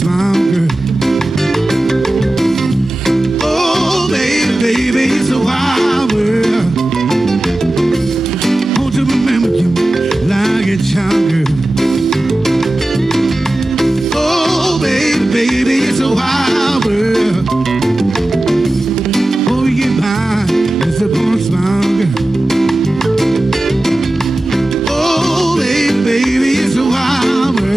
smile, girl. Oh, baby, baby, it's a wild world. Won't you remember you like a child, girl? Oh, baby, baby, it's a wild world. Oh, you get by, it's a born smile, girl. Oh, baby, baby, it's a wild world.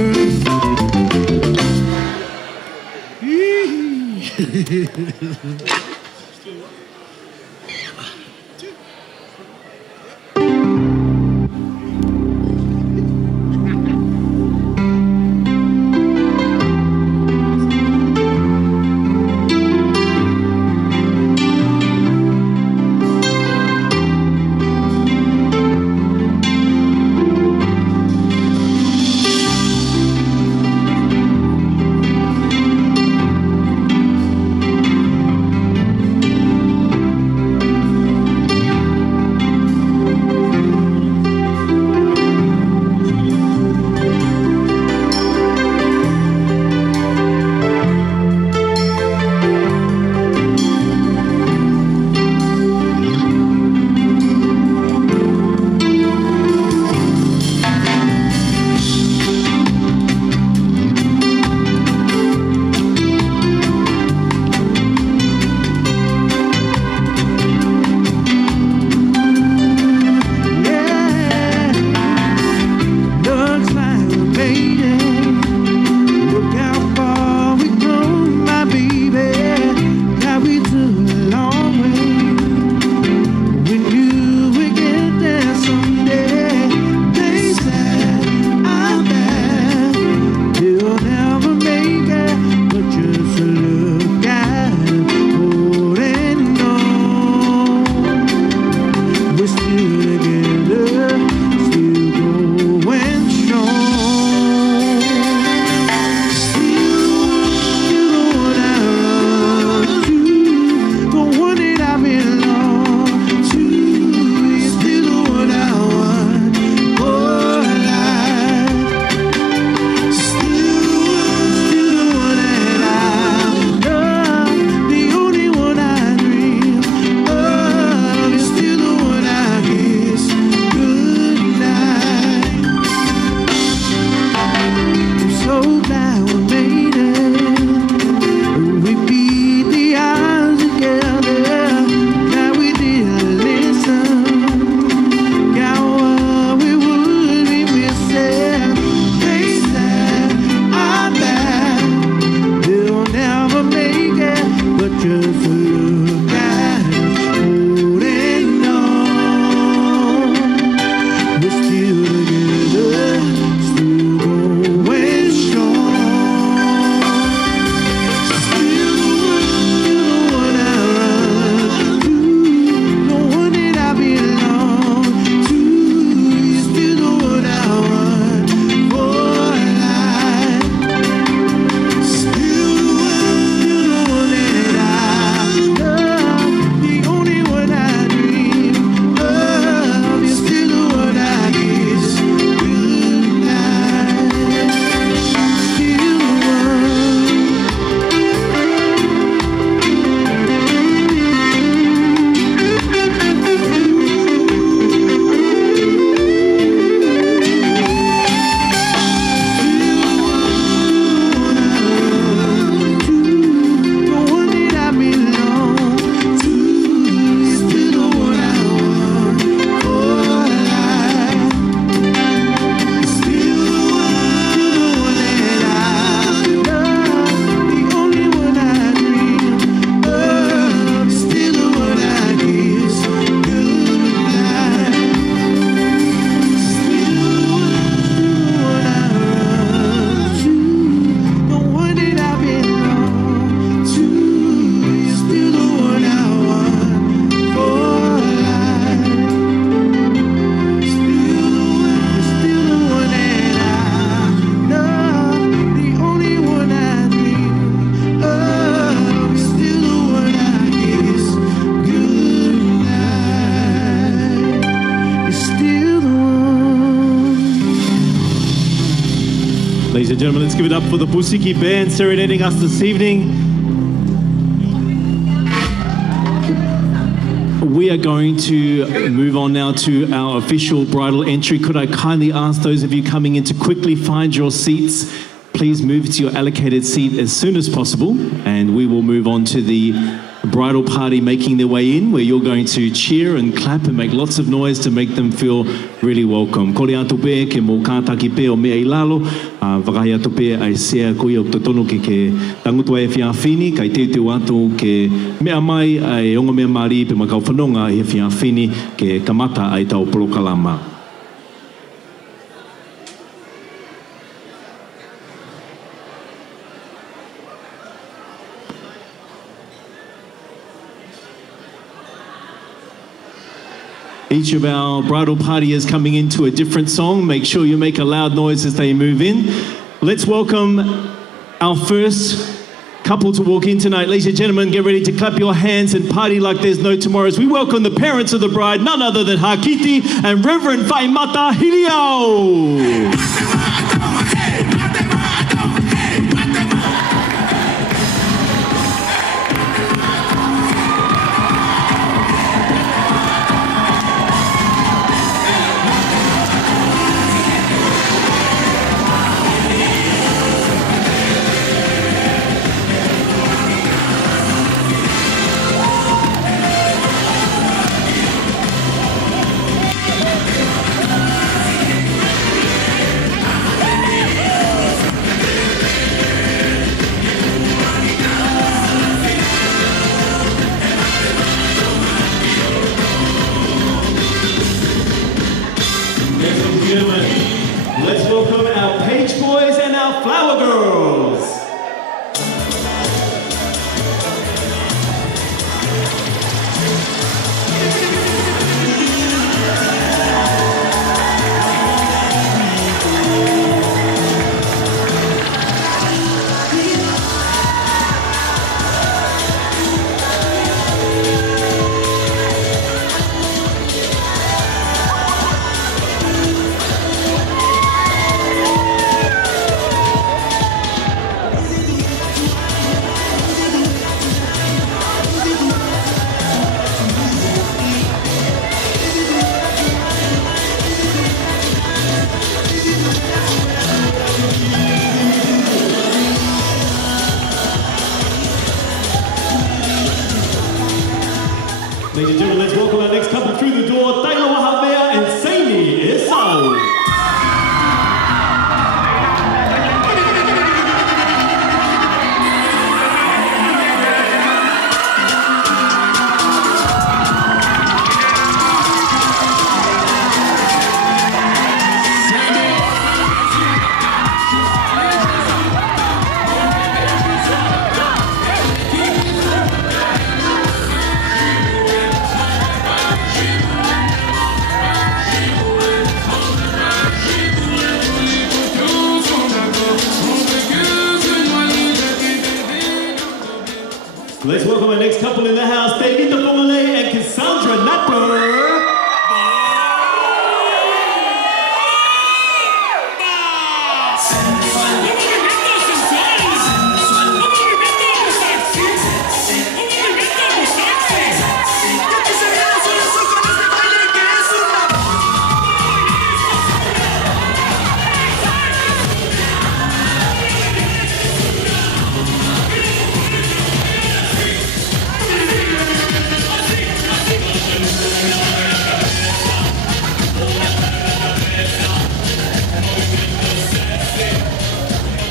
and gentlemen, let's give it up for the Pusiki band serenading us this evening. We are going to move on now to our official bridal entry. Could I kindly ask those of you coming in to quickly find your seats? Please move to your allocated seat as soon as possible, and we will move on to the bridal party making their way in, where you're going to cheer and clap and make lots of noise to make them feel really welcome. Kore atu pe ke mo kātaki pe o mea i lalo, whakahi atu pe ai sea koe o totono ke tangutua e whiawhini, kai teu atu ke mea mai ai onga mea mari pe makau whanonga e whiawhini ke kamata ai tau polokalama. Each of our bridal partiers coming into a different song. Make sure you make a loud noise as they move in. Let's welcome our first couple to walk in tonight. Ladies and gentlemen, get ready to clap your hands and party like there's no tomorrow as we welcome the parents of the bride, none other than Hakiti and Reverend Faimata Hiriao. Let's welcome our page boys and our flower girls. Ladies and gentlemen, let's welcome our next couple through the door, Havea and Esau. Let's welcome our next couple in the house, David and Cassandra Napper.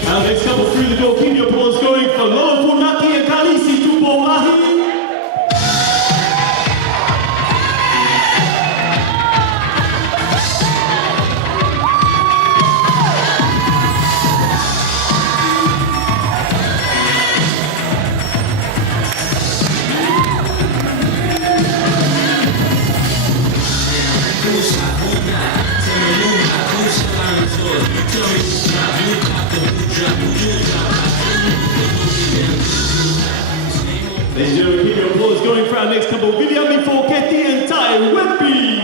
Our next couple through the door, keep your applause going for Lola Funaki and Kalisi Tupoahi. Ladies and gentlemen, keep your applause going for our next couple, Viviami Forketti and Tai Webby.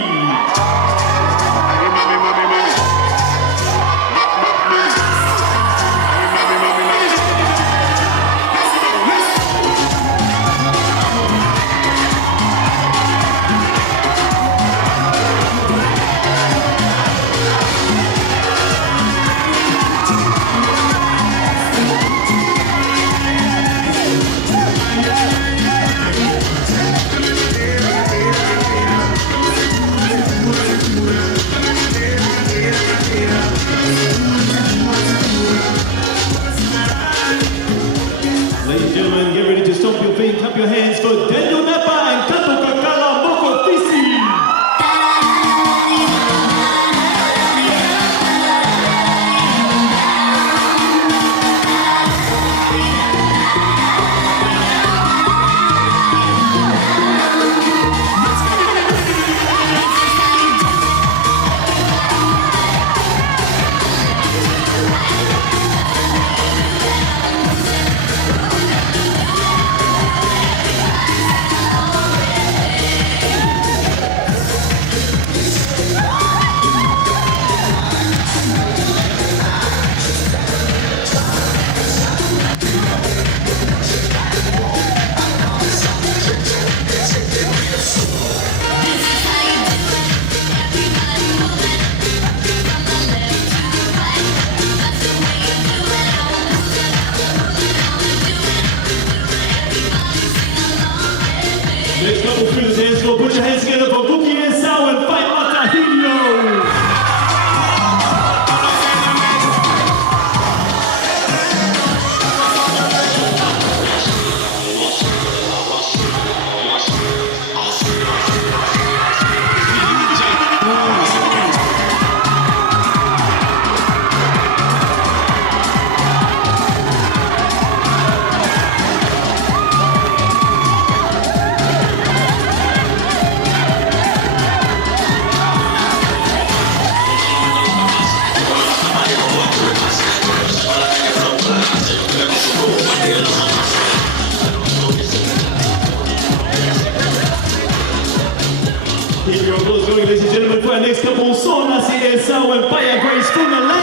gentlemen, get ready to stomp your feet, clap your hands for Daniel Napa and Kato Kakala Moko Fisi. Next couple through the dance floor, put your hands together for Buki and Esau and fight Matahino. Keep your applause going, ladies and gentlemen, for our next couple, Sona Si Esau and Paya Grace from the lane.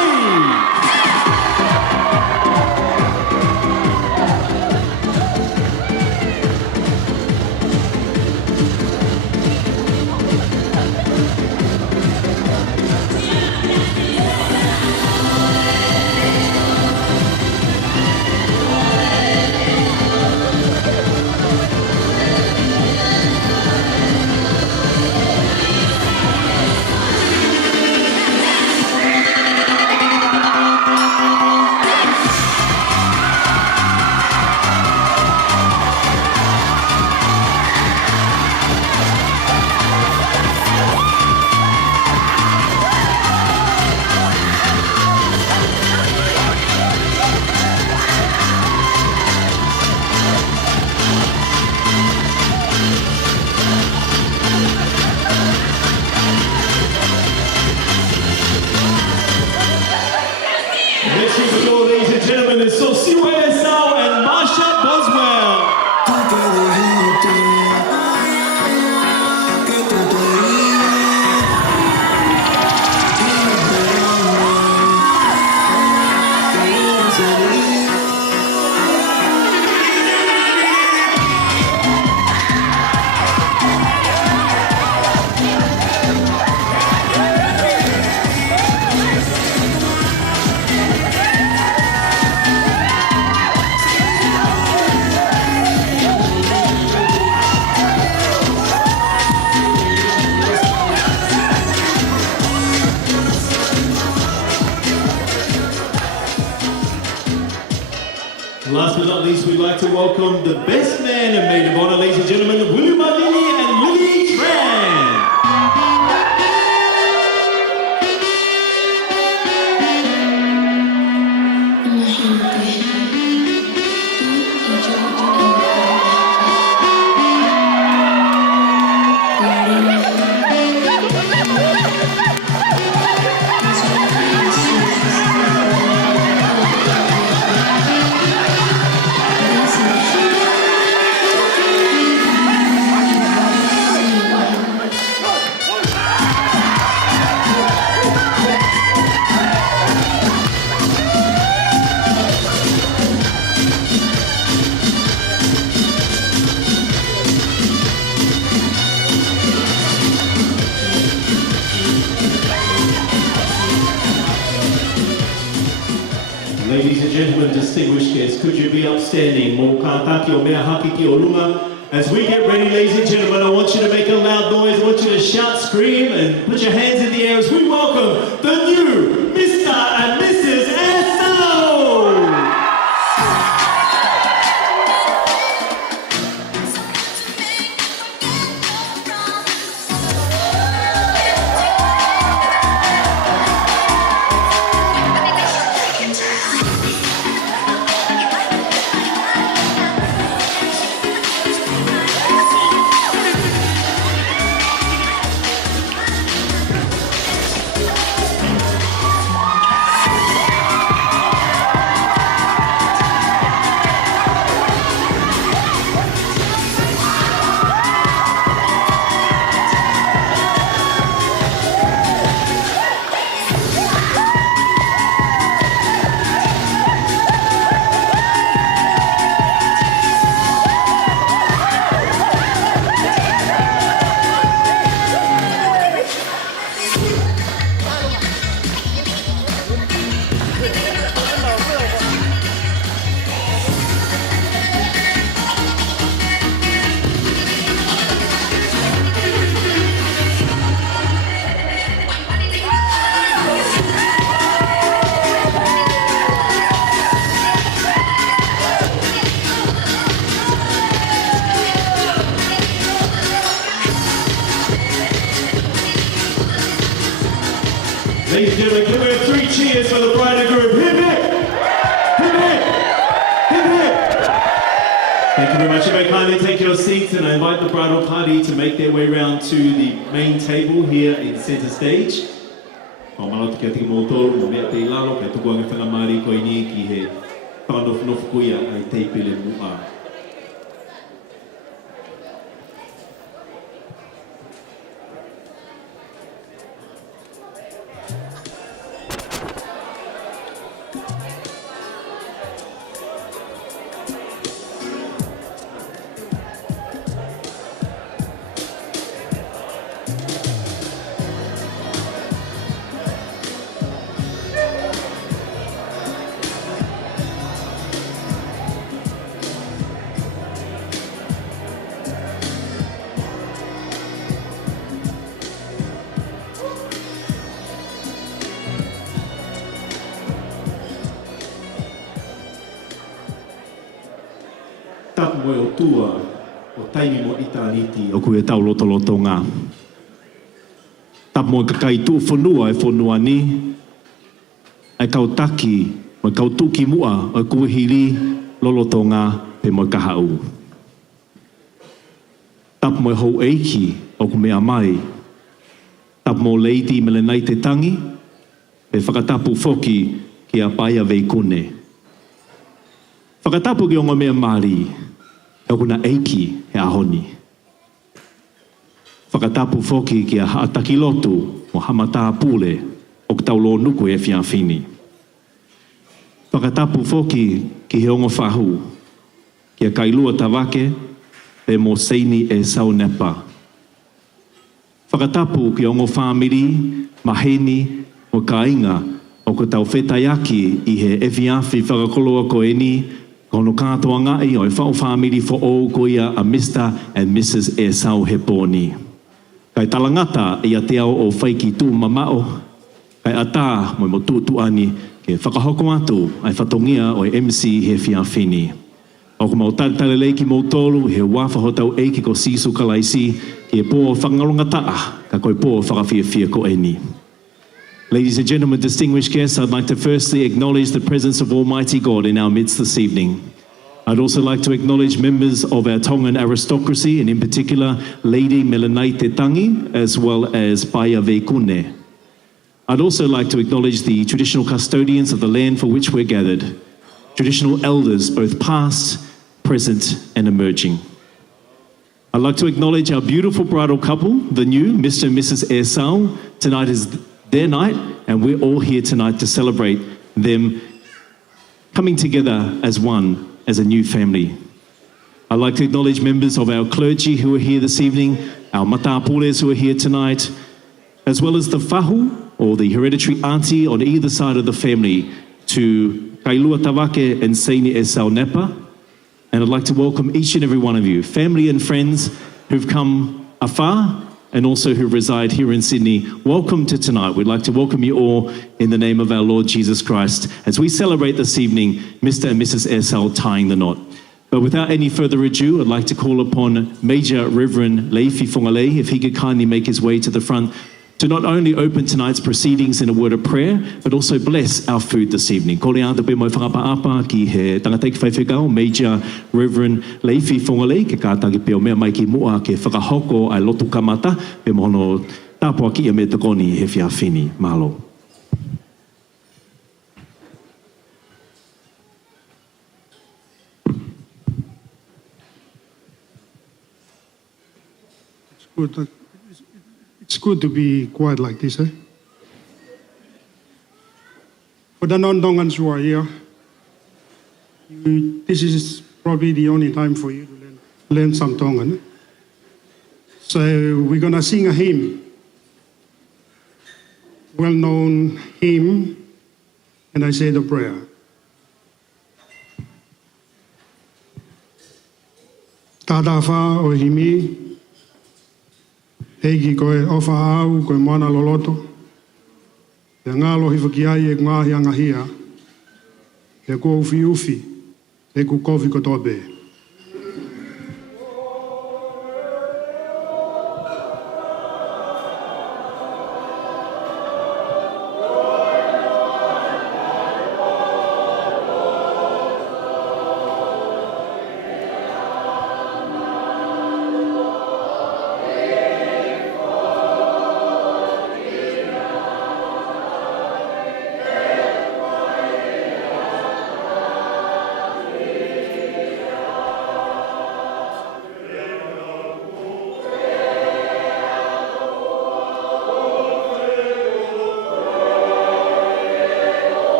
Next group of door, ladies and gentlemen, is Sosiwa Esau and Marsha Boswell. Last but not least, we'd like to welcome the best man and maid of honor, ladies and gentlemen, William Malini and Lily Tran. Ladies and gentlemen, distinguished guests, could you be upstanding? Mo kātaki o mea haki ki o runga. As we get ready, ladies and gentlemen, I want you to make a loud noise. I want you to shout, scream, and put your hands in the air as we welcome the new Mr. and Mrs. Esau. Ladies and gentlemen, can we have 3 cheers for the bride and groom? Hip hip! Hip hip! Hip hip! Thank you very much. You may kindly take your seats, and I invite the bridal party to make their way round to the main table here in centre stage. Ko malatu kia tiki mō tōru, mō mea te ilalo, kai tuku anga whangamari koe ni ki he whanofu kuia ai teipele mua. Tapu e o tua, o taimi mo itaniti, o kue tau loto ngā. Tapu mo e kakai tū whanua e whanua ni, ai kau taki, mo kau tūki mua, o kue hiri, loloto ngā, pe mo kahau. Tapu mo e hou eiki, o ku mea mai. Tapu mo leiti me le nei te tangi, pe whakatapu foki ki a paia vei kone. Whakatapu ki o ngā mea mari, e kuna eiki he ahoni. Whakatapu foki ki a haataki lotu o hamata pule o ki taulo nuku e whiawhini. Whakatapu foki ki he ongo whahu, ki a kailua tawake pe mo seini Esau nepa. Whakatapu ki ongo whamiri, maheni o kainga o ko tau whetaiaki i he ewhiawhi whakakoloa ko eni, kono kātoa ngai o e whao whamiri fo o koia a Mr. and Mrs. Esau he pōni. Kai talangata i a te ao o whaiki tū mamao, kai ata mo tūtuani ke whakahoko atu ai whatongia o MC he whiawhini. O ko mau taritare leiki mō tōru he wāwhahotau eiki ko sisu kalaisi ki e pō o whangalonga taa ka koe pō o whakawhiawhia ko eni. Ladies and gentlemen, distinguished guests, I'd like to firstly acknowledge the presence of Almighty God in our midst this evening. I'd also like to acknowledge members of our Tongan aristocracy, and in particular, Lady Melanai Te Tangi, as well as Paia Veikune. I'd also like to acknowledge the traditional custodians of the land for which we're gathered, traditional elders, both past, present, and emerging. I'd like to acknowledge our beautiful bridal couple, the new Mr. and Mrs. Esau. Tonight is their night, and we're all here tonight to celebrate them coming together as one, as a new family. I'd like to acknowledge members of our clergy who are here this evening, our matapoles who are here tonight, as well as the fahu, or the hereditary auntie on either side of the family, to Kailua Tawake and Seini Esau Nepa. And I'd like to welcome each and every one of you, family and friends who've come afar, and also who reside here in Sydney. Welcome to tonight. We'd like to welcome you all in the name of our Lord Jesus Christ as we celebrate this evening Mr. and Mrs. Esau tying the knot. But without any further ado, I'd like to call upon Major Reverend Leitu Fongalei, if he could kindly make his way to the front to not only open tonight's proceedings in a word of prayer, but also bless our food this evening. Ko rea te pe moi whakapaapa ki he tangata ki whaiwhekau, Major Reverend Leitu Fongalei, ke kātaki peo mea mai ki mua ke whakahoko ai lotu kamata, pe mohono tāpua ki a me takoni he whiawhini. Mahalo. It's good to be quiet like this, eh? For the non-Tongans who are here, this is probably the only time for you to learn some Tongan. Eh? So we're going to sing a hymn, well-known hymn, and I say the prayer. Tātā whā o himi, Eiki koe ofa au, koe moana loloto. Te ngalo hifaki ai e ngahi angahia. Te ko ufi ufi, te ku kofi ko tobe.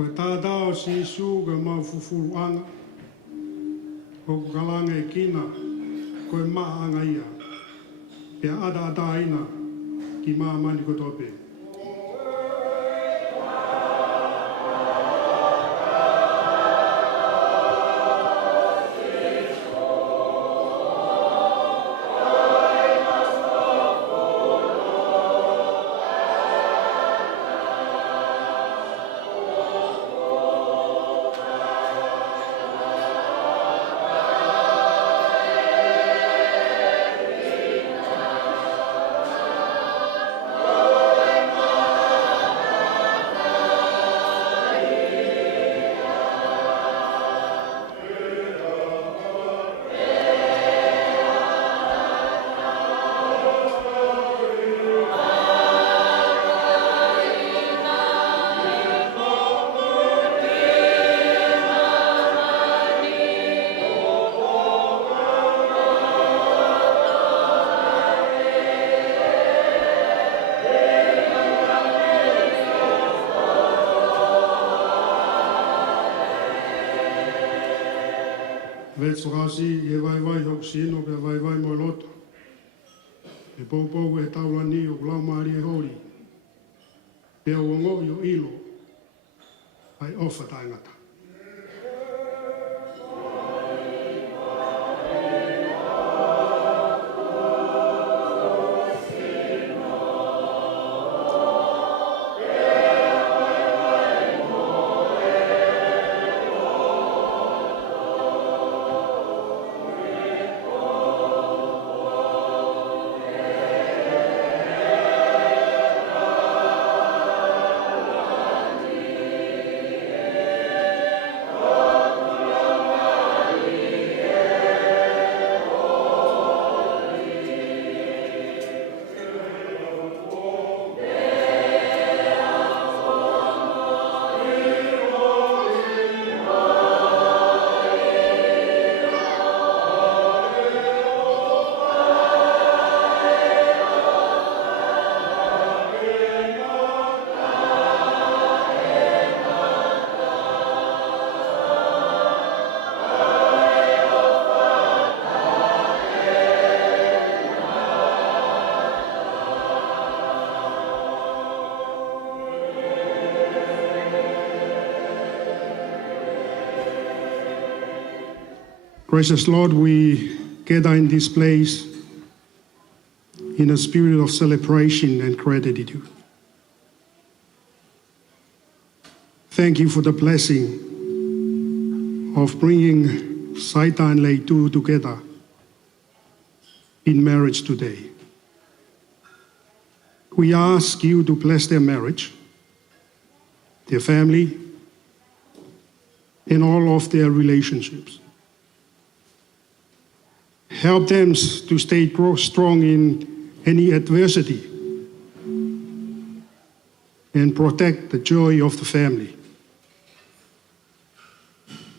Ko tātao si su ka mau fufuru anga. Ko kalanga e kina, ko e maa anga ia. Pea ata ina ki maa mani ko tope. Vetsuasi e vai hok sino pe vai mo loto. E pou e taula ni o lau mari e hori. Pe o ngo yo ilo. Ai ofa taingata. Gracious Lord, we gather in this place in a spirit of celebration and gratitude. Thank you for the blessing of bringing Saita and Leitu together in marriage today. We ask you to bless their marriage, their family, and all of their relationships. Help them to stay strong in any adversity and protect the joy of the family.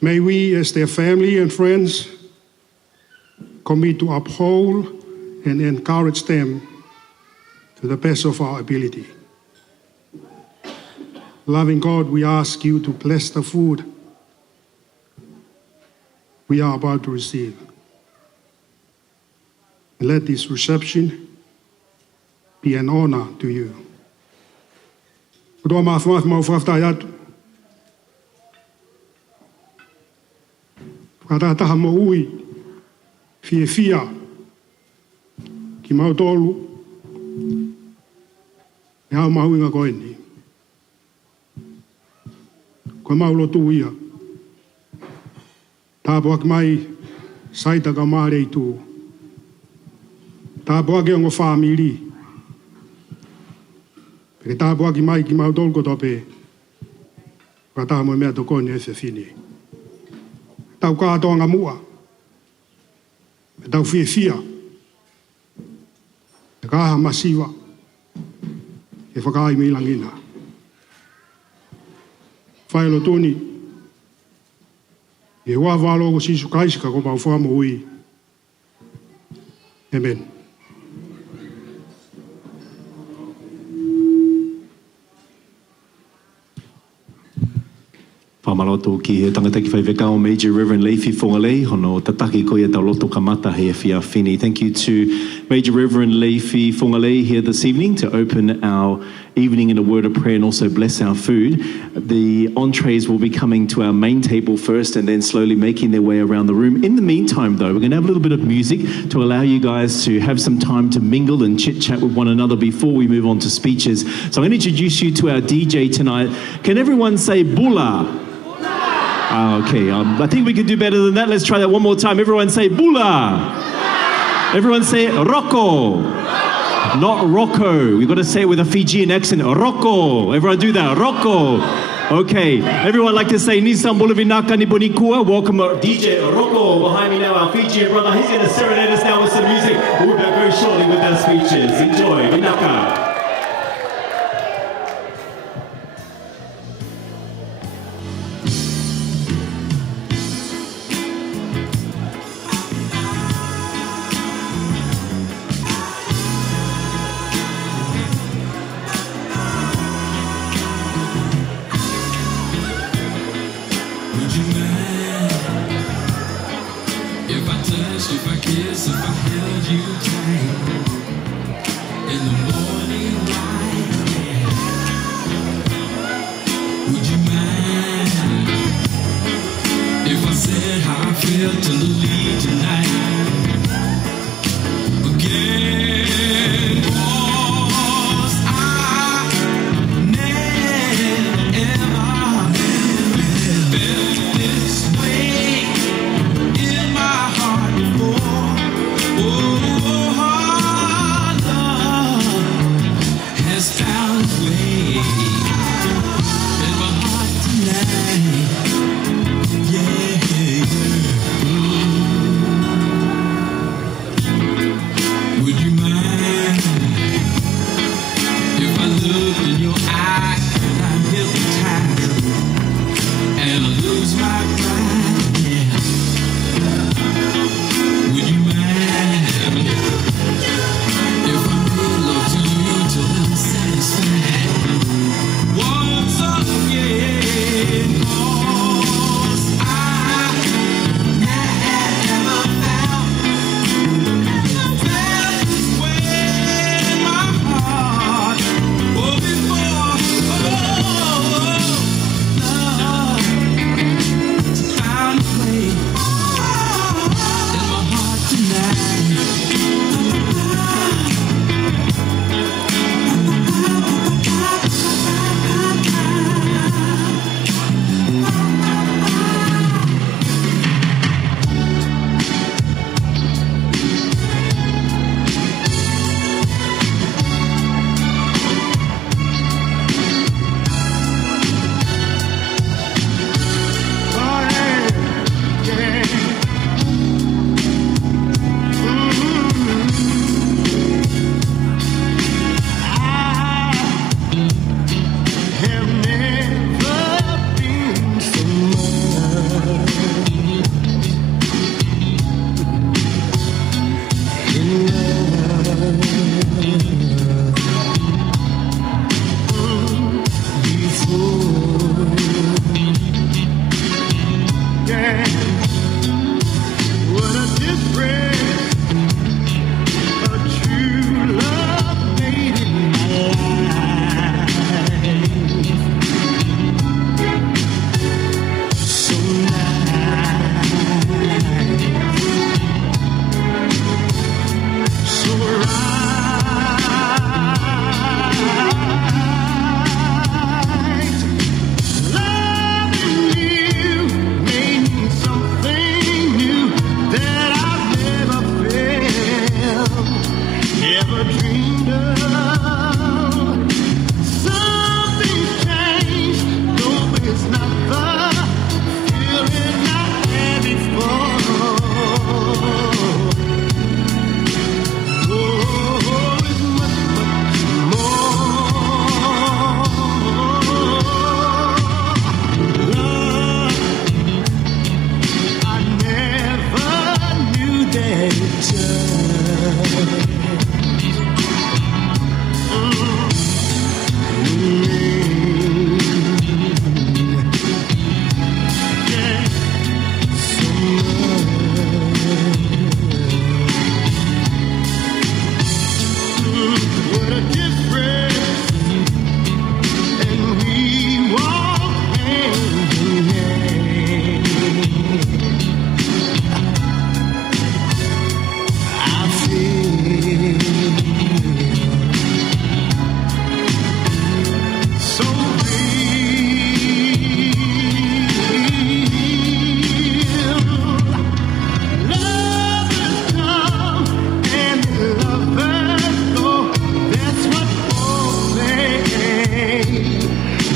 May we, as their family and friends, commit to uphold and encourage them to the best of our ability. Loving God, we ask you to bless the food we are about to receive. And let this reception be an honor to you. Kutoa maafmaaf maufrafta ayatu. Katataha mo ui fia ki mautolu e hao mahuinga koeni. Ko maulo tuia. Tāpuak mai Saita ka maa Leitu. Tāpuak e ongo whamiri. Peke tāpuak i mai ki mautolu ko tope. Kataha mo mea toko ni e whiwhini. Tau kātoanga mua. E tau fia. E kāha masiwa. E whakai mi langina. Whaelo tūni. E wā wālo ko sisu kaisika ko pau whamo ui. Amen. Whamaloto ki he tangata ki whaiweka o Major Reverend Leitu Whongalei, hono tataki koia tau loto kamata hea whia whini. Thank you to Major Reverend Leitu Whongalei here this evening to open our evening in a word of prayer and also bless our food. The entrees will be coming to our main table first and then slowly making their way around the room. In the meantime, though, we're going to have a little bit of music to allow you guys to have some time to mingle and chit-chat with one another before we move on to speeches. So I'm going to introduce you to our DJ tonight. Can everyone say Bula? Okay, I think we can do better than that. Let's try that one more time. Everyone say Bula. Everyone say Rocco. Not Rocco. We've got to say it with a Fijian accent. Rocco. Everyone do that. Rocco. Okay. Everyone like to say Nisan Bolavinaka Niponikua. Welcome DJ Rocco behind me now, our Fijian brother. He's going to serenade us now with some music. We'll be back very shortly with our speeches. Enjoy. Vinaka. Yeah.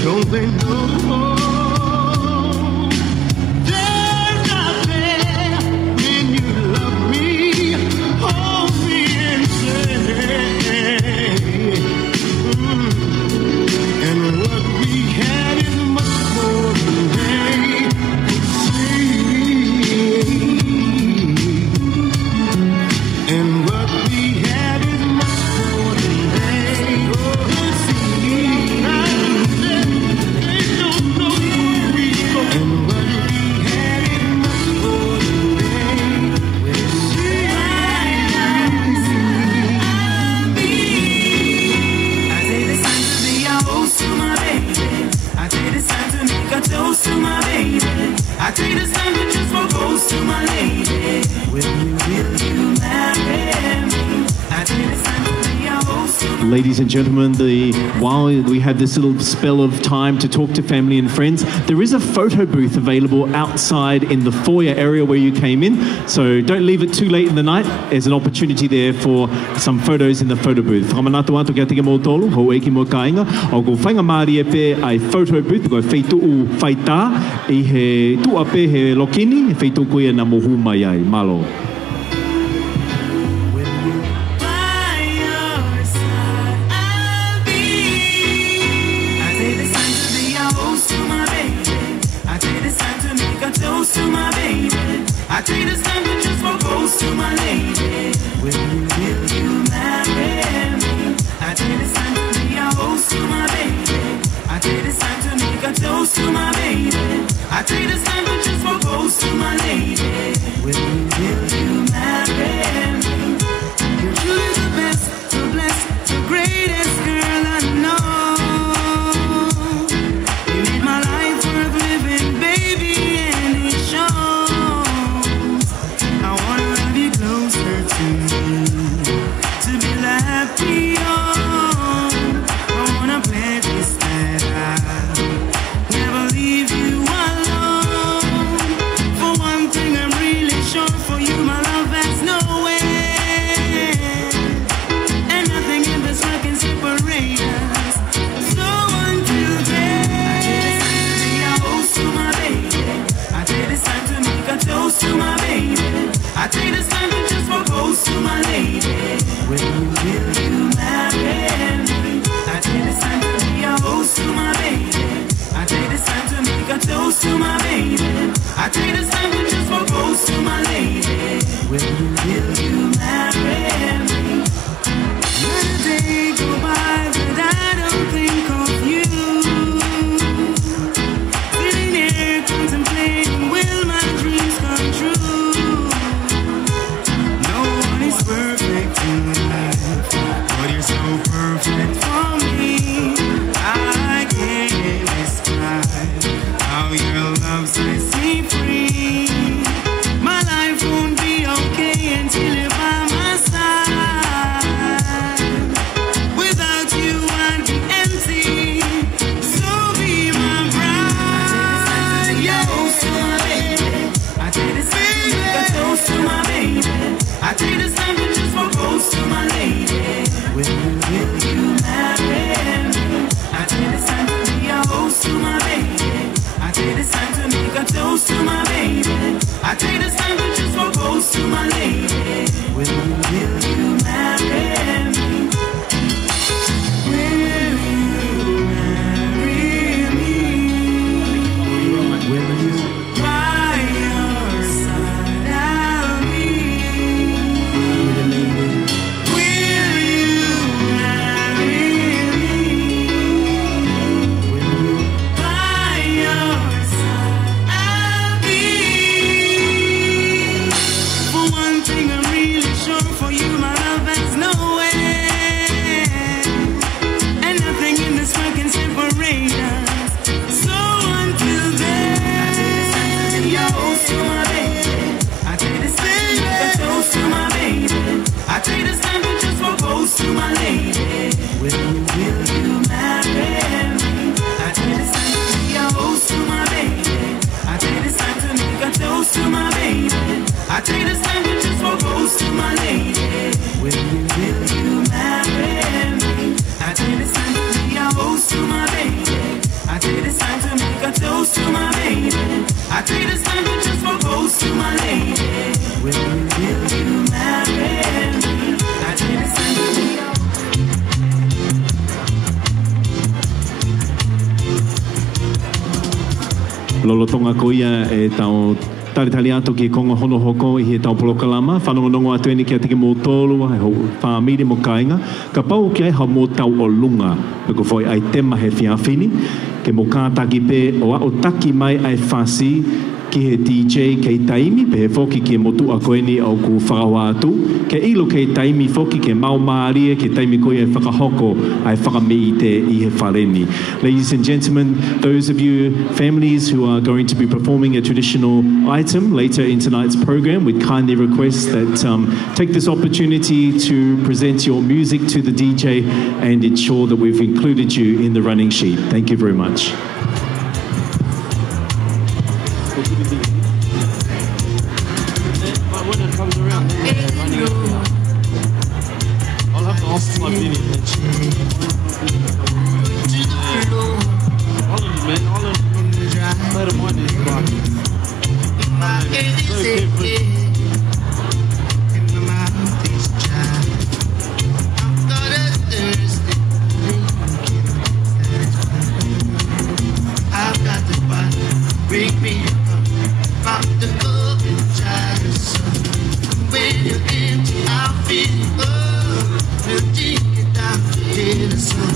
Don't they know they're not there when you love me? Hold me and say, and what we had is much more than they see. And what we had is much more than they see. They don't know where we go. And what we had is much more than they will see. I take this time to be a host to my baby. I take this time to make a toast to my baby. I take this time to just propose to my lady. Will you marry me? I take this time to be a host to my Ladies and gentlemen, while we have this little spell of time to talk to family and friends, there is a photo booth available outside in the foyer area where you came in. So don't leave it too late in the night. There's an opportunity there for some photos in the photo booth. Whamanatu atu kia teke mō tolu, hou eki mō kāinga, o ko whainga māri e pē ai photo booth, ko whaitu u whaitā, i he tua pē he lokini, he whaitu koe na mohu mai ai, malo. by your side. I'll be. I take this time to be a host to my baby. I take this time to make a toast to my baby. I take this time to just propose to my lady. Will you marry me? I take this time to be a host to my baby. I take this time to make a toast to my baby. I take this time to just propose to my lady. Will you marry me? You're truly the best, the blessed, the greatest girl I know. You made my life worth living, baby, and it shows. I wanna love you closer to me, to be happy on. I wanna pledge this that I'll never leave you alone. For one thing I'm really sure, for you my love has no end, and nothing in this world can separate us. So until then, I take this time to be a host to my baby. I take this time to make a toast to my baby. I take this time to just propose to my lady. Will you marry me? I take this time to be a host to my baby. I take this time to make a toast to my baby. I take this time to just propose to my lady. Will you marry me? Let a day go by that I don't think of you. Sitting here contemplating, will my dreams come true? No one is perfect in life, but you're so perfect for me. I can't describe how your love I take this time to just propose to my lady. Will you marry me? I take this time to be Lolo tonga koia e tau tari ato ki konga hono hoko i he tau polokalama. Whanongonongo atu eni ki a tiki mō tōlu, hei ho whaamiri mo kāinga. Ka pau ki ai hau mō tau o lunga. Peko whoi ai tema he whiawhini. Ke mō kātaki pē o a o taki mai ai whasi ki he DJ kei taimi, pe he whoki ke motu a koeni au ku whakawa atu. Ke ilo kei taimi whoki ke mau maaria, ke taimi koe e whakahoko ai whakamiite i he whareni. Ladies and gentlemen, those of you families who are going to be performing a traditional item later in tonight's program, we kindly request that take this opportunity to present your music to the DJ and ensure that we've included you in the running sheet. Thank you very much. When it comes around, then running out. I'll have to ask my Benny. Holland, man, Holland. Let him on this rock. So careful. I've got the body, bring me up the club and try to sun. When you're empty, I'll feel love. We'll dig it down in the sun.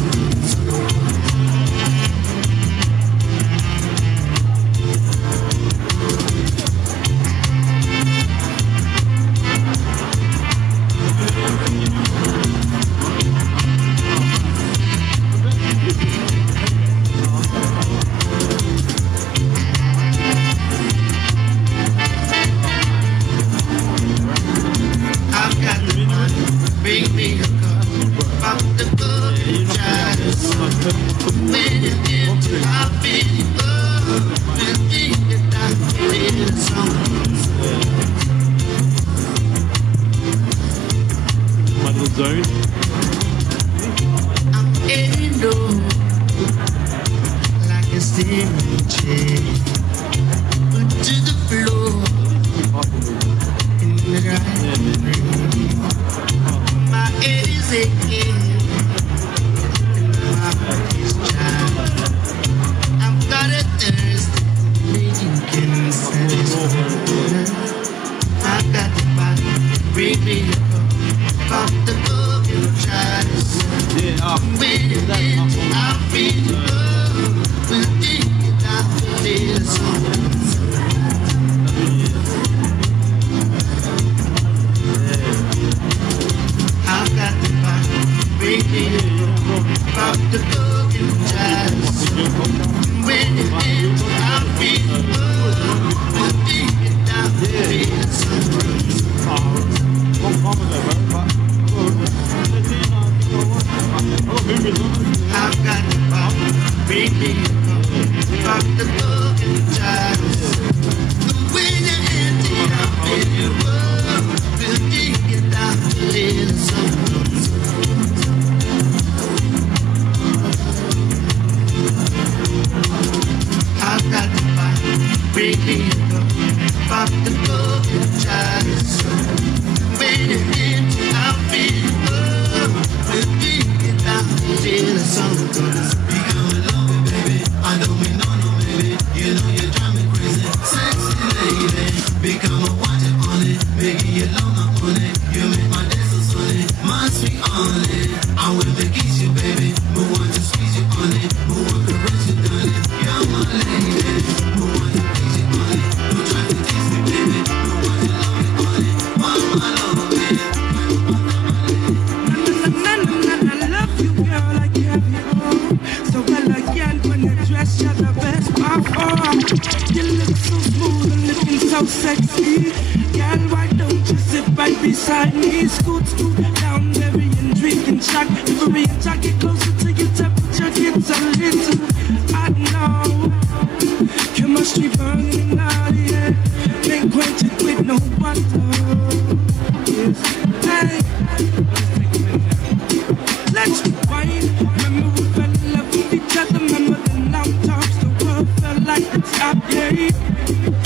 Remember the long talks, the world felt like it's up, yeah.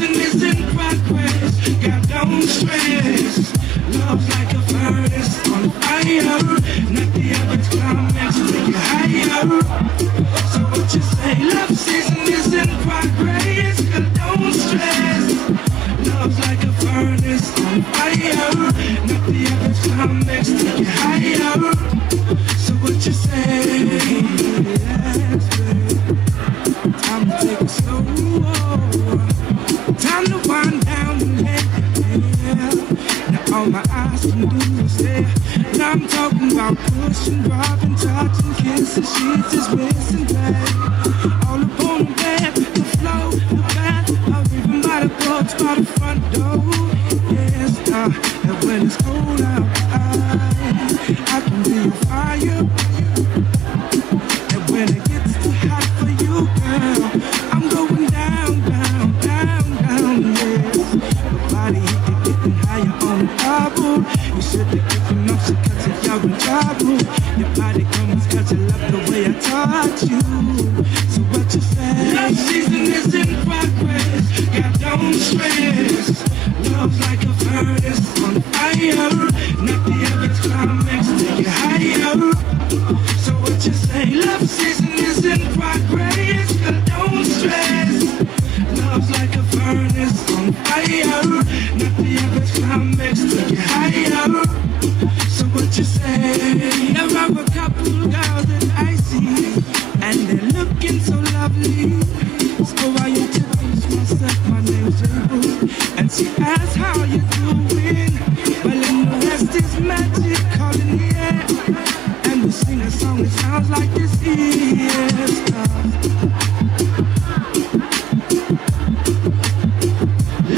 season is in progress. God, don't stress. Love's like a furnace on fire. Not the average climax, take it higher. So what you say? Love season is in progress. God, don't stress. Love's like a furnace on fire. Not the average climax, take it higher. So what you say? Yes, babe. Time to take it slow. Time to wind down and let it. Now all my eyes can do is stare. Now I'm talking about pushing, dropping, touching, kissing, sheets is missing, babe. All upon the bed, the flow, the bath, or even by the porch, by the front door. Yes, and when it's cold out, I can be a fire. And when it gets too hot for you, girl, I'm going down, down, down, down, yes. My body heat can getting higher on the double. You should have given up, so cause if you're in trouble, your body comes cause you love the way I touch you. So what you say? Love season is in progress. God, don't stress. Love's like a furnace on fire. Not the average climax, take it higher. So what you say? Love season is in progress. God, don't stress. Love's like a furnace on fire. Not the average climax, take it higher. So what you say? There are a couple girls that I see, and they're looking so lovely. So I introduce myself, my name's Leitu, and she asks how you doing. Well, in the rest is magic, call in the air, and we sing a song that sounds like this. Yes,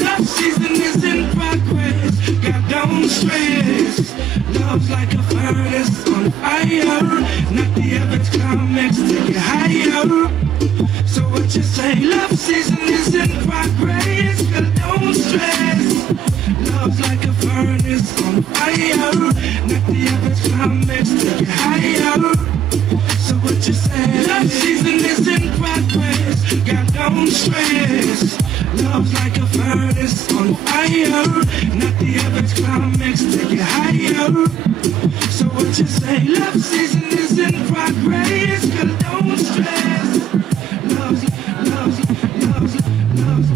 love season is in progress. God, don't stress. Love's like a furnace on fire. Not the average climax, take it higher. So what you say? Love season is in progress. God, don't stress. Love's like a furnace on fire. Not the average climax, take it higher. So what you say? Love season is in progress. God, don't stress. Love's like a furnace on fire. Not the average climax, take it higher. So what you say? Love season is in progress. God, don't stress. Love's, love's, love's, love's.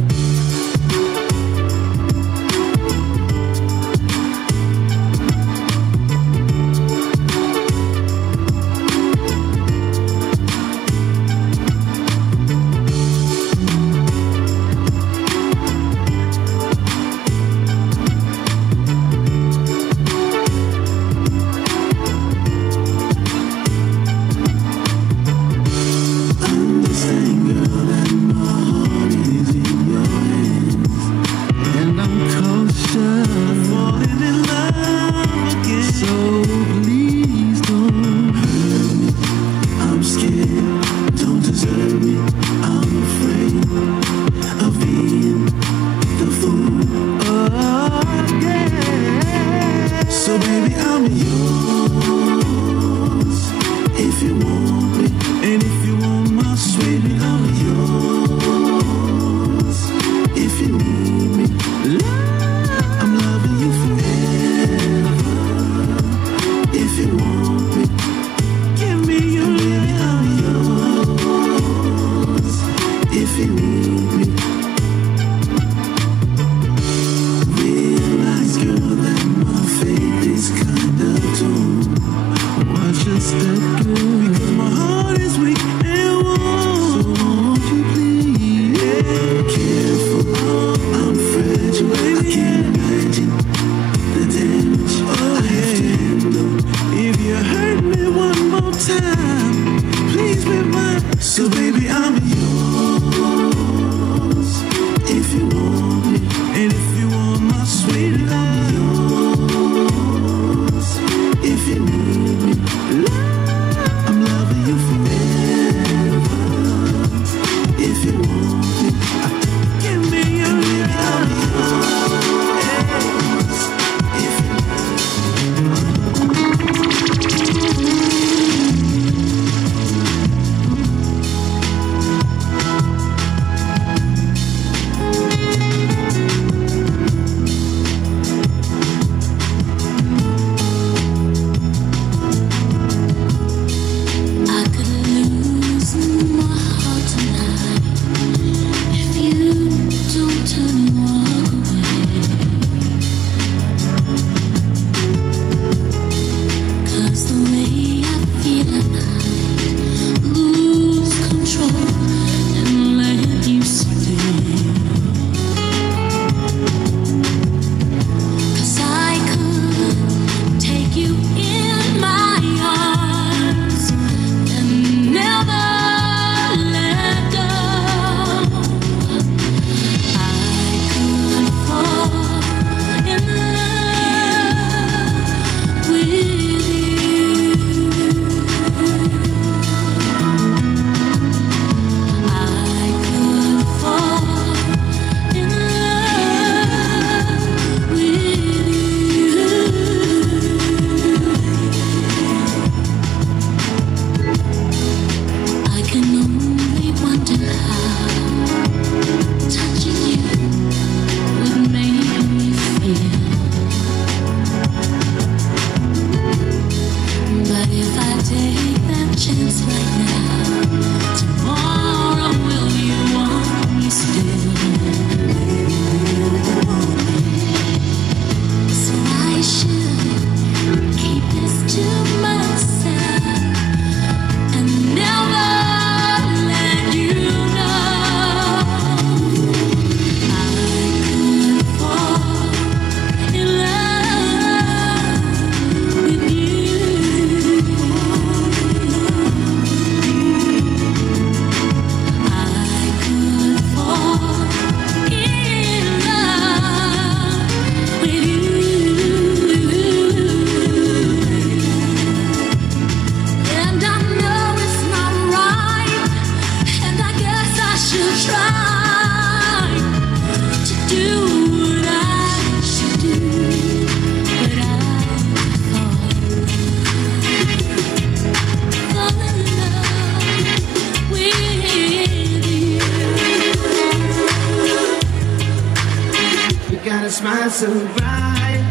got a smile so bright.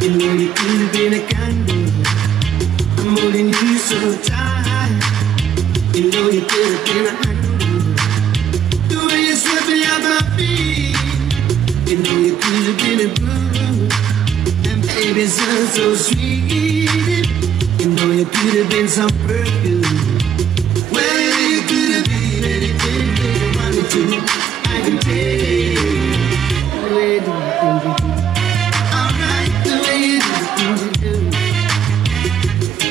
You know you could have been a candle. I'm holding you so tight. You know you could have been a handle. The way you swept me out my feet. You know you could have been a blue. And baby, sounds so sweet. You know you could have been some perfume. Well, you could have been anything that you wanted to. I can take the way you do the things you do. Alright, the way you do the things you do.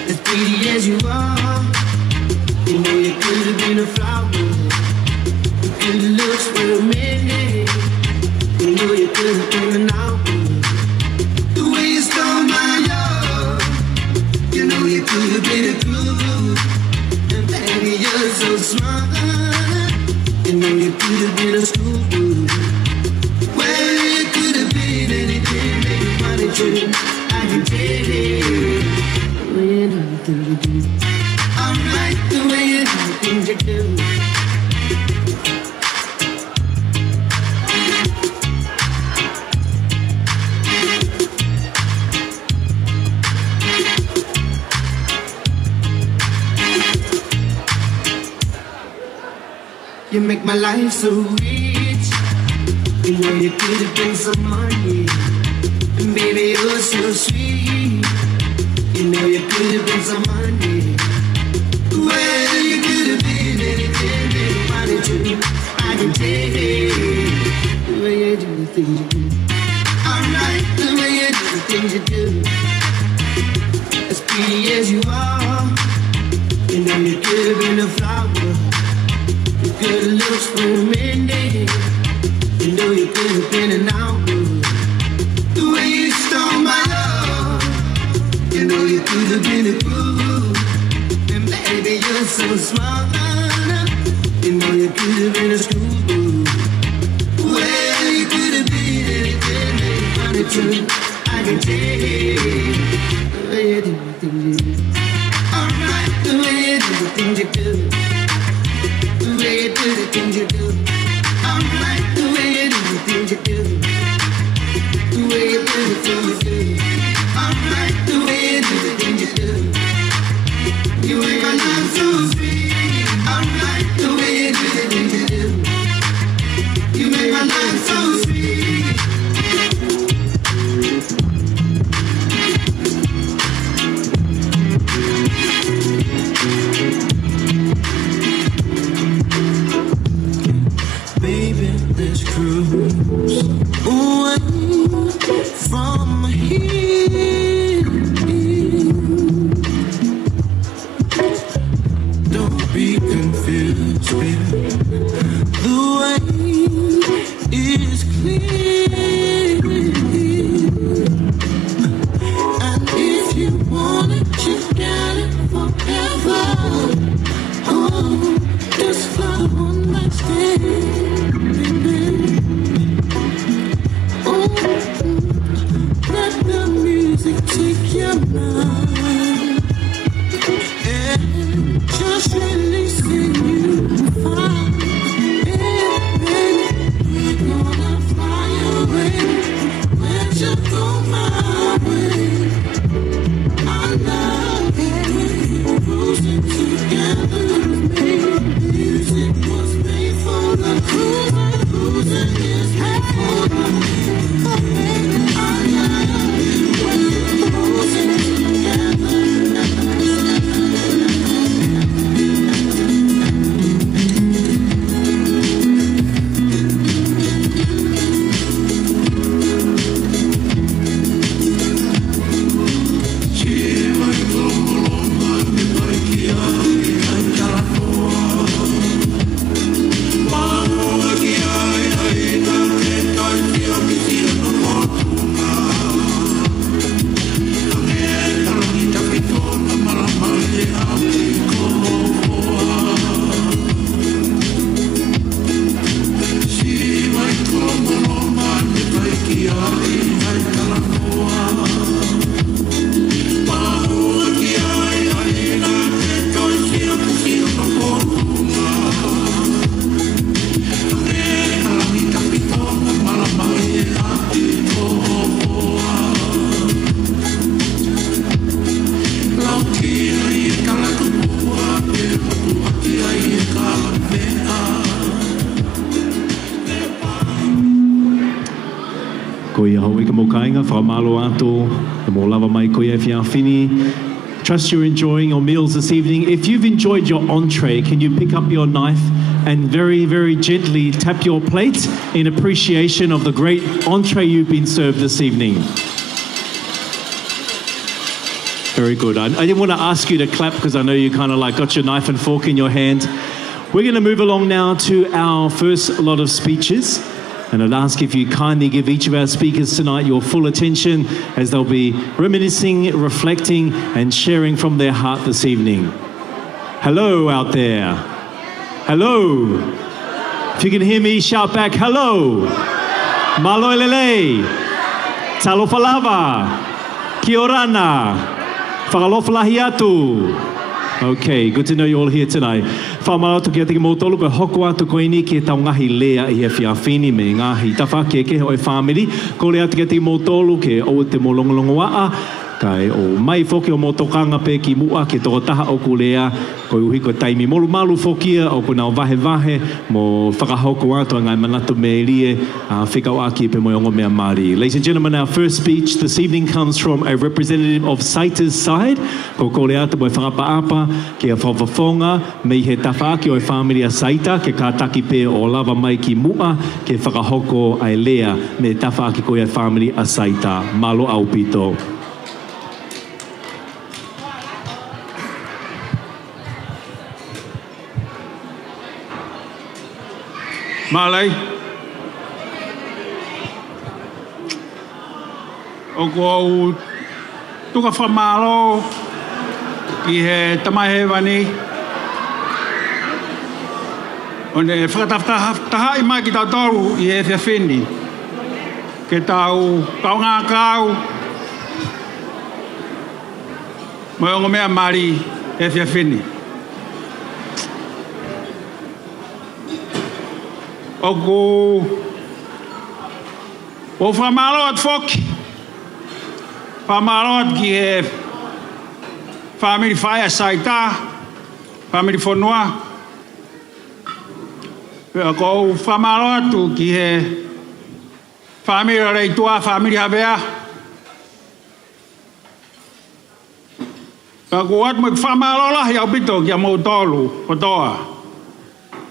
As pretty as you are, you know you could have been a flower. You could have looked for a minute. You know you could have been an hour. The way you stole my love, you know you could have been a clue. And baby, you're so smart. You know you could have been a schoolboy. Well, you could have been anything that you wanted to. I can take it. The way you do the things you do. Alright, the way you do the things you do. You make my life so rich. You know you could have been some money. And baby, you're so sweet. You know you could have been some money. Well, you could have been anything that you wanted to. I can take it. The way you do the things you do. Alright, the way you do the things you do. As pretty as you are, you know you could have been a flower. Good looks for a minute. You know you could have been an hour. The way you stole my love, you know you could have been a clue. And baby, you're so smart. You know you could have been a schoolboy. Well, you could have been anything that you wanted to. I can take the way you do the things you do. Alright, the way you do the things you do. The way you do the things you do. Alright, the way you do the things you do. The way you do the things you do. Alright, the way you do the things you do. You make my life so sweet. Alright, the way you do the things you do. You make my life so sweet. Baby, let's cruise away from here. Don't be confused, baby. The way is clear. And if you want it, you got it forever. Oh, just for one night stand. Let the music take your mind and just releasing you fine. Baby, we're gonna fly away. Let you go my way. I love it when you're cruising together with me. Music was made for the cruising. Cruising is made for the I love it when you're cruising together. Ko ia hoi ka mokainga, whakamalo ato, e mo lava mai ko ia whiawhini. Trust you're enjoying your meals this evening. If you've enjoyed your entree, can you pick up your knife and very, very gently tap your plate in appreciation of the great entree you've been served this evening? Very good. I didn't want to ask you to clap because I know you kind of like got your knife and fork in your hand. We're going to move along now to our first lot of speeches. And I'd ask if you kindly give each of our speakers tonight your full attention as they'll be reminiscing, reflecting, and sharing from their heart this evening. Hello out there. Hello. If you can hear me, shout back, hello. Maloelele. Talofalava. Kia orana. Whakalofalahi atu. Okay, good to know you're all here tonight. Whamaratu kia tiki mōtolu, koe hoko atu koe ni ki e taungahi lea i he whiawhini me ngahi tawha ke ke hoi whamiri. Ko lea atu kia tiki mōtolu ke o te molongolongo waa. Kai o mai foki o motokanga pe ki mua ke toko taha o ku lea. Koe uhi koe taimi molu malu fokia o ku nao vahe vahe mo whakahoko atu ngai manatu me rie whikau aki pe moiongo mea Māori. Ladies and gentlemen, our first speech this evening comes from a representative of Saita's side. Ko kore atu mo e whakapaapa ke a whawhawhonga me he tawha aki o e whamiri a Saita ke kātaki pe o lava mai ki mua ke whakahoko ai lea me tawha aki ko e whamiri a Saita. Malo au pito. Malay. O ko tuka whamalo ki he tamahe wani. O ne whakatawhataha i mai ki tau toru i he whiawhini. Ke tau kaunga kau. Moiongo mea Māori he whiawhini. O whamaro at whoki. Whamaro at ki he whamiri whaia Saita, whamiri whanua. Ko whamaro atu ki he whamiri Leitu, whamiri Havea. Ko at mo whamaro lahi au pito ki a mou tolu, kotoa.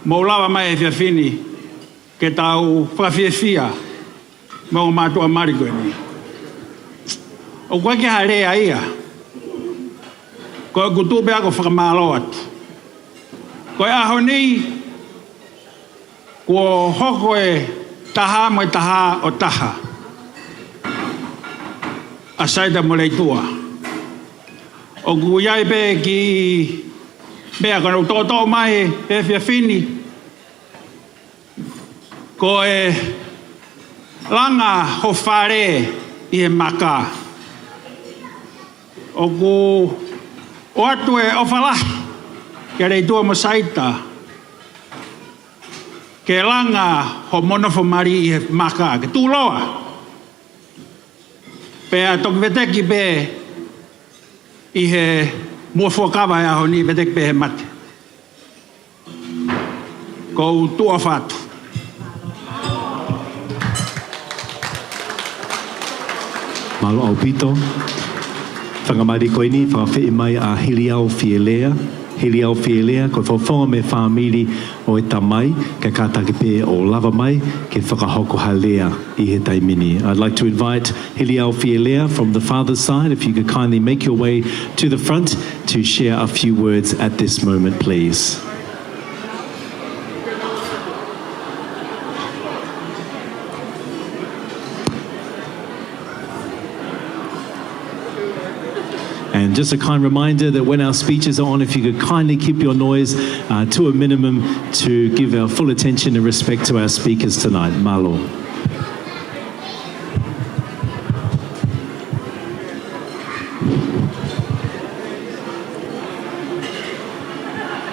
Mou lava mai e whiawhini. Ke tau whawhiawhia mō mātua marikoe ni. O koe ke harea ia. Koe kutupe ako whakamālo atu. Koe aho ni kua hoko e taha mo e taha o taha. A Saita mo Leitua. O ku iai pe ki mea kono tōtō mai pe whiawhini. Ko e langa ho whare i he maka. O ku o atu e ofalahi ke Leitu mo Saita. Ke langa ho monofo mari i he maka. Ke tūloa. Pe a toki veteki pe i he muafuakawa e aho ni veteki pe he mate. Ko tua whatu. Malo au pito. Whangamari koe ni, whawhi mai a Hiliau Fielea. Hiliau Fielea, koe whawhonga me whamiri o e tamai, ke kātaki pē o lava mai, ke whakahoko halea i he taimini. I'd like to invite Hiliau Fielea from the father's side, if you could kindly make your way to the front to share a few words at this moment, please. And just a kind reminder that when our speeches are on, if you could kindly keep your noise to a minimum to give our full attention and respect to our speakers tonight. Malo.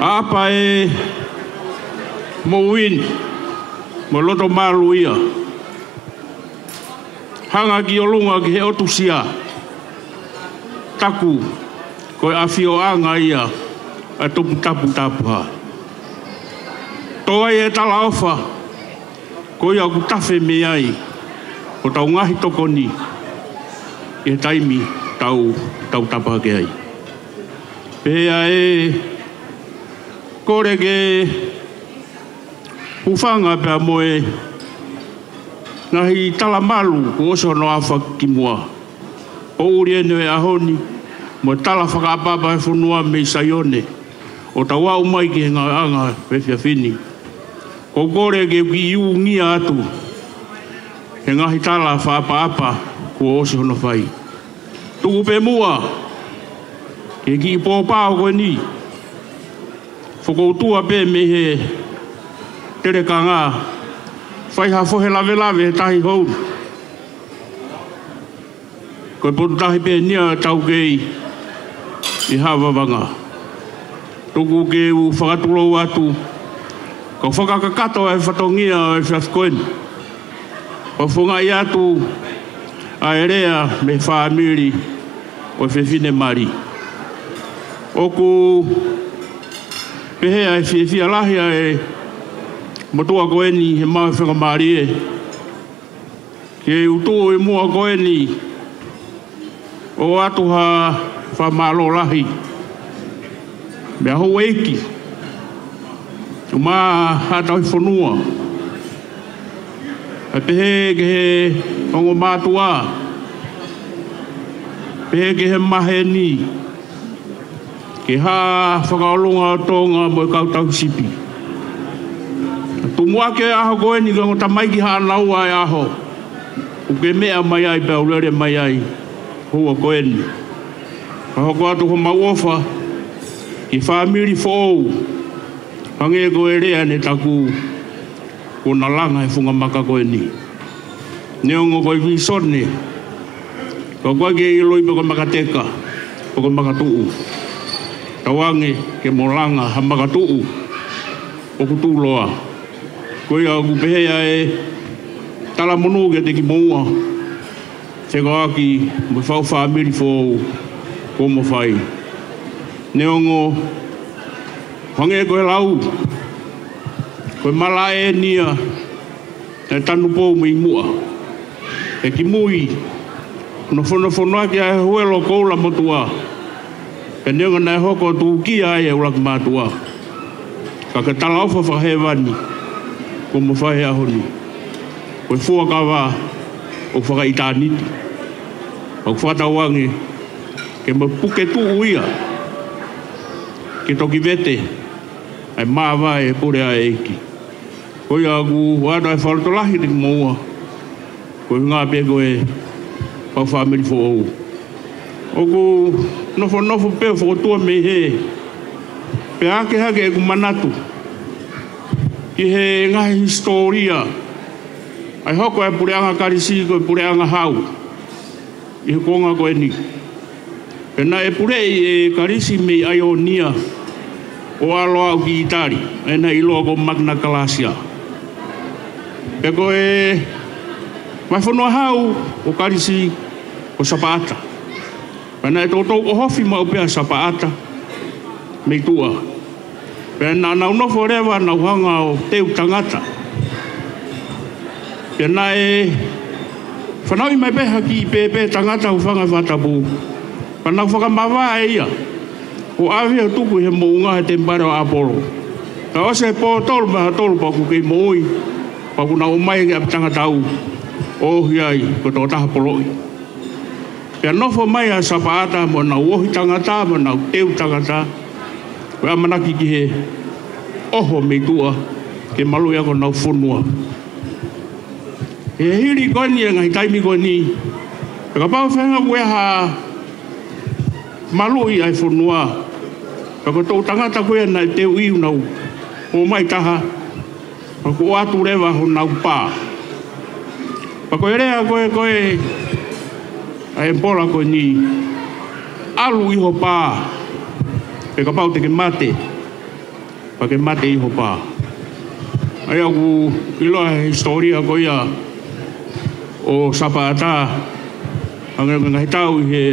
Apa e mowin, mo loto malu ia. Hanga ki o lunga ki he otusia. Taku, koe awhio anga ia, a tupu tapu ha. Toa e tala ofa, koe au ku tawhi me ai, o tau ngahi toko ni, e taimi tau tapa ke ai. Pea kore ke ufanga pea moe ngahi talamalu ko oso no afa ki mua. O uri ene e ahoni, mo tala whakaapapa e whunua me Isaione, o ta wau mai ki he ngā pe whiawhini. Ko kore ke ki iu ngia atu, he ngahi tala whaapa ko oso no whai. Tuku pe mua, ke ki i pōpāo koe ni, whakoutua pe me he tere ka ngā, whai ha whohe lawe he tahi hou. Koe potu tahi pe nia tau kei i hawa wanga. Tuku ke u whakatulou atu, ka whakakakato e whatongia e whiafkoen. Ka whungai atu a erea me whaamiri o e whiwhine mari. Oku pehea e whiwhia lahia e motua koeni he mau whangamari e. Ke utu e mua koeni o atu ha whamalo lahi. Mea hou eiki. O maa hatau whanua. A pehe ke he ongo mātua. Pehe ke he mahe ni. Ke ha whakaolunga o tonga mo e kautau sipi. Tumua ke aho koe ni kongo tamaiki haa naua e aho. Uke mea mai ai pe aurere mai ai. Hua koe ni. Hoko atu ho mauofa. Ki whaamiri whou. Hange koe rea ne taku. Ko na langa e whunga maka koe ni. Neongo koe visone. Ko koe ke iloi poko makateka. Poko makatuu. Tawange ke molanga ha makatuu. Oku tūloa. Koe a kupehea e tala monu ke te ki moua. Wheka aki mo whau whaamiri whou ko mo whai. Neongo hange koe lau. Koe mala e nia e tanu pou me mua. E ki mui no whono aki a huelo koula motua. E neongo nei hoko tu ki ai e ulaki mātua. Ka ke tala ofa whahewani ko mo whahe ahoni. Koe fuakawa o whakaitaniti. O whatawange ke mo puke tu uia. Ke toki vete ai maawa e pure a eiki. Koe agu wada e wharatolahi te moua. Koe ngā pe koe pau whamiri fo ou. Oku nofo peo whakotua me he. Pe hake e kumanatu. Ki he ngahi historia. Ai hoko e pureanga karisi ko e pureanga hau. I he konga koe ni. Pena e purei e karisi me aionia o aloa au ki Itari. E na iloa ko Magna Kalasia. Pe koe mai whanua hau o karisi o Sapaata. Pena e tōtou o hofi mau pia Sapaata me tua. Pena nau nofo rewa nau hanga o teu tangata. Pena e whanau i mai peha ki pepe tangata u whanga whatapu. Pena whakamawa e ia. O awia tuku he mounga he tempare o Apollo. Ka ose po tolu maha tolu paku kei mooi. Paku na o mai ke ap tangata au. O hiai ko tō taha poloi. Pea nofo mai a Sapaata mo na uohi tangata mo na teu tangata. Koe amanaki ki he oho me tua ke malu ia ko nau whunua. He hiri koe ni e ngai taimi koe ni. E ka pao whenga koe ha malu i ai whunua. Ka ko tau tangata koe na teu iu nau o mai taha. Ka ko atu rewa ho nau pā. Ka koe rea koe a empola koe ni alu iho pā. E ka pau te ke mate. Pa ke mate iho pā. Ai aku iloa historia ko ia o Sapaata. Angai ngai tau i he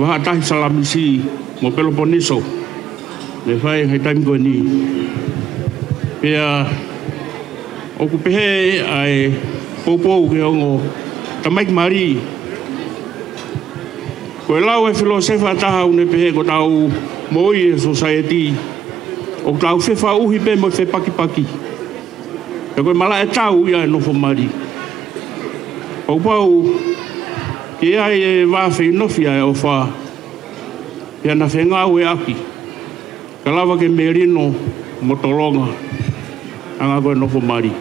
wahatahi salamisi mo Peloponiso. Me whai ngai taimi koe ni. Pea oku pehe ai Poupou ke ongo tamaik mari. Ko e lau e filosefa taha une pehe ko tau moi e society. O tau fefa uhi pe mo fe paki paki. E koe mala e tau ia e nofo mari. Poupou ke ai e wawhi nofia e ofa. Ia na whengau e aki. Ka lawa ke merino motolonga. Anga koe nofo mari.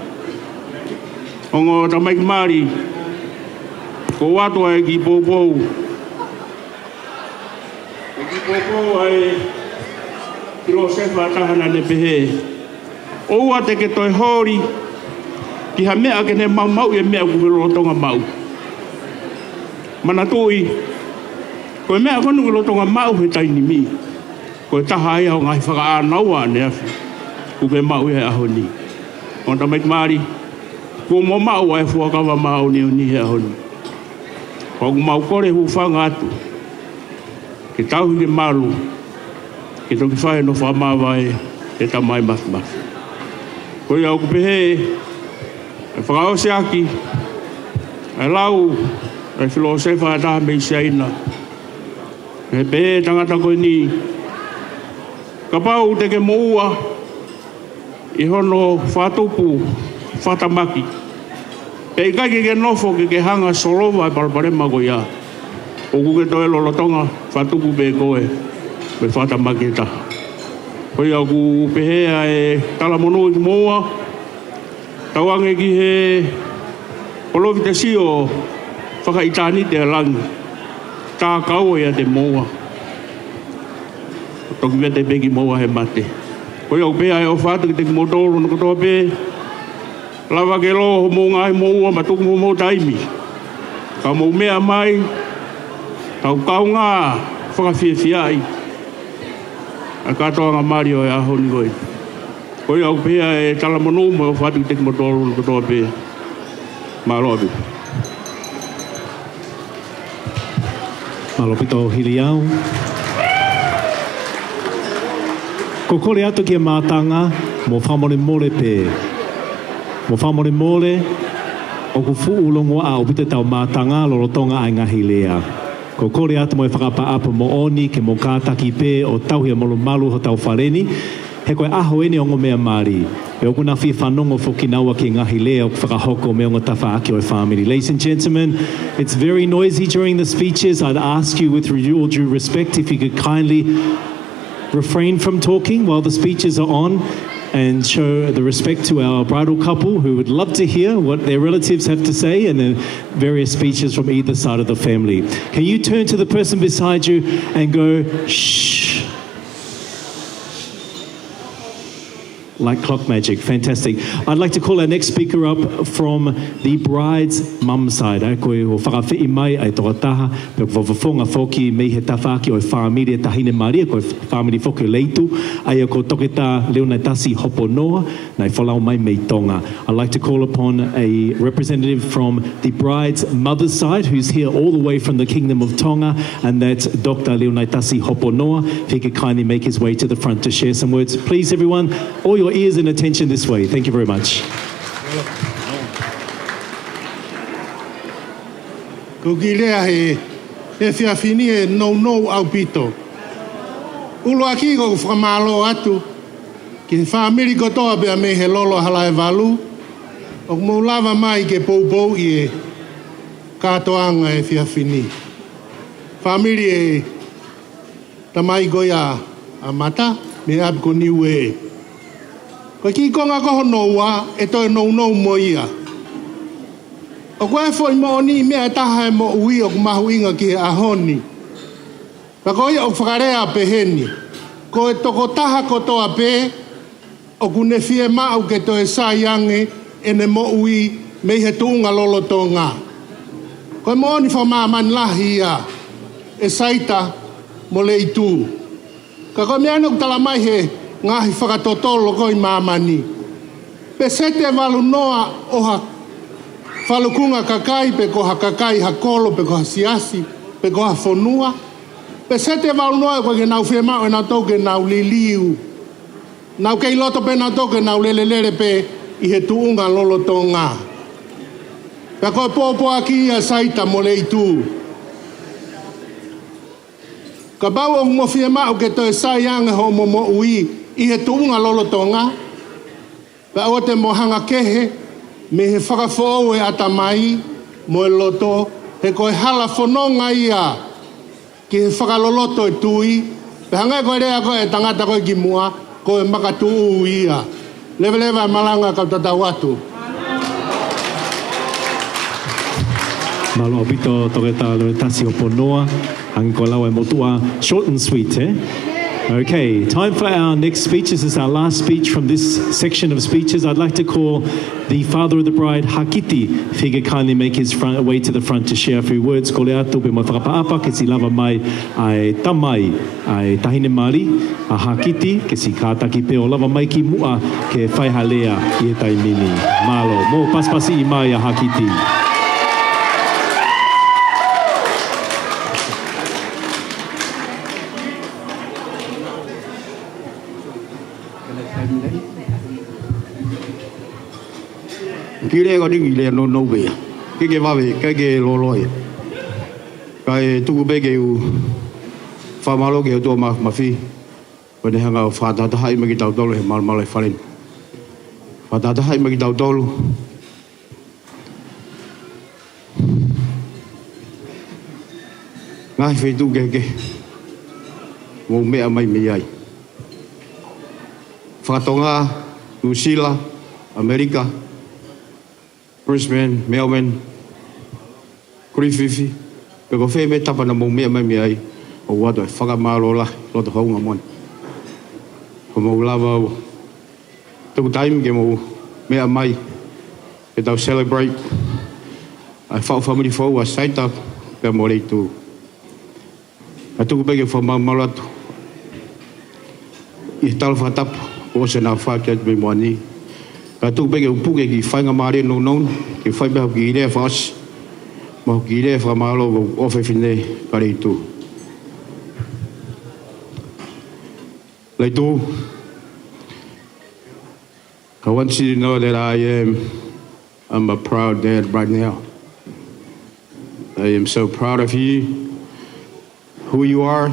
Ongo tamaik mari. Ko watua e ki poupou. E ki poupou ai kilo sefa tahana ne pehe. Oua te ke toi hori. Ki ha mea ke ne mau mau e mea kukilo tonga mau. Mana tui. Koe mea konu kilo tonga mau he taini mi. Koe taha ai au ngai whaka anaua ne afi. Kuke mau he ahoni. Kon tamaik mari. Ko mo mau ai fuakawa mau ni he ahoni. Ko mau kore hu whanga atu. Ke tau ke malu. Ke toki whae no whamawai e tamai mas. Ko iau kupehe. E whakao se aki. E lau. E whilo sefa e taha mei seina. E pehe tangata koe ni. Ka pau te ke moua. I hono whatupu. Whatamaki. Pe kai ke nofo ke hanga solova e parparema ko ia. O kuke toe lolotonga. Whatupu pe koe. Me whatamaki taha. Ko iau ku pehea e talamono ki moua. Tawange ki he polovi te sio whakaitani te alangi. Tā kau ea te moua. Toki mea te peki moua he mate. Ko iau pēa e o whātu ki te ki motoro no kotoa pē. Lawa ke loho mō ngai moua ma tuku mō taimi. Ka mō mea mai. Tau kau ngā whakawhiawhiai. A katoa ngā Mario e ahoni koi. Ko iau pēa e talamono mo o whātu ki te ki motoro no kotoa pē. Māloabi. Malopito hiliau. Ko kore atu ki a mātanga, mo whamore more pē. Mo whamore more, o ku fuulongo a o pita tau mātanga, lorotonga ai ngahi lea. Ko kore atu mo e whakapa apa mo oni, ke mo kātaki pē, o tauhia molo malu ho tau whareni, he koe aho ene o ngō mea Māori. E o kuna whi whanongo whokinaua ki ngahi lea o whakahoko me o ngā tawha aki o e whamiri. Ladies and gentlemen, it's very noisy during the speeches. I'd ask you with all due respect if you could kindly refrain from talking while the speeches are on and show the respect to our bridal couple who would love to hear what their relatives have to say and the various speeches from either side of the family. Can you turn to the person beside you and go, shh? Like clock magic. Fantastic. I'd like to call our next speaker up from the bride's mum side. Ai koe o whakawhi mai ai toa taha. Pe whawhawhonga whoki mei he tawhaki o e whamiri e tahine maria ko e whamiri whoki o Leitu. Ai ko toketa Leonaitasi hopo noa. Nei whalau mai mei tonga. I'd like to call upon a representative from the bride's mother's side who's here all the way from the Kingdom of Tonga, and that's Dr. Leonaitasi hopo noa. If he could kindly make his way to the front to share some words. Please everyone, all your ears and attention this way. Thank you very much. Ko ki lea he whiawhini e nou au pito. Ulo aki ko whamalo atu. Ki whamiri kotoa pia me he lolo hala e walu. O mou lava mai ke poupou i e katoanga e whiawhini. Whamiri e tamai goia a mata me ab ko niu e. Ko ki konga koho noua e toi nou mo ia. O koe fo i mo ni mea taha e mo ui o kumahu inga ki he ahoni. Pa ko ia o whakarea peheni. Ko e toko taha kotoa pe o kune fie mau ke toi sa yange e ne mo ui mei he tuunga lolo tonga. Ko e mo ni whamaaman lahi ia e saita mo Leitu. Ka ko mea nuk talamai he ngahi whakatotolo koi mamani. Pe sete walu noa oha whalukunga kakai, pe koha kakai hakolo, pe koha siasi, pe koha whonua. Pe sete walu noa koe ke nau whiemau e nau toke nau liliu. Nau kei loto pe nau toke nau lelelere pe i he tuunga lolo tō ngā. Pea koe pōpō aki a Saita mo Leitu. Ka bau o ngofia mau ke toi saianga ho mo ui I he tuunga lolotonga. Pea o te mohanga kehe me he whakafo e ata mai mo e loto he koe hala whanonga ia ki he whakaloloto e tui. Pea hangai koe rea koe e tangata koe ki mua koe makatuu ia. Lewe malanga kau tatau atu. Malo obito togeta lo tasi oponoa angkola e motua short and sweet, eh? Okay, time for our next speech. This is our last speech from this section of speeches. I'd like to call the father of the bride, Hakiti, if he could kindly make his way to the front to share a few words. Ko Leatu pe mo whakapaapa ke si lava mai ai tamai ai tahine mari a Hakiti ke si kātaki pe o lava mai ki mua ke whaihalea I e taimini. Malo, mo paspasi I mai a Hakiti. Kile ko dingi le no be. Ke vawe ke loloi. Kai tu be ke u fa malo ke to ma fi. Ko ne hanga fa ta hai me ki tau tolo he mal mal falin. Fa ta hai me ki tau tolo. Ngai fe tu ke. Mo me mai me ai. Fa tonga New Zealand, America. Brisbane, Melbourne, Kurififi, pe ko fe me tapa na mo me mai ai o wado whaka malo la lo te honga mon. Ko mo lava tu time ke mo me mai e tau celebrate. I fought family for was Saita pe mo Leitu. A tu pe ke fo malatu. I tal fatap o se na fa ke me mo ni. Ka tu pe ke upuke ki whainga maare no non, ki whai beha ki irea whaas, ma ki irea whamalo o ofe whine ka Leitu. Leitu, I want you to know that I'm a proud dad right now. I am so proud of you, who you are.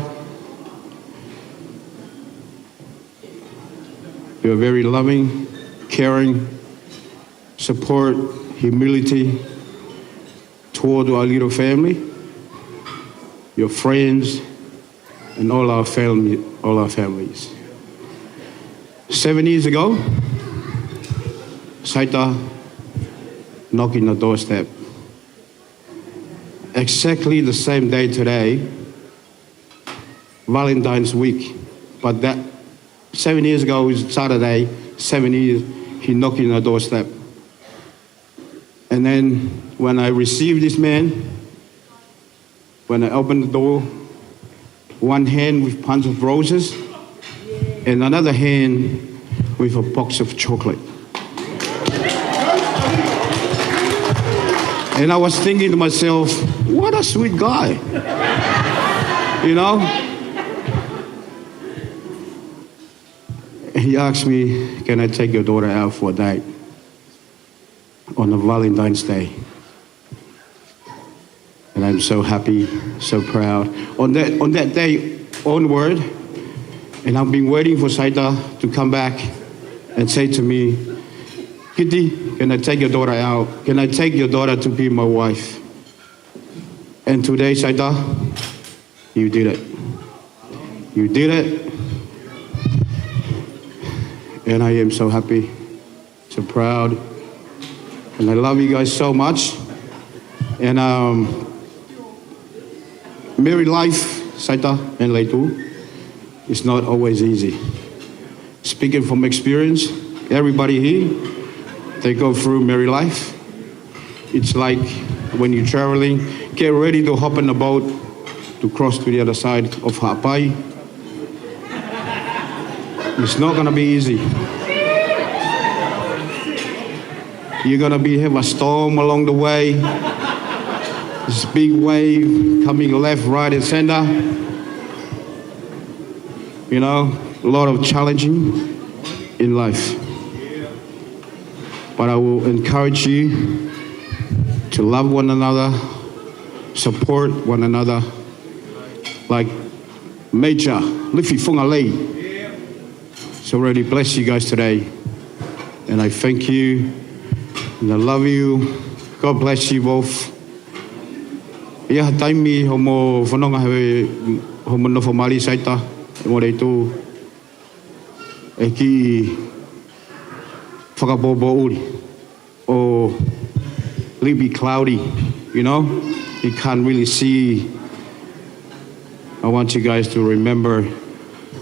You're very loving, caring, support, humility toward our little family, your friends, and all our families. 7 years ago, Saita knocked on the doorstep. Exactly the same day today, Valentine's week, but that 7 years ago was Saturday, 7 years, he knocked on the doorstep. And then when I received this man, when I opened the door, one hand with bunch of roses, and another hand with a box of chocolate. And I was thinking to myself, what a sweet guy. You know? He asked me, can I take your daughter out for a date on a Valentine's Day? And I'm so happy, so proud. On that day onward, and I've been waiting for Saita to come back and say to me, Kitty, can I take your daughter out? Can I take your daughter to be my wife? And today, Saita, you did it. You did it. And I am so happy, so proud. And I love you guys so much. And married life, Saita and Leitu, is not always easy. Speaking from experience, everybody here, they go through married life. It's like when you're traveling, get ready to hop in the boat to cross to the other side of Hawaii. It's not gonna be easy. You're gonna have a storm along the way. This big wave coming left, right, and center. You know, a lot of challenging in life. But I will encourage you to love one another, support one another, like Major Liffy Funga Lei. So really bless you guys today. And I thank you, and I love you. God bless you both. Ia taimi homo whanonga hewe homo nofo mari saita, e mo Leitu, e ki whakabobo uri, o be cloudy, you know? You can't really see. I want you guys to remember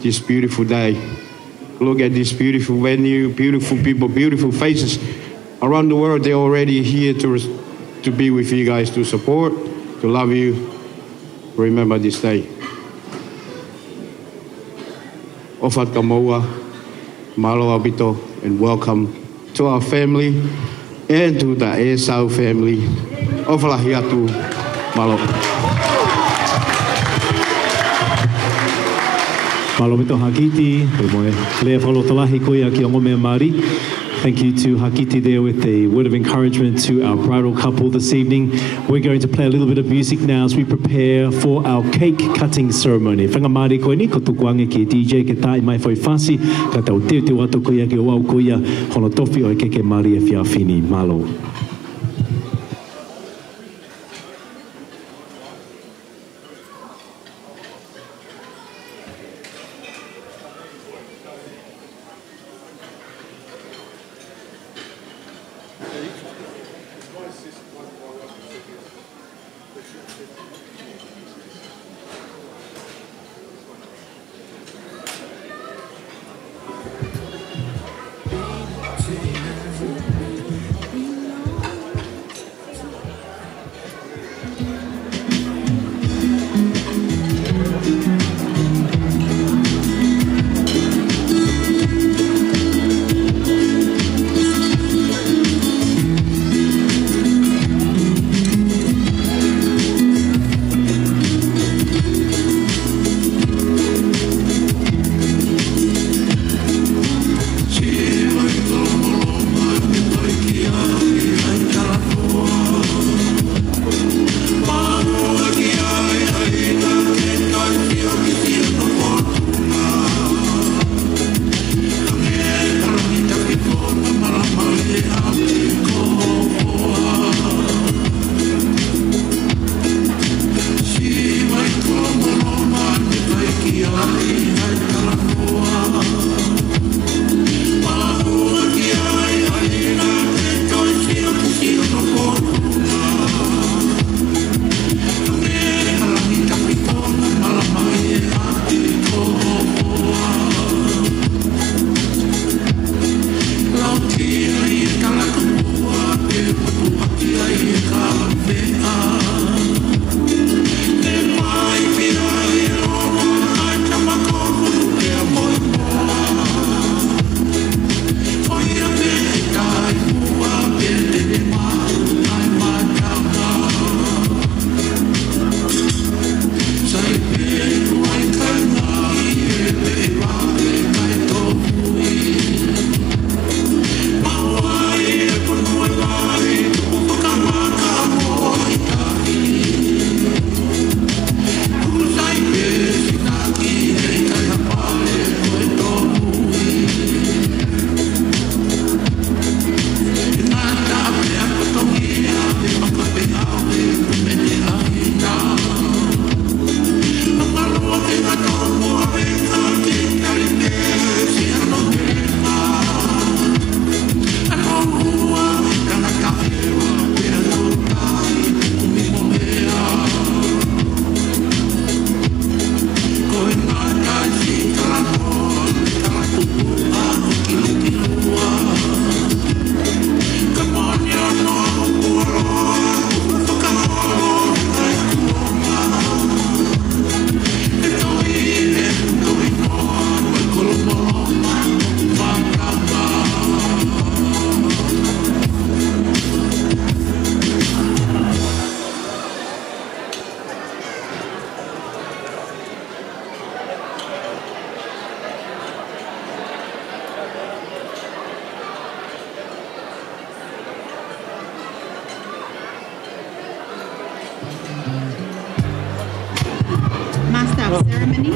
this beautiful day. Look at this beautiful venue, beautiful people, beautiful faces. Around the world, they're already here to be with you guys, to support, to love you. Remember this day. Ofat Kamoa, Malo Abito, and welcome to our family and to the Esau family. Ofalahiatu, Malo. Malo mito Hakiti, lea whalotalahi koia ki ongo mea Māori. Thank you to Hakiti there with a word of encouragement to our bridal couple this evening. We're going to play a little bit of music now as we prepare for our cake cutting ceremony. Whanga Māori koe ni, ko tuku ange ki DJ ke tae mai whai whasi, ka tau teo te watu koia ki o au koia, hono tofi o e keke Māori e whiawhini. Malo. We know ceremony.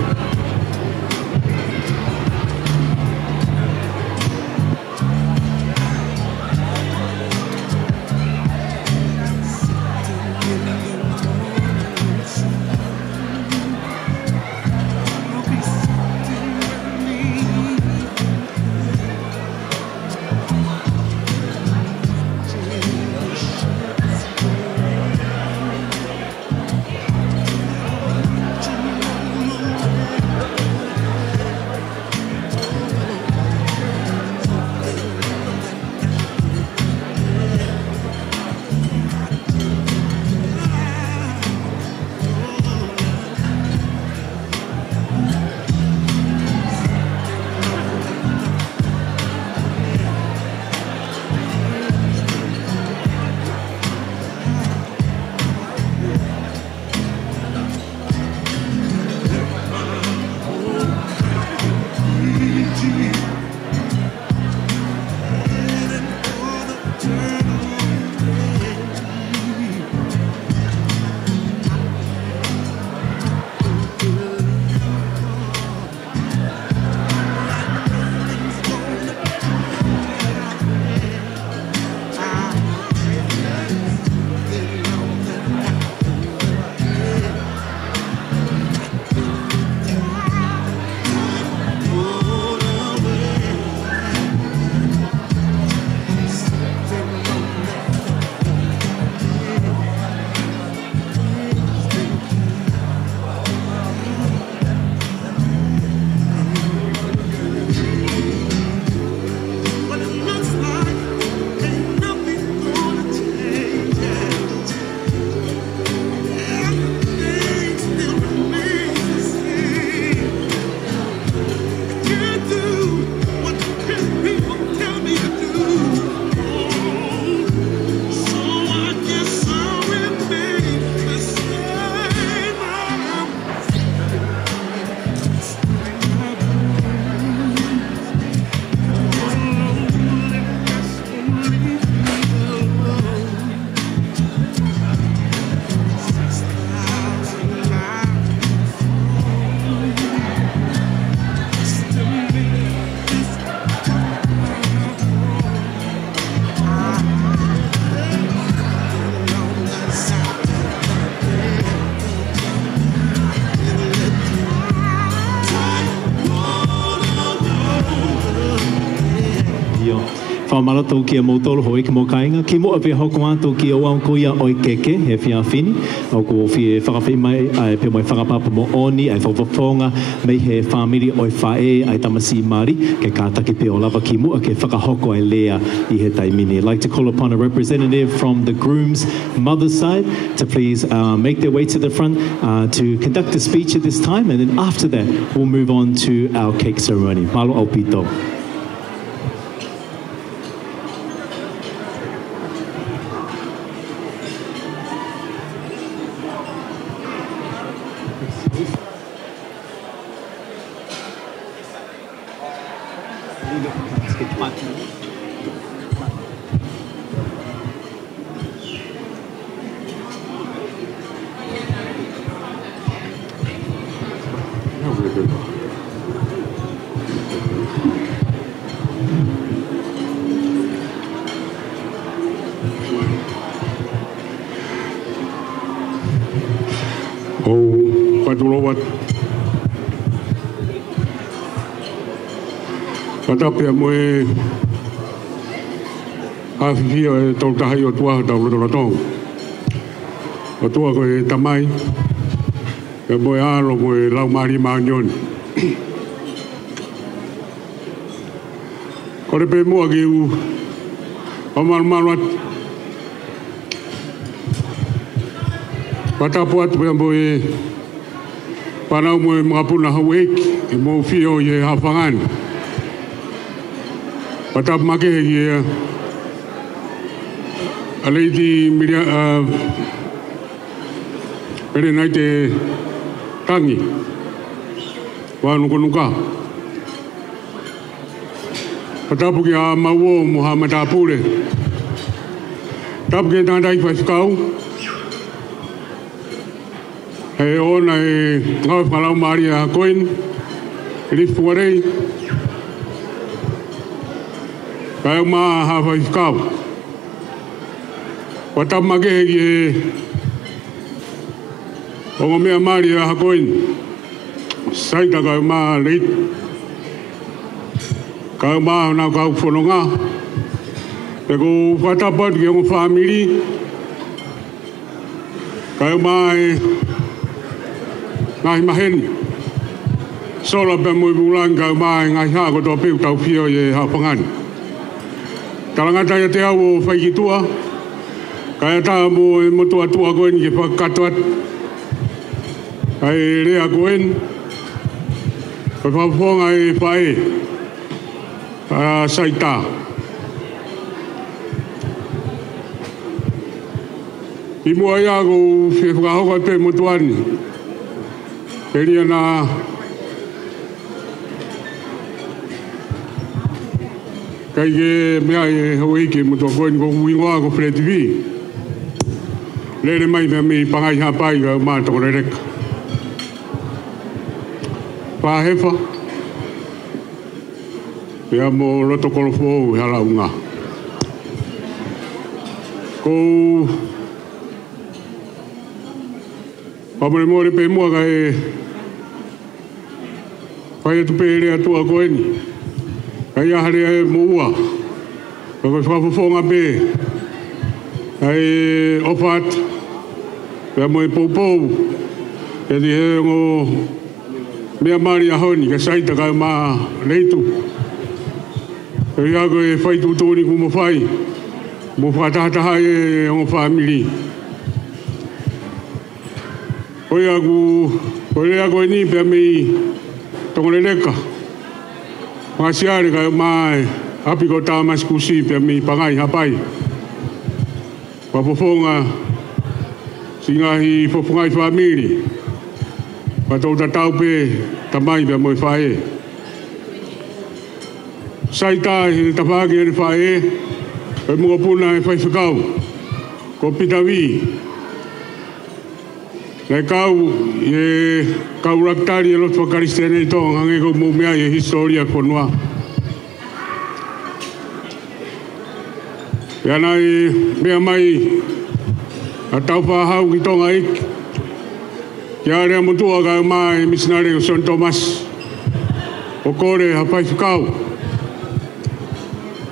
Whamara tau kia mautolo hoi ki mo kainga. Ki mo ape hoko mātou ki o au kuia oi keke he whia whini. Au ko whie whakawhi mai, ai pe mai whakapapa mo oni, ai whawhawhonga, mei he whamiri oi whae, ai tamasi mari, ke kātaki pe o lava ki mua ke whakahoko ai lea I he taimini. I'd like to call upon a representative from the groom's mother's side to please make their way to the front to conduct a speech at this time, and then after that we'll move on to our cake ceremony. Malo au pito. Patapia moe awhiwhia e tau tahai o tuaha tau roto tong. O tua koe tamai, e moe alo moe lau mari maanion. Kore pe mua ki u, o malu atu. Patapu atu pia moe, panau moe mga puna haueki, e mo whio i e hawhangani. Patap make he a lady miria pere nai te tangi wa nuka patapu ki a mawo Muhammad apure tap ke tandai faskau He ona e ngau whalau maria koin. Rifu warei. Kai ma hawa i kau. Wata magehi e o mea maria hakoin. Saita kai ma Leitu. Kai ma na kau whanonga. E ko whatapat ki o whamiri. Kai ma e ngai maheni. Sola pe mui bulan kai ma e ngai hako tō piu tau pio e hapangani. Talangata ia te au o whaikitua. Kai ata mo e motua tua koen ki whakatoat. Kai rea koen. Kai whaponga e whae. Saita. I mua ia ko whakahoka te motuani. E ria na kai ke mea e hau eike motua koen ko uingoa ko Fred TV. Lere mai mea mi pangai hapai ka mātoko rereka. Pāhefa. Pea mo roto kolofo i hala unga. Ko pamore more pe mua ka e pai atu pe ere atua koeni. Ka ia hare e mo ua. Ka koe whafofonga pe. Ka e ofat. Pea mo e poupou. E di he ngo mea mari ahoni ka saita ka ma Leitu. E ia koe whai tutoni ku mo whai. Mo whatahataha e o whamiri. Koe ako ni pia mi tongole leka. Masiare ka mai api ko tamas kusi pia mi pangai hapai. Papofonga singahi fofongai famili. Patou tatau pe tamai pia moi fae. Saita he tapagi e fae. E mua puna e fai whakau. Ko pitawi. Lai kau, e kau raktari e lotu whakaristiane i tōng, hange ko mō mea e historia konua. Pea nai mea mai a tau whahau ki tōnga ik. Kia rea motua ka mai misinare o Son Thomas. O kore hapai whakau.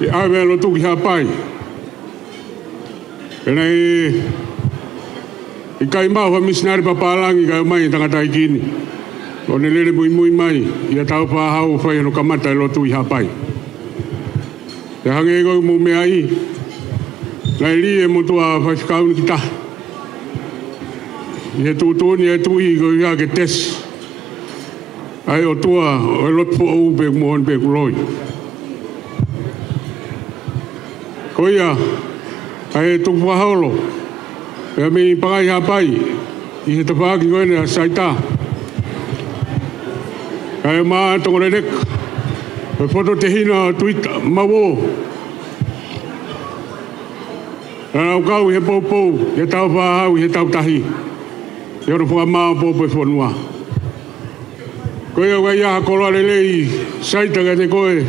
E awe lotu ki hapai. Pea nai I kai mau ha misinari papalangi kai mai tangata ikini. O ne lere Moimoi mai, ia tau pāhau whai ano kamata e lotu I hapai. E hange ko mo mea I. Lai li e motua whai whikauni ki taha. I he tūtoni e tui ko ia ke tes. Ai o tua o lotu po au pe kumohon pe kuroi. Ko ia, ai tuku whahaolo. Pea mi pangai hapai, I he tapaki koene a saita. Kai maa tongore nek, e foto te hina Twitter, mawo. Ranau kau I he poupou, I he tau whahau, I he tau tahi. I oro whaka maa poupou e whanua. Koe au kai aha koloa lelei, saita ka te koe.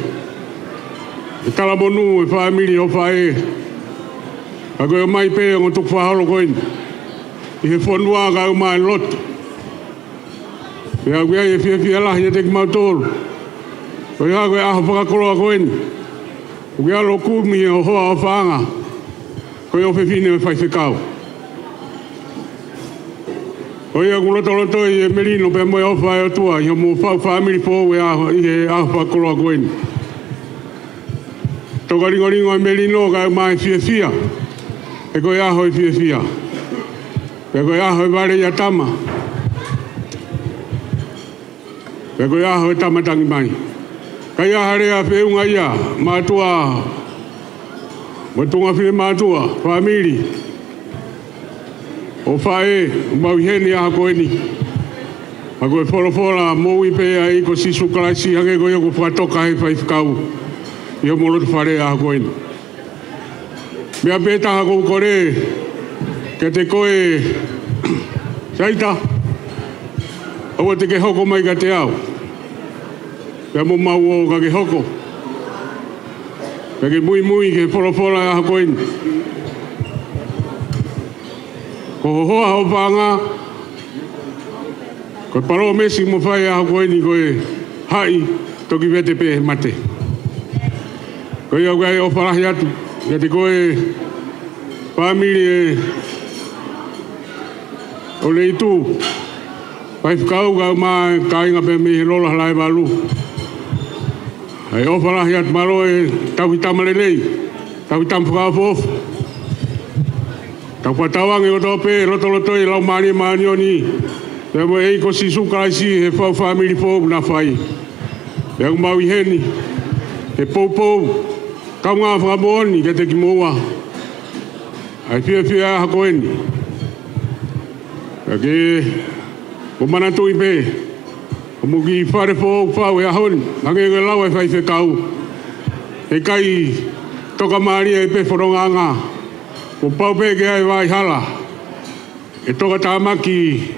E talamonu e whaamiri o whae. A koe mai pe o tuk whahalo koin. I he whanua ka au mai lotu. E au kia e whiawhia lahi e teki mautoro. Koe ha koe aho whakakoroa koin. O kia lo kumi e o hoa o whaanga. Koe o whiwhine me whaiwhikau. Koe a kuloto I e merino pe moe o whae o tua. I mo whau whamiri fōu e aho I he aho whakakoroa koin. Toka ringo e merino ka au mai whiawhia. E koe aho I whiawhia. E koe aho I ware I tama. E koe aho I tamatangi mai. Kai aha rea whiunga ia, mātua. Matunga whine mātua, whamiri. O whae, mauheni aha koeni. A koe whorofora, mōi pēa I ko sisu kalaisi, hange koe ko whatoka he whaifkau. I o molotu whare aha koeni. Mea pētaha kou kore, ke te koe saita, Awa te ke hoko mai ka te au. Pea mo mau o ka ke hoko. Pea ke mui ke polopola a hakoini. Ko hoa ho panga. Ko paro mesi mo fai a hakoini koe hai toki vete pe mate. Koe au kai o parahi atu. Ia te koe family o Leitu. Pai whakau kau mā kāinga pe me lola halai walu. Ai o parahi atu maro e tau hi tamalelei. Tau hi tampukau fofu. Tau patawangi o tope loto e lau maani oni. Pea mo ei ko si suka si he whau family fōku na whai. Pea ku mau i heni. He pou. Kau ngā whakamooni ke te ki moa. Ai whia hakoeni. Ka ke o mana tui pe. O muki whare whau e ahoni. Mange ke lau e whai whekau. E kai toka maria e pe whoronganga. O pau pe ke ai vai hala. E toka tāmaki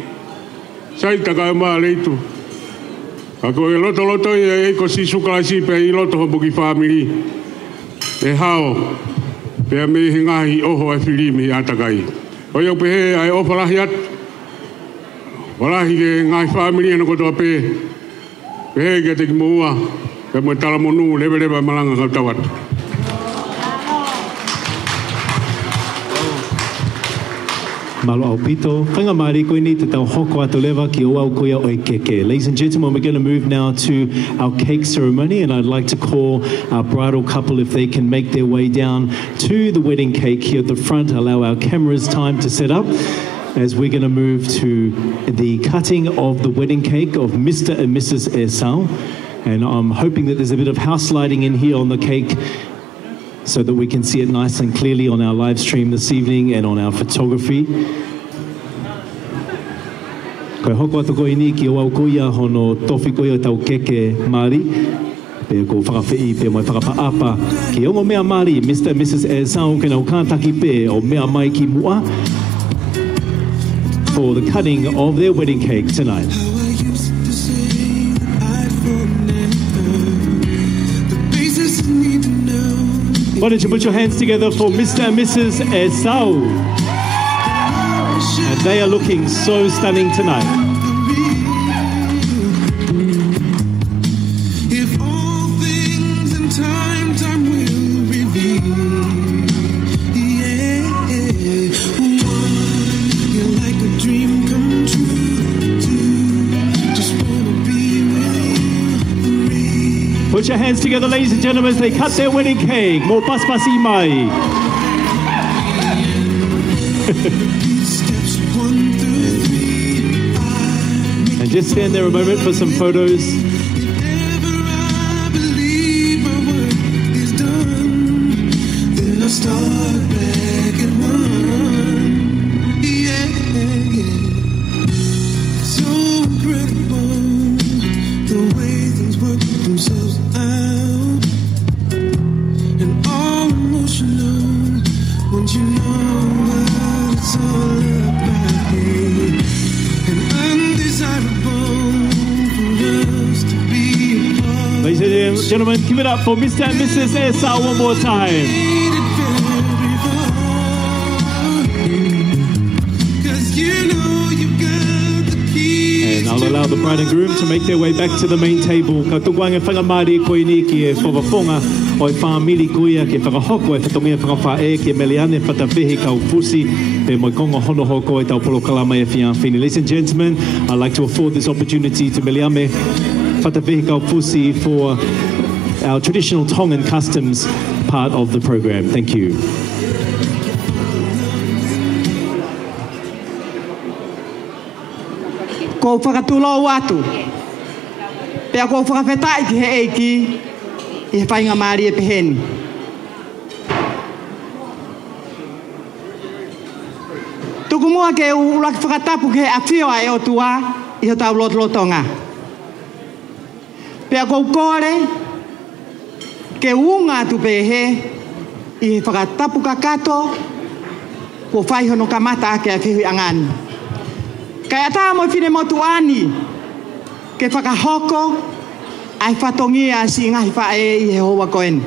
saita ka maa Leitu. Ka koe loto e ko si sukalasi pe i loto ho muki family. E hao, pea me he ngahi oho e whirimi i atakai. O iau pehe ai o whalahi atu. Walahi ke ngahi whamiri ana kotoa pe. Pehe ke te ki moua. Pea mo tala monu lewe malanga kau tawatu. Malo au pito. Whanga maari koe ni te tau hoko atu lewa ki o au koea oi keke. Ladies and gentlemen, we're going to move now to our cake ceremony, and I'd like to call our bridal couple if they can make their way down to the wedding cake here at the front. Allow our cameras time to set up as we're going to move to the cutting of the wedding cake of Mr. and Mrs. Esau. And I'm hoping that there's a bit of house lighting in here on the cake so that we can see it nice and clearly on our live stream this evening and on our photography. Koe hoko atu koe ni ki o au koia hono tofi koia tau keke Māori. Pea ko whakawhii, pea mai whakapaapa. Ki ongo mea Māori, Mr. and Mrs. Esau, kena o kātaki pe o mea mai ki mua for the cutting of their wedding cake tonight. Why don't you put your hands together for Mr. and Mrs. Esau? And they are looking so stunning tonight. If all things in time will reveal. Yeah, one, you're like a dream come true. Two, just wanna be with you. Put your hands together, ladies and gentlemen, as they cut their wedding cake. Mo paspasi mai. And just stand there a moment for some photos. Gentlemen, give it up for Mr. and Mrs. Esau one more time. And I'll allow the bride and groom to make their way back to the main table. Ka tukuanga whangamari koe ni ki e whakafonga o e whamiri kuia ki e whakahoko e whatongia whakawhae ki e meleane whatawehi ka upusi pe moi konga hono hoko e tau polo kalama e whiawhini. Ladies and gentlemen, I'd like to afford this opportunity to meleame whatawehi ka upusi for our traditional Tongan customs part of the program. Thank you. Ko whakatulo atu. Pea ko whakawhetai ki he eiki i he whainga maari e peheni. Tuku mua ke uraki whakatapu ke he awhioa e o tua i ho tau lotolotonga. Pea ko kore ke unga tu pehe i he whakatapu kakato ko whaihono kamata ake a whihui angani. Kai ata mo whine motu ani ke whakahoko ai whatongia si ngahi whae i he hoa koen.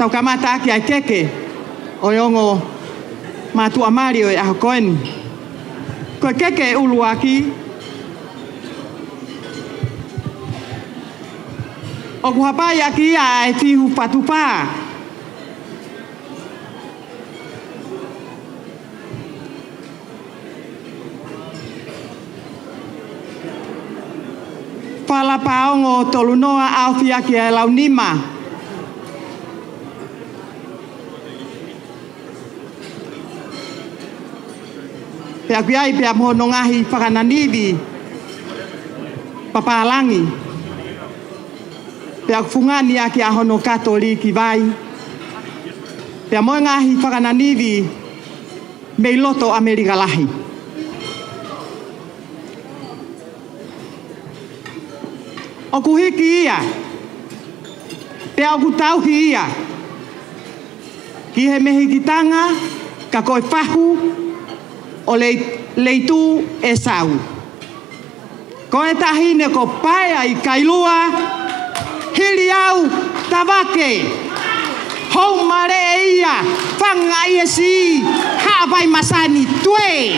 Tau kamata aki ai keke o yongo mātua mari o e aho koen. Koe keke e ulu aki o kuhapai aki ia e tihu patupā. Pala paongo tolunoa au fiaki e launima. Pea kuiai pea mohono ngahi whakananiwi papalangi. Pea kufungani aki a hono katoliki vai. Pea moe ngahi whakananiwi mei loto Amerika lahi. O kuhiki ia, pea o kutauhi ia, ki he mehikitanga ka koe whahu o Leitu Esau. Koe tahine ko paia i kailua, hiri au tawake, hou mare ia, whanga ia si, hawai masani tue.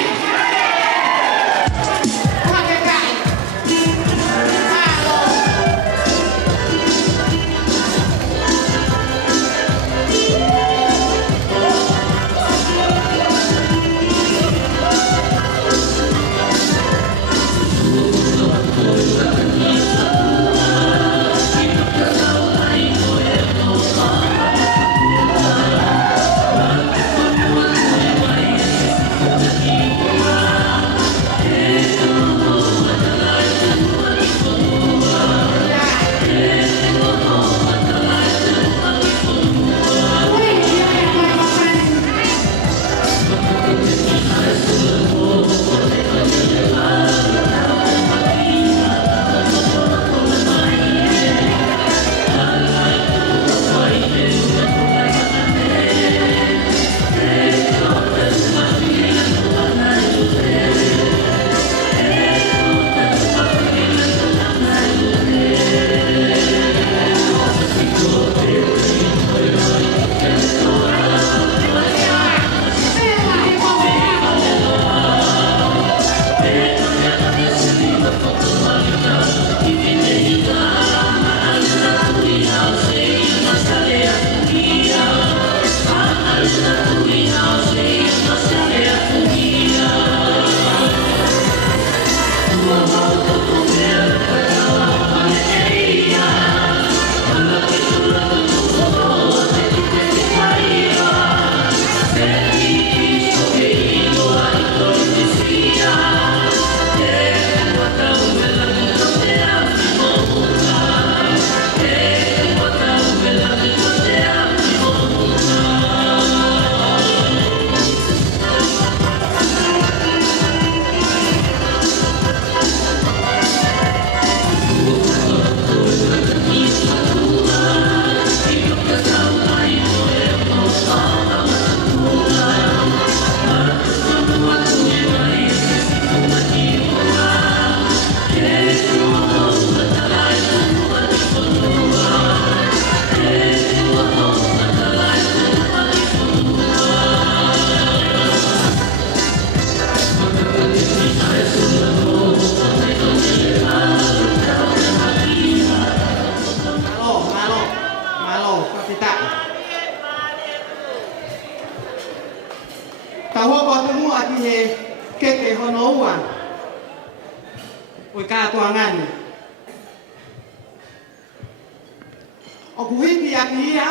O kuhiki aki ia,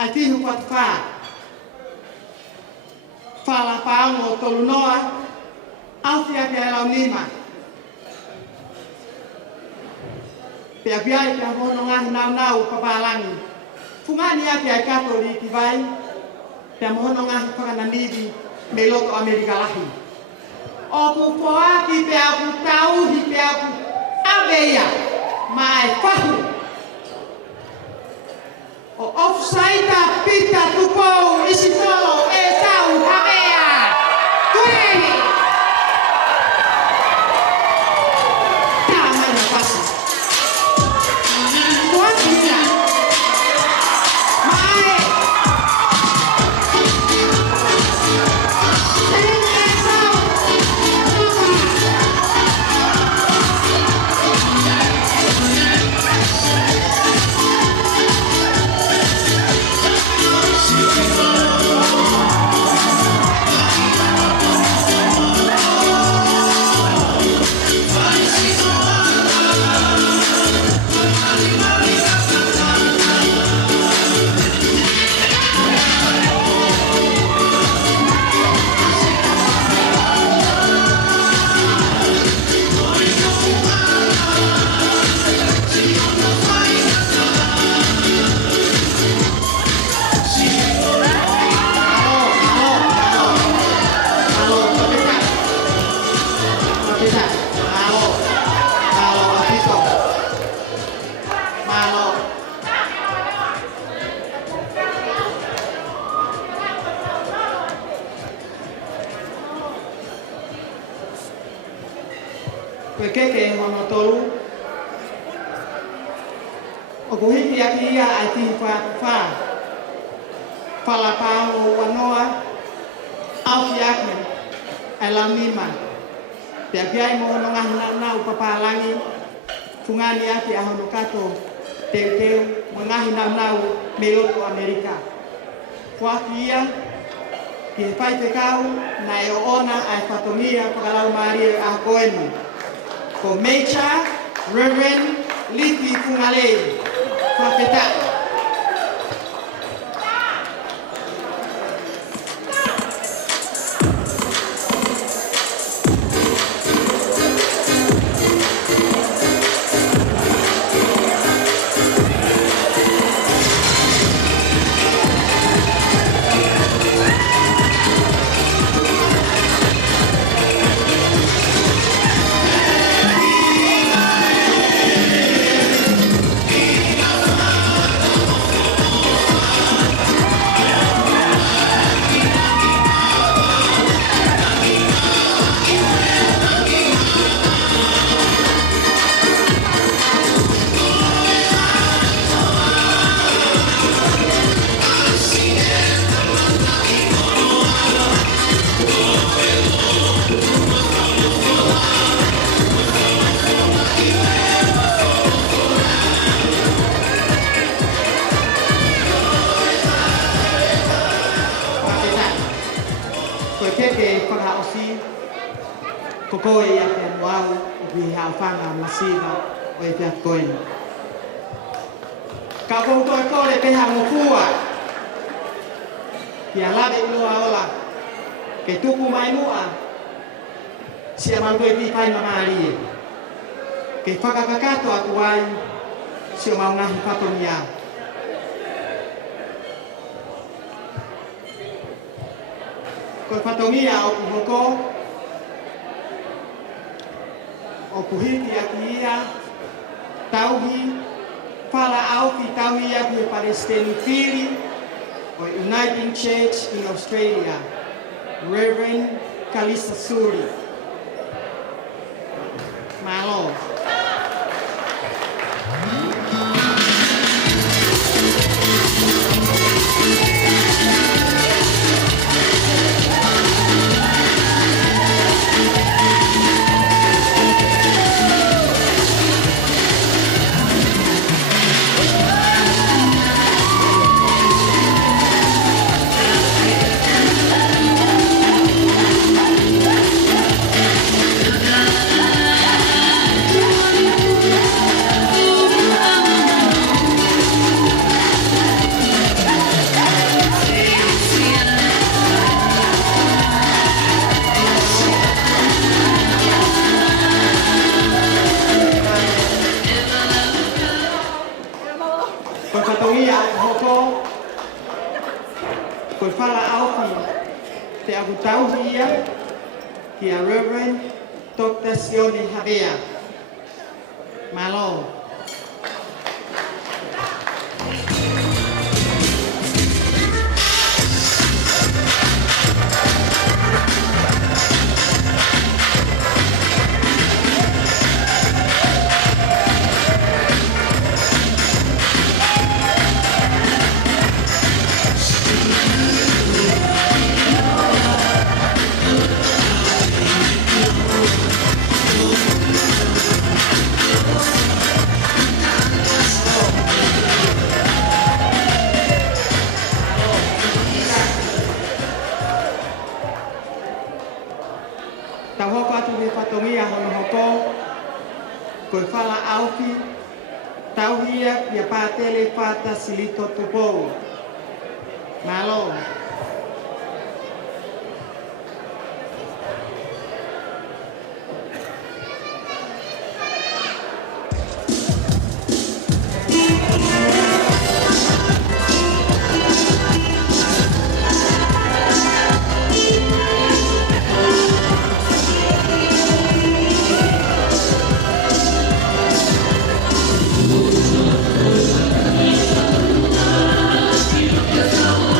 ai tihu patupā. Whala whaongo tolunoa, auti aki e launima. Pea biai pea mono ngahi nau papalangi. Fungani aki ai katoliki vai, pea mono ngahi whakananiwi me loto Amerika lahi. O kupoaki pea ku tauhi pea ku Havea. Mai whahu. O Ofusaita pita tupou isi tolo e Koe keke hono tolu. O kuhiki aki ia ai ti wha. Whala pāo wanoa. Auki aki. Ai lau nima. Te aki ai mo hono ngahi nau papalangi. Fungani aki a hono kato. Teu mo ngahi nau me loto Amerika. Whaki ia. Ki he pai te kau. Na e o ona ai whatongia whakalau maari a koenu. Ko Mecha, Reverend Leitu Fungalei. Whapeta. Kokoe ia te amuau o ki hawhanga masiva o e te atoina. Ka koutou e kore peha ngokua. Ki a lawe iloa ola. Ke tuku mai mua. Si a mautoi pi pai mamari. Ke whakakakato atu ai. Si o maungahi patonia. Koe patonia o kuhoko. O puhiti aki ia, tauhi, whala auki tauhi ia ki Palestine Fili, o Uniting Church in Australia, Reverend Kalisa Suri. Malo. Koe whala auki te agutauhi ia ki a Reverend Dr. Havea. Malo. Tau hoko atu he whatongia hono hoko, koe whala auki, tauhia kia pātele whata silito tupou. Malo.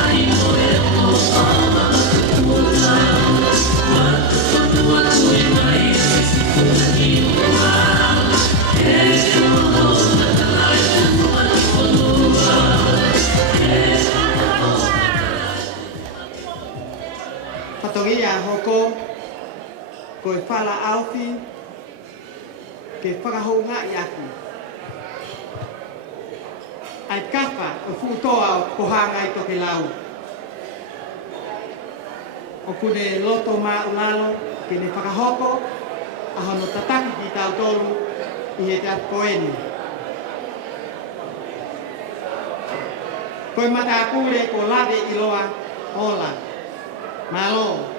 Moimoi. hoko, ko e whala auti, ke whakahonga i aku. Ai kapa o futoa o kohanga i toke lau. O kune loto maulalo, ke ne whakahoko, a hono tataki ki tau tolu i he te koeni. Koe mata akure ko lade i loa ola. Malo.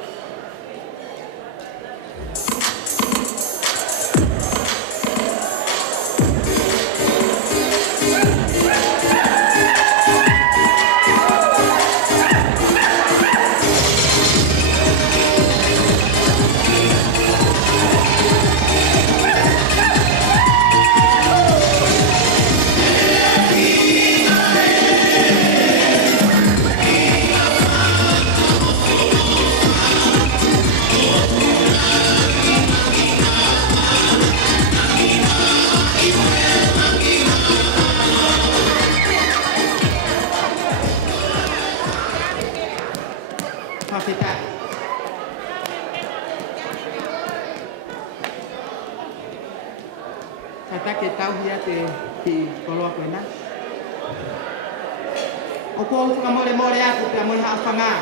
O ko ka more aku te mo ha fanga.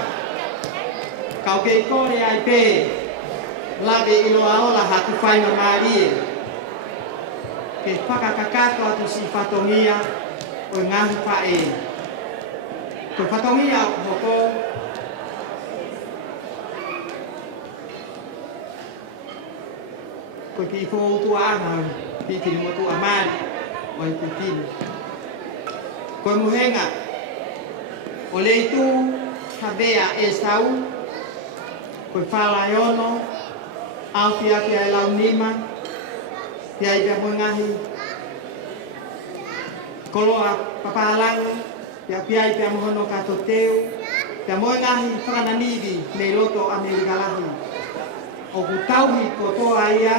Kau ke kore ai pe. Lave ilo aola ha tu fai no mari. Ke paka kakato atu si fatongia o ngahi fae. Ko fatongia hoko ko ki fo tu ana ki ki mo tu amari o i putin. Ko muhenga o Leitu, Havea, Esau, koe whala iono, au pia e lau nima, pia i pia moingahi, koloa papalango, pia i pia mohono kato teu, pia moingahi whakananivi nei loto Amerikalahi. O kutauhi kotoa ia,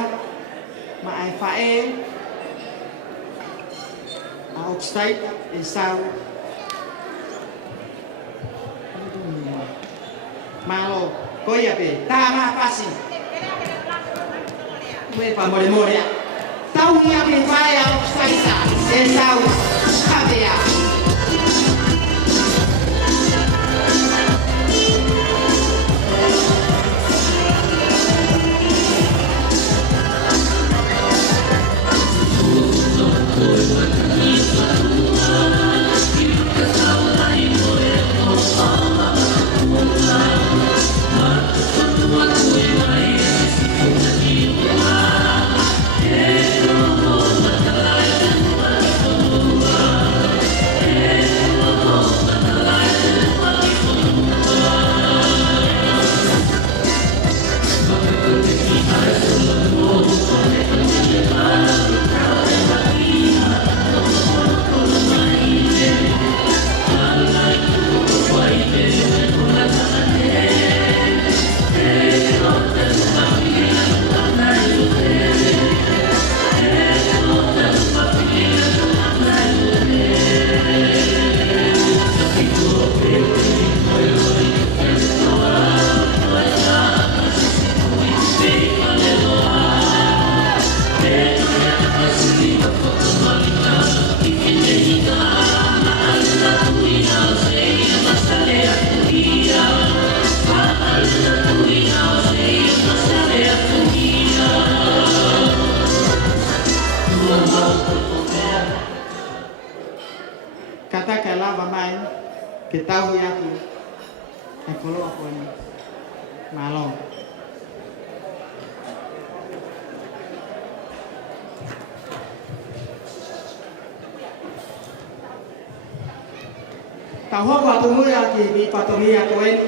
ma ai whae, a Ofusaita, Esau, malo koia pe tama pasi me pa more tau ia pe vai a Ofusaita Esau Havea que tahu aku ekolo aku ini malo tahu aku tunggu ya di patongi aku ini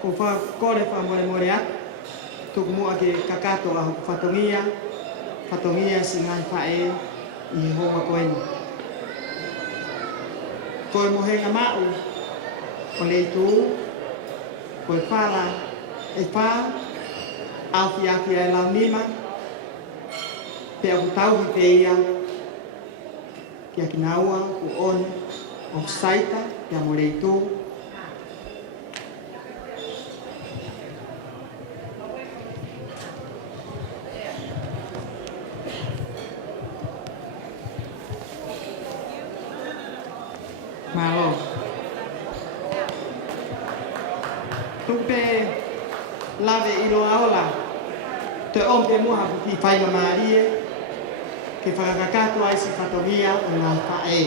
kufa kore fa more tukmu ake kakato a fatongia singai fae i homa koen koe mohenga mau o Leitu koe whala e wha au fiaki e lau nima pe aku tau hi te ia Pia kinaua ku on Ofusaita pia mo Leitu. Malo. Tupe lave ilo aola. Te ompe muha ki fai mamarie. Ke whakakakato ai si whatoria o ngā whae.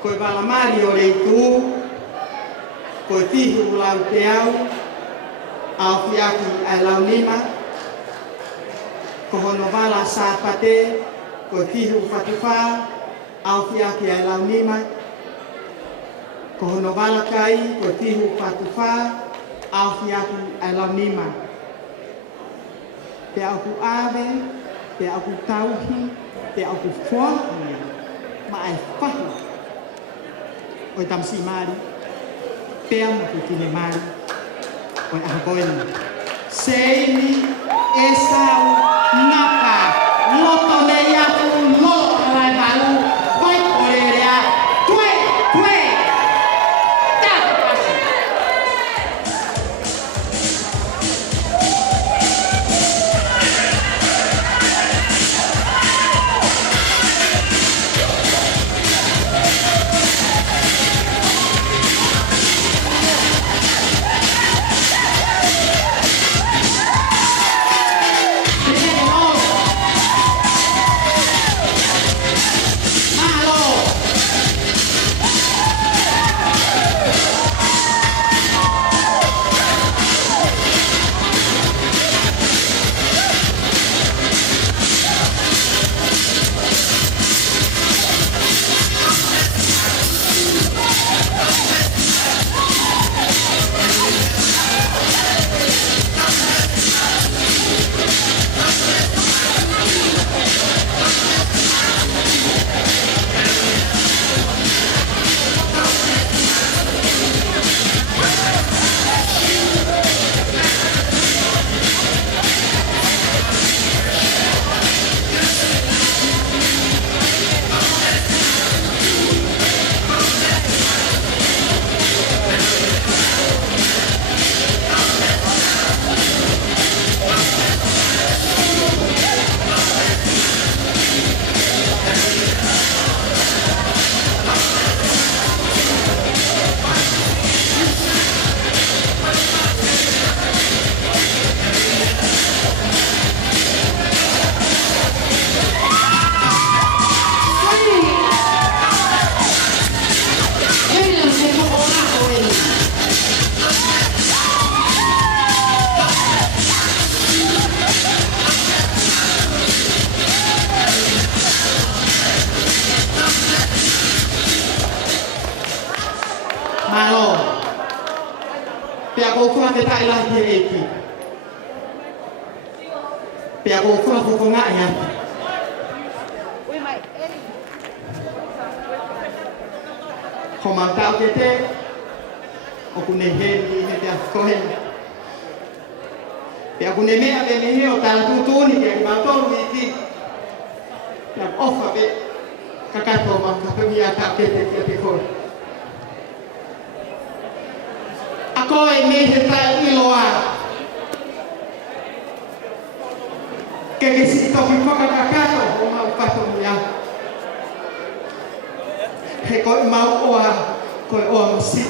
Koe walamari o Leitu, koe tihu lau te au, au whiaki ai lau nima, ko hono wala sāpate, koe tihu whatuwha, au whiaki ai lau nima, ko hono wala kai, koe tihu whatuwha, au whiaki ai lau nima. Te au ku awe, te au ku tauhi, te au ku whoahia, ma ai whahi. Oi tamsi mari, pea mo ku tine mari, oi aha koeni. Seini, Esau, naka, loto le yaku, loto alai halu, vai korerea, tue, tato pasi. Malo. Pia ko kura te tai la hi eki. Pia ko kura ko nga ya. Ko ma tau ke te. O ku ne he ni he te ko he. Pia ku ne me ave me he o tala tu tu ni ke ma to ni ki. Pia ofa be kakato ma ka pe mi ata ke te ko. Ako e me he tai iloa. Ke si to ki foka kakato o ma pato ya. He ko ma o ko o si.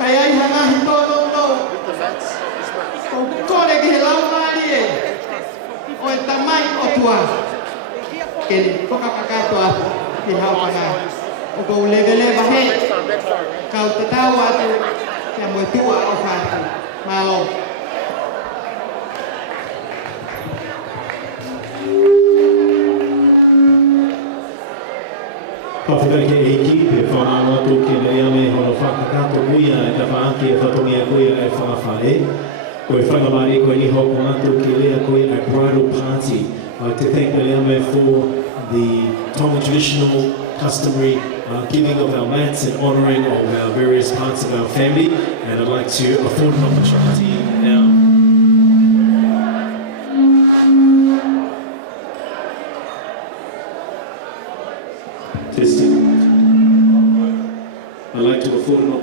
Kaya i hanga hito no. Ko le ki la mari e. O tamai o tua. Ke foka kakato a ki ha o na. O ko levele ba he. Kau tau atu ya mo tua o fatu. Malo. Whawhakake e ki, pe whanawatu ke lea me hono whakakato kuia e ka whaaki e whatongia kuia e whawhae. Koe whangamari koe ni hoko atu ke lea koe a bridal party. I'd like to thank the Leame for the Tonga traditional, customary giving of our mats and honouring of our various parts of our family. And I'd like to afford an opportunity now.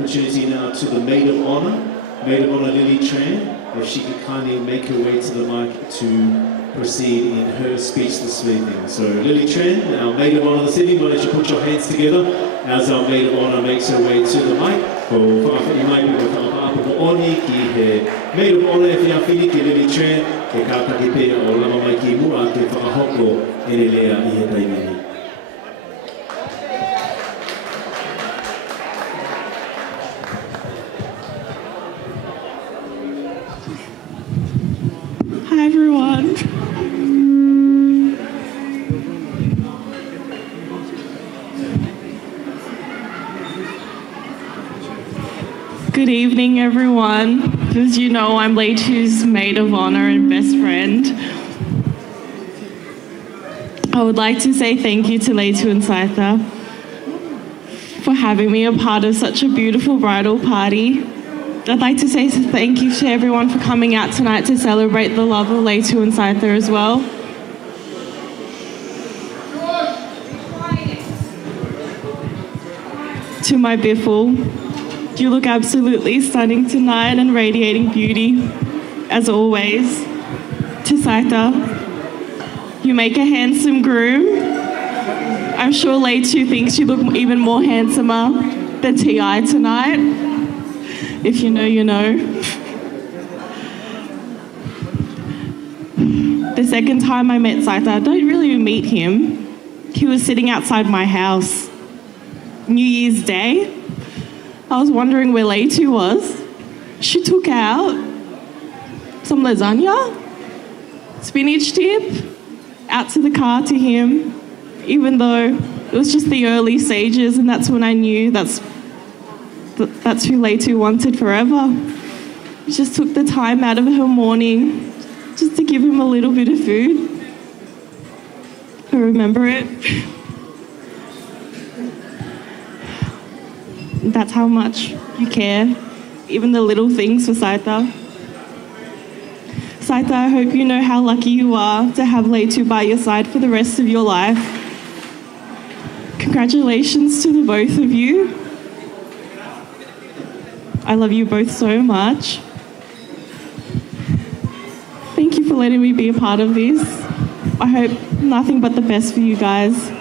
opportunity now to the Maid of Honor Lily Tran, if she could kindly make her way to the mic to proceed in her speech this evening. So Lily Tran, our Maid of Honor this evening, why don't you put your hands together as our Maid of Honor makes her way to the mic. You might be with our Oni ki he Maid of Honor e whiawhini ki Lily Tran, e kātaki pēr o lama mai ki mua te whakahoko e re lea I he taimini. Hi everyone. Good evening everyone. As you know, I'm Leitu's Maid of Honor and best friend. I would like to say thank you to Leitu and Saita for having me a part of such a beautiful bridal party. I'd like to say thank you to everyone for coming out tonight to celebrate the love of Leitu and Saita as well. To my biffle, you look absolutely stunning tonight and radiating beauty, as always. To Saita, you make a handsome groom. I'm sure Leitu thinks you look even more handsomer than T.I. tonight. If you know, you know. The second time I met Saita, I don't really meet him. He was sitting outside my house. New Year's Day. I was wondering where Leitu was. She took out some lasagna, spinach dip, out to the car to him, even though it was just the early stages, and that's when I knew that's who Leitu wanted forever. She just took the time out of her morning just to give him a little bit of food. I remember it. That's how much you care, even the little things for Saita. Saita, I hope you know how lucky you are to have Leitu by your side for the rest of your life. Congratulations to the both of you. I love you both so much. Thank you for letting me be a part of this. I hope nothing but the best for you guys.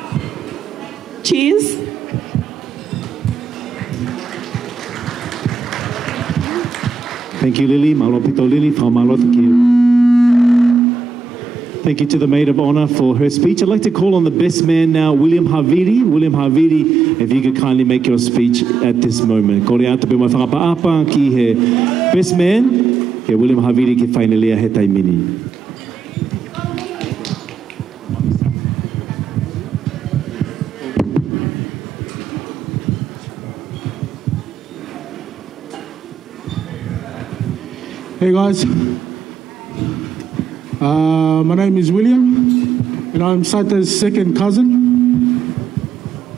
Cheers. Thank you, Lily. Malopito Lily from Thank you to the Maid of Honor for her speech. I'd like to call on the best man now, William Haviri. William Haviri, if you could kindly make your speech at this moment. Kore ata pe mai whakapaapa ki he best man, he William Haviri ki whainelea he taimini. Hey guys, my name is William, and I'm Saita's second cousin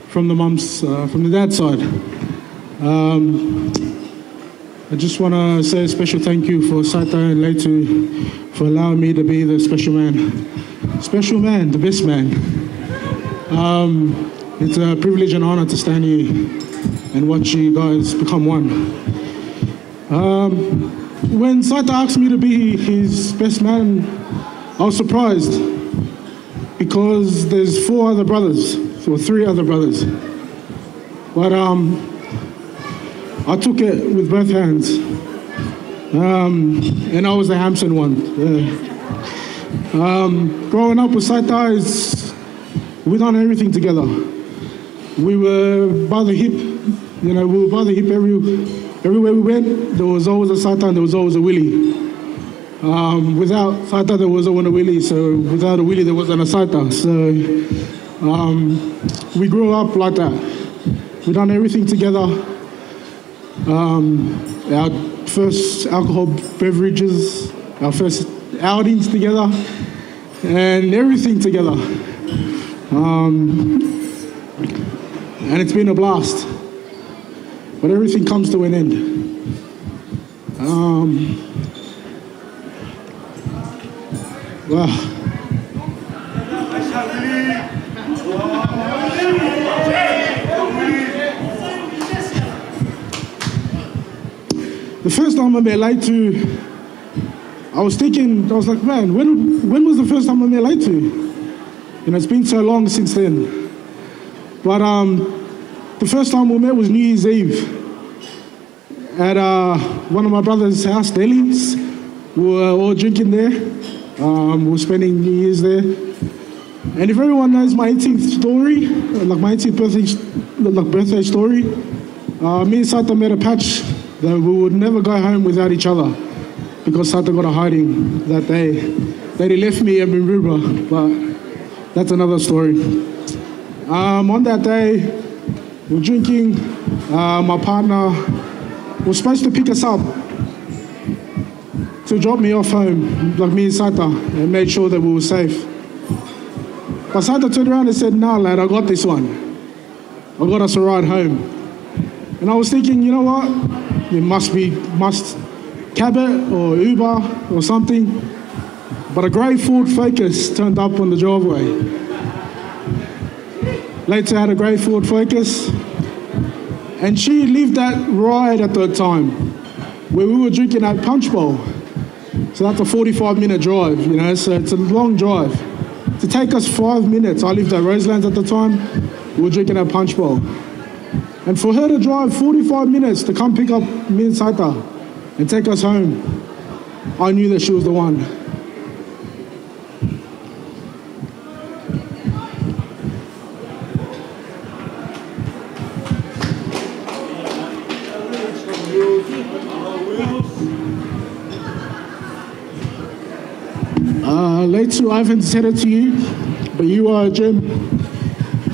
from the dad's side. I just want to say a special thank you for Saita and Leitu for allowing me to be the special man, the best man. It's a privilege and honor to stand here and watch you guys become one. When Saita asked me to be his best man, I was surprised because there's 3 other brothers. But I took it with both hands. And I was the Hampson one. Growing up with Saita, we done everything together. We were by the hip, everywhere we went, there was always a Saita and there was always a Willie. Without Saita, there wasn't a Willie, so without a Willie, there wasn't a Saita. So we grew up like that. We done everything together. Our first alcohol beverages, our first outings together, and everything together. And it's been a blast. But everything comes to an end. first time I met Leitu, I was like, man, when was the first time I met Leitu? It's been so long since then. But the first time we met was New Year's Eve at one of my brother's house, Deli's. We were all drinking there. We were spending New Year's there. And if everyone knows my 18th story, like my 18th birthday story, me and Saita made a patch that we would never go home without each other because Saita got a hiding that day. They left me at Miruba, but that's another story. On that day, we were drinking. My partner was supposed to pick us up to drop me off home, like me and Saita, and made sure that we were safe. But Saita turned around and said, nah, lad, I got this one. I got us a ride home. And I was thinking, you know what? It must cab it or Uber or something. But a grey Ford Focus turned up on the driveway. Leitu had a grey Ford Focus. And she lived that ride at the time where we were drinking at Punch Bowl. So that's a 45-minute drive, so it's a long drive. To take us 5 minutes, I lived at Roselands at the time, we were drinking at Punch Bowl. And for her to drive 45 minutes to come pick up me and Saita and take us home, I knew that she was the one. Leitu, I haven't said it to you, but you are a gem.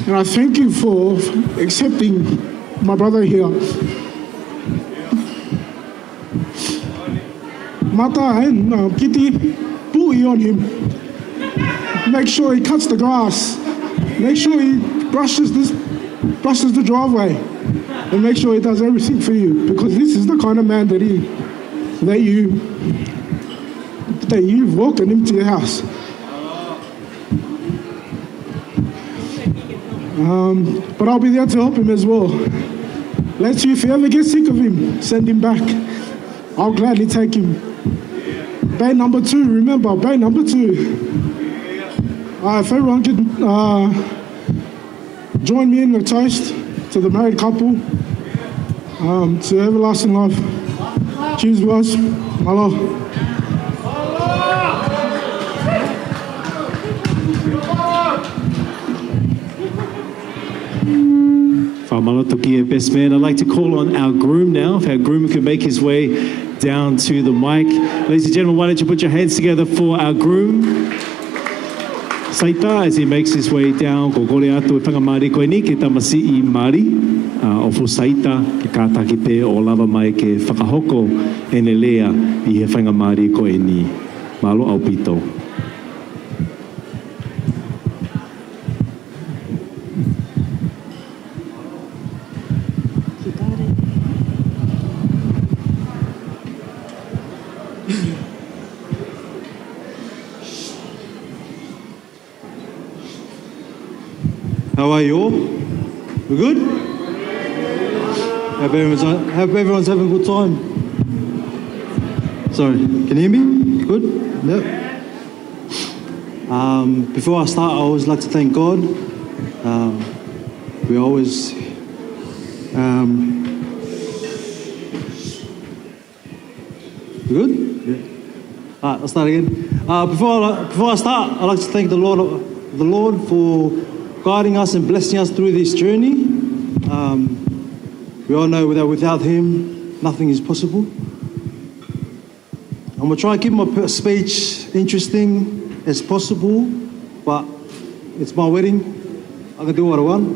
And I thank you for accepting my brother here. Mata and Kitty, booty on him. Make sure he cuts the grass. Make sure he brushes the driveway. And make sure he does everything for you, because this is the kind of man that you've welcomed him to your house. But I'll be there to help him as well. Leitu, if you ever get sick of him, send him back. I'll gladly take him. Bay number 2, remember, bay number 2. If everyone could join me in the toast to the married couple, to everlasting life. Cheers, boys. Malo. Best man. I'd like to call on our groom now. If our groom could make his way down to the mic. Ladies and gentlemen, why don't you put your hands together for our groom, Saita, as he makes his way down. Ko kore atu e whangamari koe ni, ke tamasi I Māori. Ofusaita, ke kātaki pe o lava mai ke whakahoko e ne lea I he whangamari koe ni. Malo au pito. How are you all? We good? Hope everyone's having a good time. Sorry, can you hear me? Good? Yep. Before I start, I always like to thank God. We always good? Yeah. All right, I'll start again. Before I start, I'd like to thank the Lord for guiding us and blessing us through this journey. We all know that without Him, nothing is possible. I'm going to try and keep my speech interesting as possible, but it's my wedding. I can do what I want.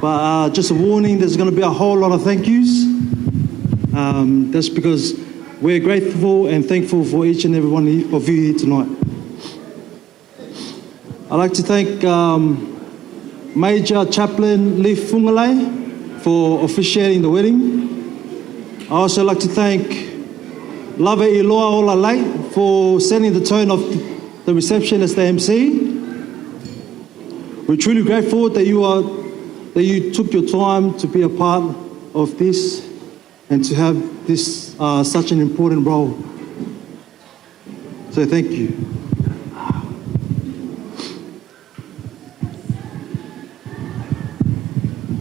But just a warning, there's going to be a whole lot of thank yous. That's because we're grateful and thankful for each and every one of you here tonight. I'd like to thank Major Chaplain Leif Fungalei for officiating the wedding. I also like to thank Lave Iloa Ola Late for setting the tone of the reception as the MC. We're truly grateful that you took your time to be a part of this and to have this such an important role. So thank you.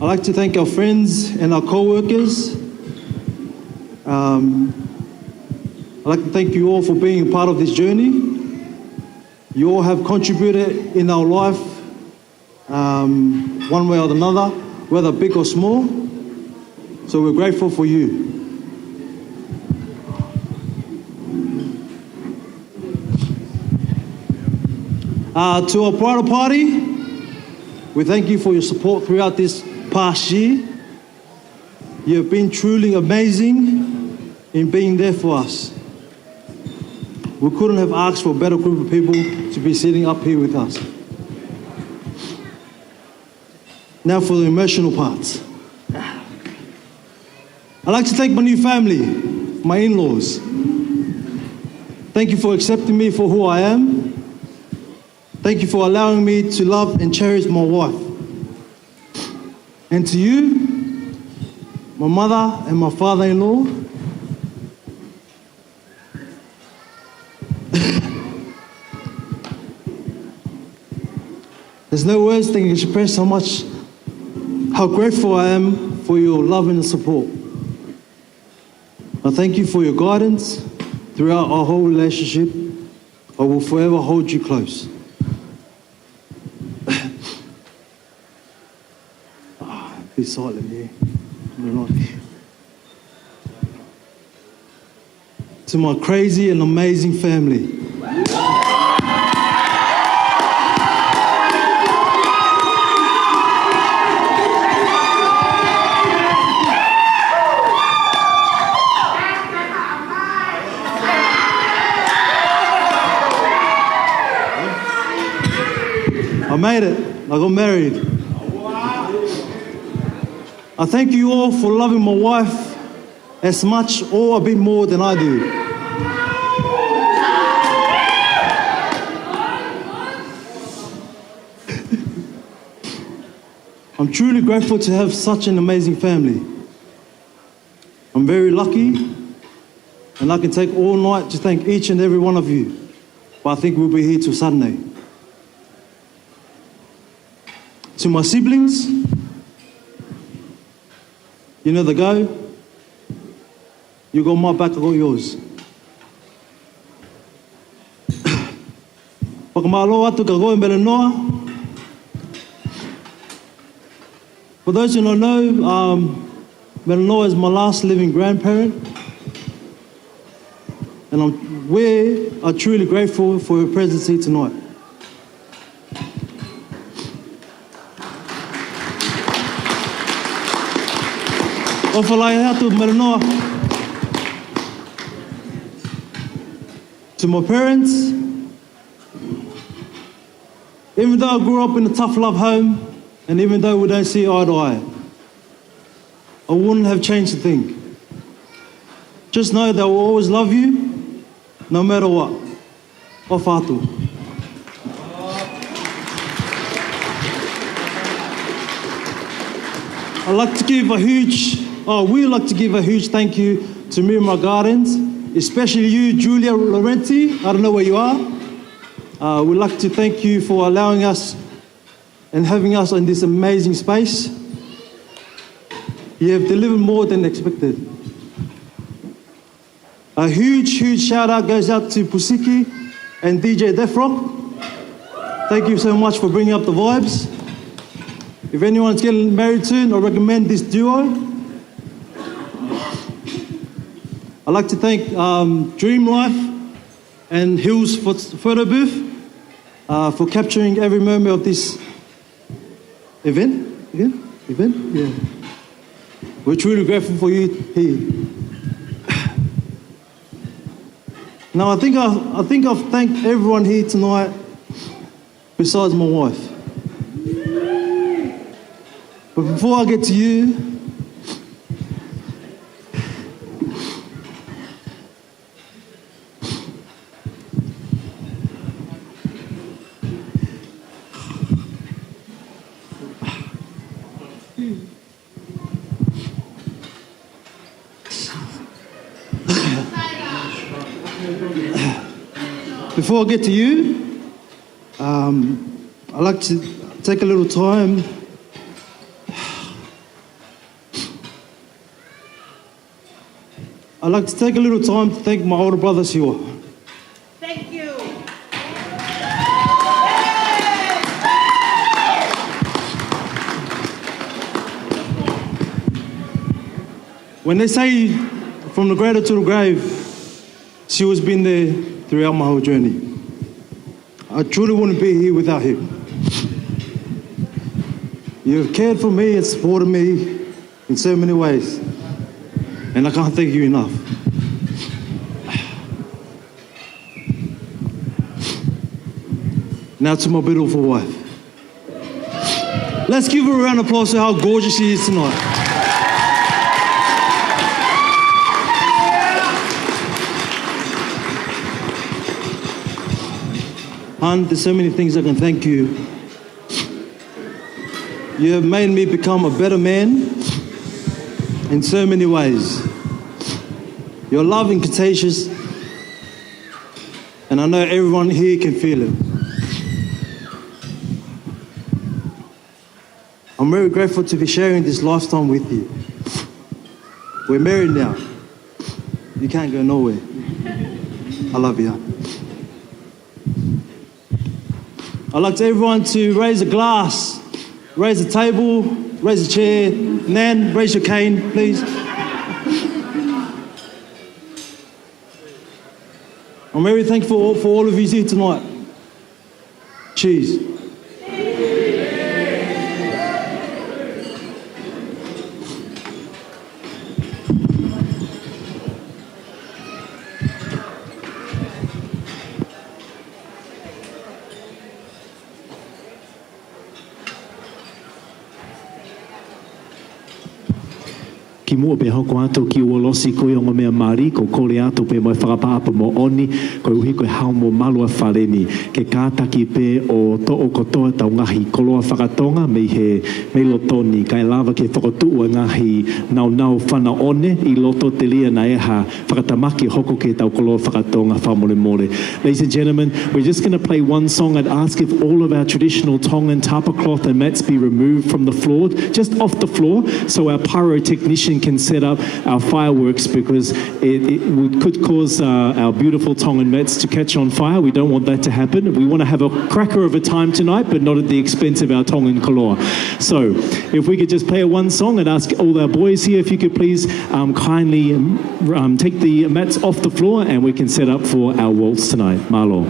I'd like to thank our friends and our co-workers. I'd like to thank you all for being a part of this journey. You all have contributed in our life one way or another, whether big or small. So we're grateful for you. To our bridal party, we thank you for your support throughout this past year. You have been truly amazing in being there for us. We couldn't have asked for a better group of people to be sitting up here with us. Now for the emotional parts. I'd like to thank my new family, my in-laws. Thank you for accepting me for who I am. Thank you for allowing me to love and cherish my wife. And to you, my mother and my father-in-law, there's no words that can express how grateful I am for your love and support. I thank you for your guidance throughout our whole relationship. I will forever hold you close. Be silent here. To my crazy and amazing family. I made it. I got married. I thank you all for loving my wife as much or a bit more than I do. I'm truly grateful to have such an amazing family. I'm very lucky, and I can take all night to thank each and every one of you, but I think we'll be here till Sunday. To my siblings, you know the go. You got my back, I got yours. Pakamalo atu ka goe mele noa. For those who don't know, Melanoa is my last living grandparent, and I'm truly grateful for her presence here tonight. Ofusaita Melanoa. To my parents, even though I grew up in a tough love home, and even though we don't see eye to eye, I wouldn't have changed a thing. Just know that I will always love you, no matter what. Ofatu. we like to give a huge thank you to Miramar Gardens, especially you, Julia Laurenti. I don't know where you are. We'd like to thank you for allowing us and having us in this amazing space. You have delivered more than expected. A huge shout out goes out to Pusiki and DJ Defrock. Thank you so much for bringing up the vibes. If anyone's getting married soon, I recommend this duo. I'd like to thank Dream Life and Hills Photo Booth for capturing every moment of this event. Yeah. We're truly grateful for you here. Now, I think I've thanked everyone here tonight besides my wife. But before I get to you, Before I get to you, I'd like to take a little time to thank my older brothers here. Thank you. When they say from the cradle to the grave, she has been there throughout my whole journey. I truly wouldn't be here without him. You've cared for me and supported me in so many ways, and I can't thank you enough. Now to my beautiful wife. Let's give her a round of applause for how gorgeous she is tonight. Hon, there's so many things I can thank you. You have made me become a better man in so many ways. Your love is contagious, and I know everyone here can feel it. I'm very grateful to be sharing this lifetime with you. We're married now. You can't go nowhere. I love you, hon. I'd like everyone to raise a glass, raise a table, raise a chair. Nan, raise your cane, please. I'm very thankful for all of you here tonight. Cheers. Ki mua pe hoko ato ki ua losi koe o ngā mea mari, ko kore ato pe mai whakapaapa mo oni, koe uhi koe hao mo malua whareni, ke kātaki pe o to'o kotoa tau ngahi koloa whakatonga, mei he mei lotoni, kai lava ke whakatua ngahi nau whana one, I loto te lia na eha, whakatamaki hoko ke tau koloa whakatonga whamore more. Ladies and gentlemen, we're just going to play one song. I'd ask if all of our traditional Tongan tapa cloth and mats be removed from the floor, just off the floor, so our pyrotechnician can set up our fireworks, because it could cause our beautiful Tongan mats to catch on fire. We don't want that to happen. We want to have a cracker of a time tonight, but not at the expense of our Tongan koloa. So if we could just play one song and ask all our boys here if you could please kindly take the mats off the floor, and we can set up for our waltz tonight. Malo.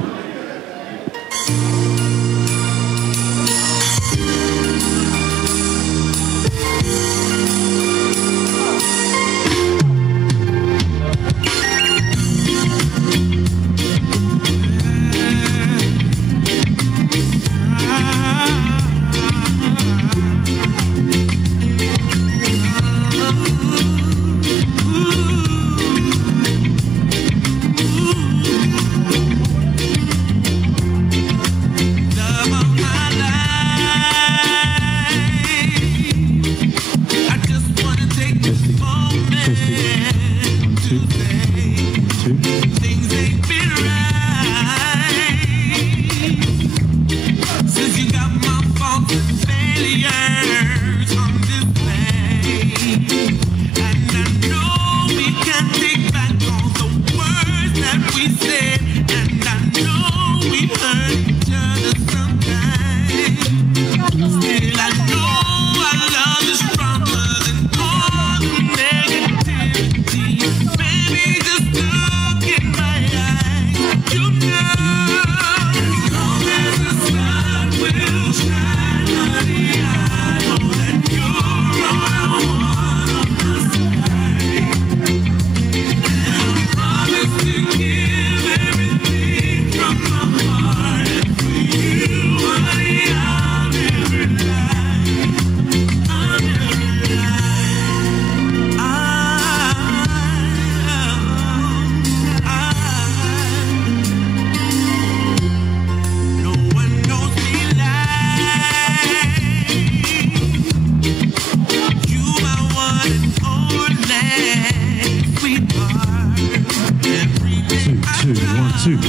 Baby, just look in my eyes. Latu.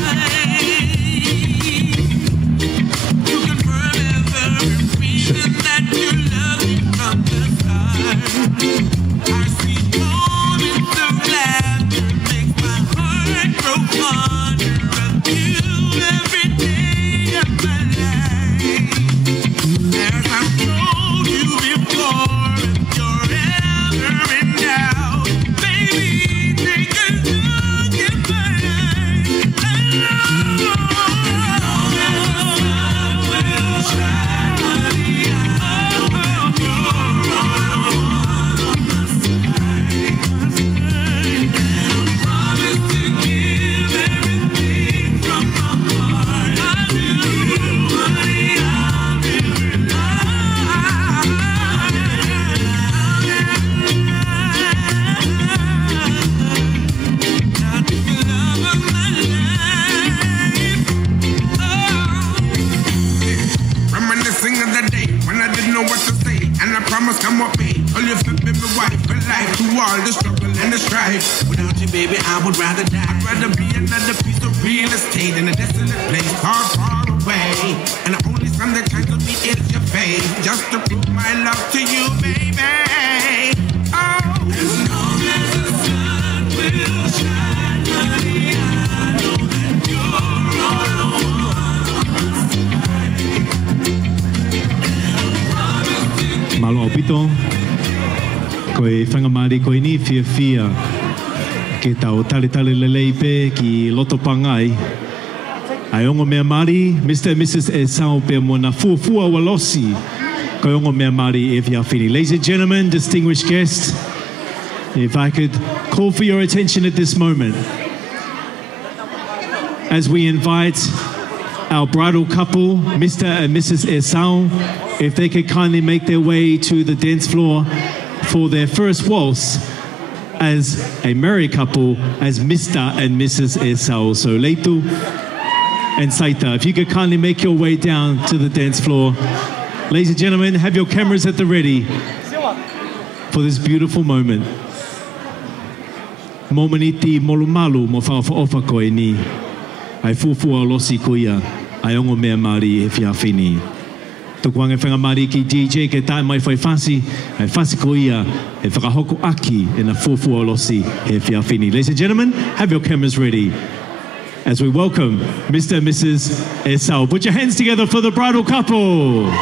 Without you, baby, I would rather die. I'd rather be another piece of real estate in a desolate place far, far away. And the only sun that shines on me is your face, just to prove my love to you, baby. Oh, as long as the sun will shine, honey, I know that you're all on. Malo Pito. Koe whangamari koe ni fia ke tau tale lelei pe ki loto pangai. Ai ongo mea mari, Mr. and Mrs. Esau pe mo na fuafua walosi. Koe ongo mea mari e whiawhiri. Ladies and gentlemen, distinguished guests, if I could call for your attention at this moment as we invite our bridal couple, Mr. and Mrs. Esau, if they could kindly make their way to the dance floor for their first waltz as a married couple as Mr. and Mrs. Esau. So Leitu and Saita, if you could kindly make your way down to the dance floor. Ladies and gentlemen, have your cameras at the ready for this beautiful moment. Momaniti molumalu mo whawhaofa koe ni. Ai fuafua losi koia, ai ongo mea mari e whiawhini. Tukuange whangamari ki DJ ke tae mai whai whasi, ai whasi ko ia e whakahoko aki e na fuafua losi he whiawhini. Ladies and gentlemen, have your cameras ready as we welcome Mr. and Mrs. Esau. Put your hands together for the bridal couple.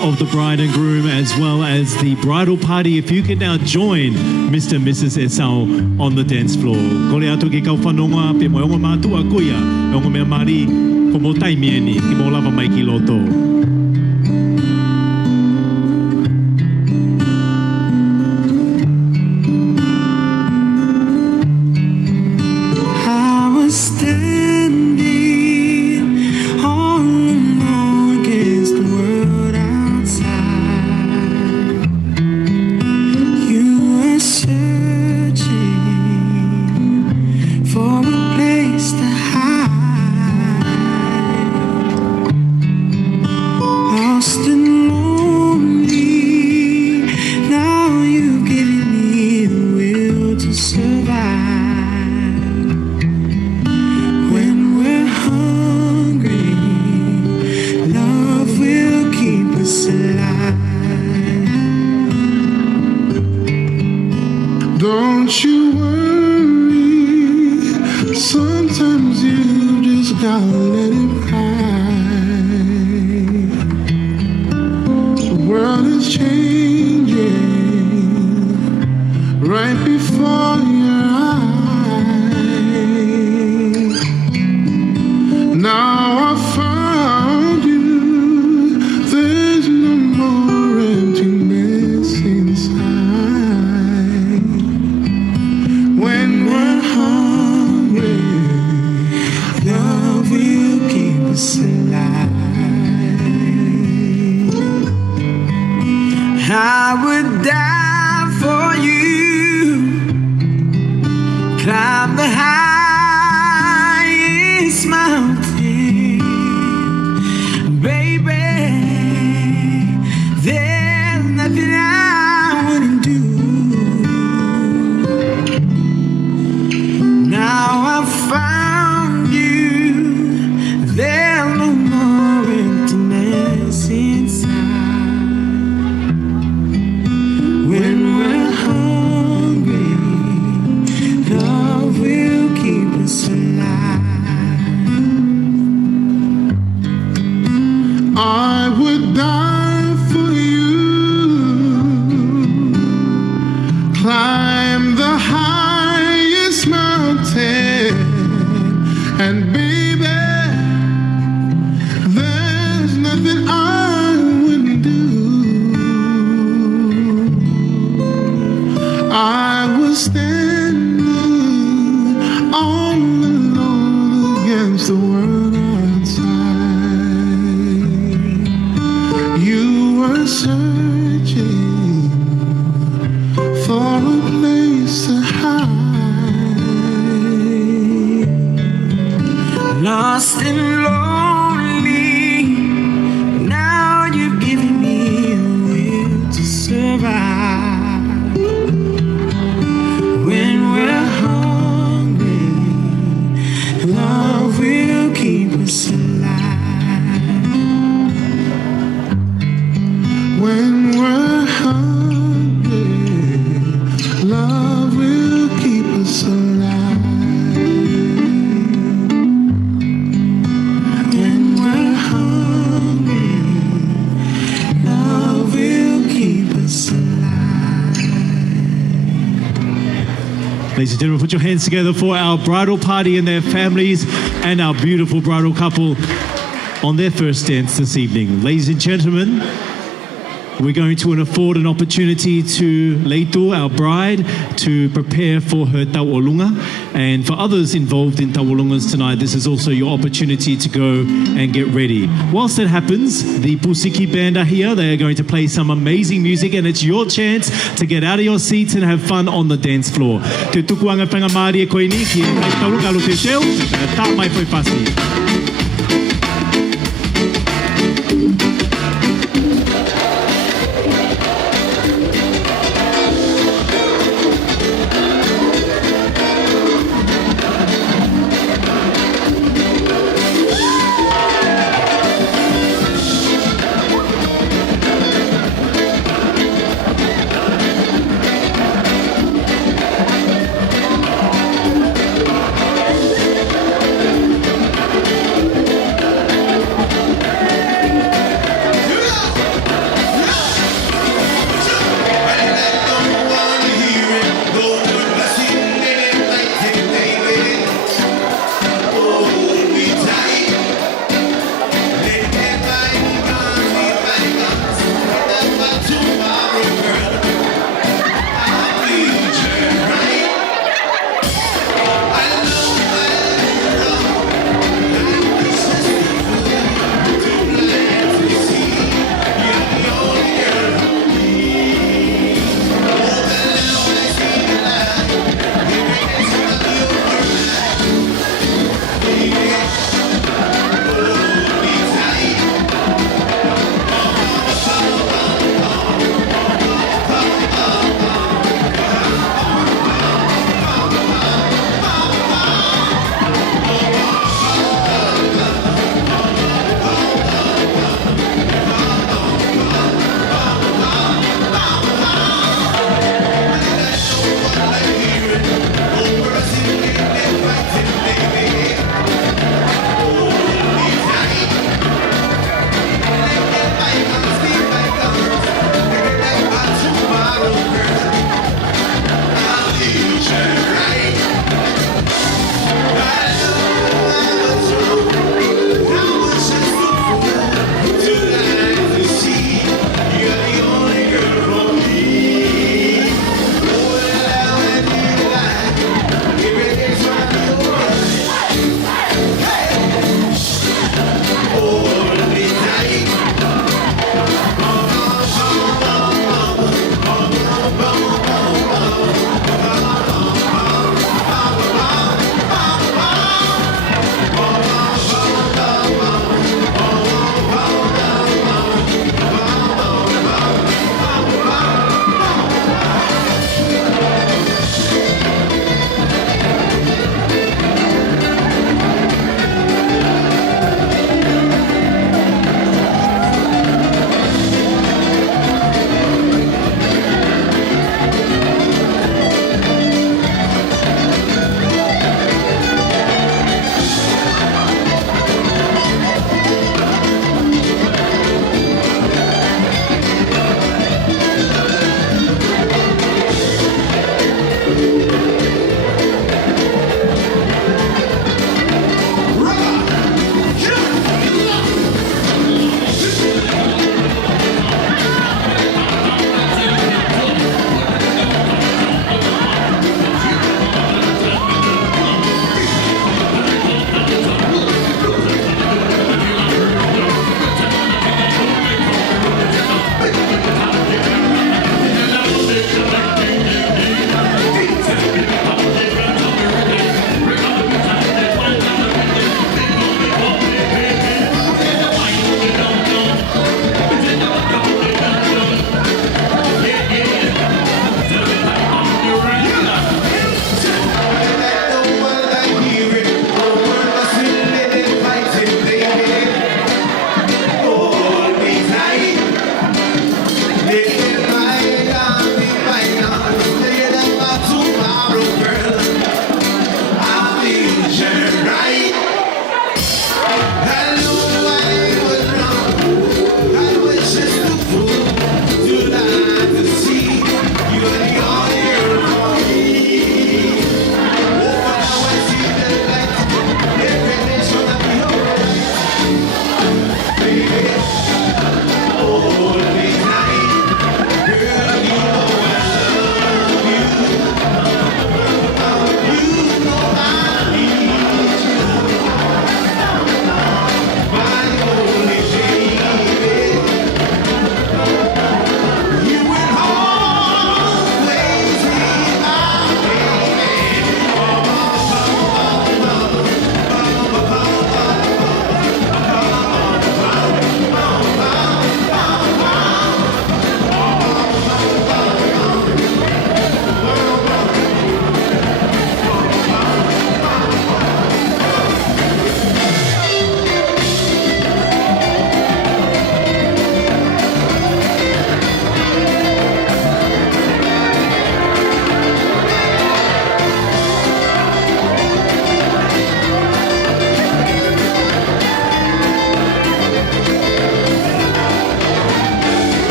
of the bride and groom, as well as the bridal party. If you can now join Mr. and Mrs. Esau on the dance floor. Kore atu ke kau whanonga, pe mo onga mātua kuia, e onga mea mari, ko mo taimieni, ki mo lava mai ki loto. Don't you worry, sometimes you just gotta let it ride. The world is changing right before your eyes. Now I found you, there's no more emptiness inside. When we're hungry, love will keep us alive. I would die for you, climb the highest mountain, baby. There's nothing I wouldn't do. Now I've found you, there's no more emptiness inside. When we're hungry, love will keep us alive. I would die for you, climb the highest mountain, and baby, there's nothing I wouldn't do. I was standing all alone against the world outside. You were searching for a place to hide. Lost and lonely, now you've given me a will to survive. When we're hungry, love will keep us alive. When we're hungry, love will keep us alive. When we're hungry, love will keep us alive. Ladies and gentlemen, put your hands together for our bridal party and their families and our beautiful bridal couple on their first dance this evening. Ladies and gentlemen, we're going to afford an opportunity to Leitu, our bride, to prepare for her tauolunga. And for others involved in tauolungas tonight, this is also your opportunity to go and get ready. Whilst that happens, the Pusiki band are here. They are going to play some amazing music, and it's your chance to get out of your seats and have fun on the dance floor. Te tukuanga whangamari e koe ni, ki e mai taurukalo te teo, tā mai whai pasi.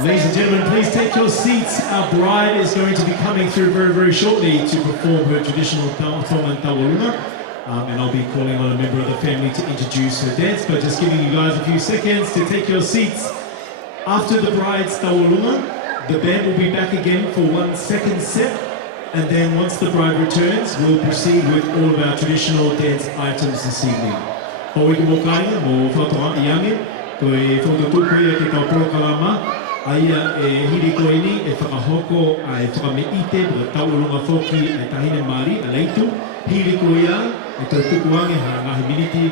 Ladies and gentlemen, please take your seats. Our bride is going to be coming through very, very shortly to perform her traditional Tongan Tawaluna. And I'll be calling on a member of the family to introduce her dance, but just giving you guys a few seconds to take your seats. After the bride's Tawaluna, the band will be back again for 1 second set. And then once the bride returns, we'll proceed with all of our traditional dance items this evening. Hoi ke mokaina mo whatoa I ange, ko e whakatuku ia ke tau prokalama, aia e hiri ko ini e whakahoko a e whakameite mo tauurunga whoki e tahine Māori, a Leitu, hiri ko ia e tau tuku ange ha ngahi miniti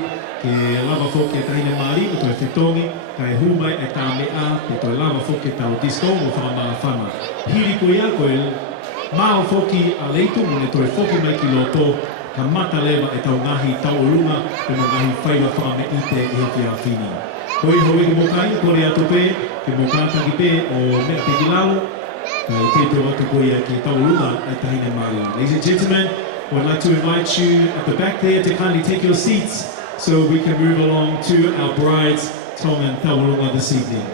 ke lava whoki e tahine Māori, o tau whetongi, ka e humai e tā mea, e tau lava whoki e tau disco mo whakamaa whana. Hiri ko ia ko e Mao foki a Leitu, mo ne toi foki mai ki loto, ka mata lewa e tau ngahi tau urunga, e mo ngahi whaiwa whame ite e heki a whini. Hoi hoi ke mokai, kore atu pē, ke mokataki pē o mea peki lalo, ka e te watu koe ki tau urunga e tahine Māori. Ladies and gentlemen, I would like to invite you at the back there to kindly take your seats so we can move along to our bride's Tongan tau urunga this evening.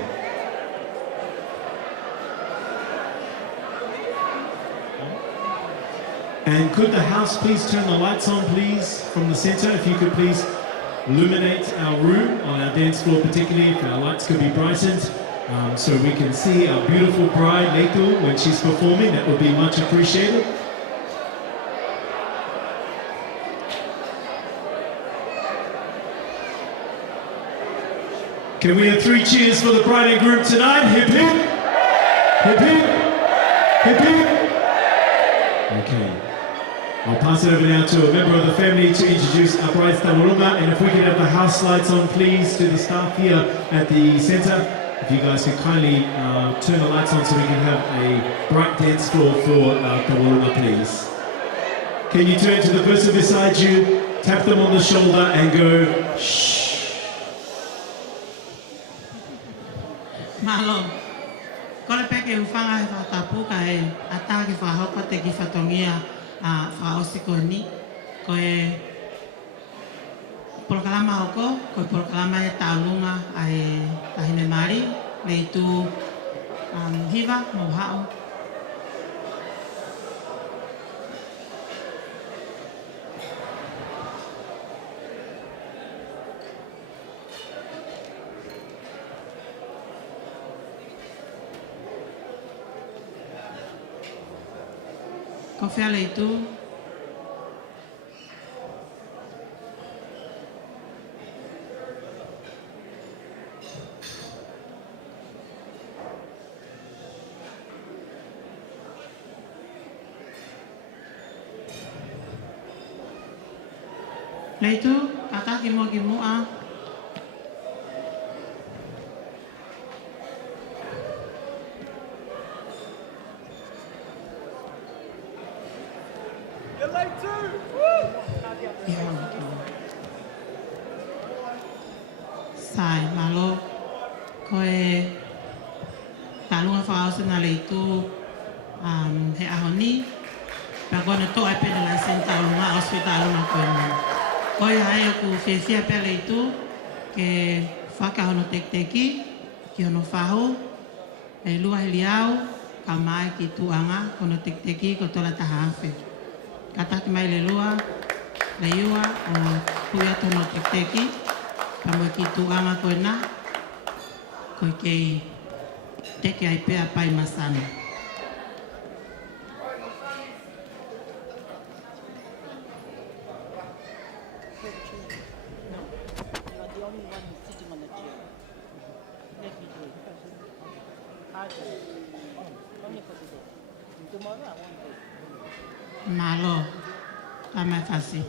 And could the house please turn the lights on, please, from the center? If you could please illuminate our room, on our dance floor particularly, if our lights could be brightened, so we can see our beautiful bride, Leitu, when she's performing. That would be much appreciated. Can we have 3 cheers for the bride and groom tonight? Hip hip! Hip hip! Hip hip! Okay. I'll pass it over now to a member of the family to introduce our bride's Tamarunga, and if we could have the house lights on, please, to the staff here at the centre. If you guys could kindly turn the lights on so we can have a bright dance floor for Tamarunga, please. Can you turn to the person beside you, tap them on the shoulder and go, shh. Malo, kore peke ufanga he whatapu ka e ata ki whahoko te ki whatongia a whaosiko ni. Ko e polokalama hoko, ko e polokalama e taulunga a e tahine Māori, Leitu hiva mo hao. Ko whea Leitu, Leitu, kaka ki mua. Sai malo ko e talunga whaosina Leitu he ahoni pa kona to e pena la sen talunga oswe talunga ko e mo ko e hae ku whewhia pe Leitu ke whakahono tekteki ki hono whahu e lua heli au ka mai ki tuanga kono tekteki ko tola tahawhi kataki mai le lua le iua o kuia tono tekteki Pamo ki tuanga koe nā, koe kei teke ai pēa pai masana. Malo, kama fasi.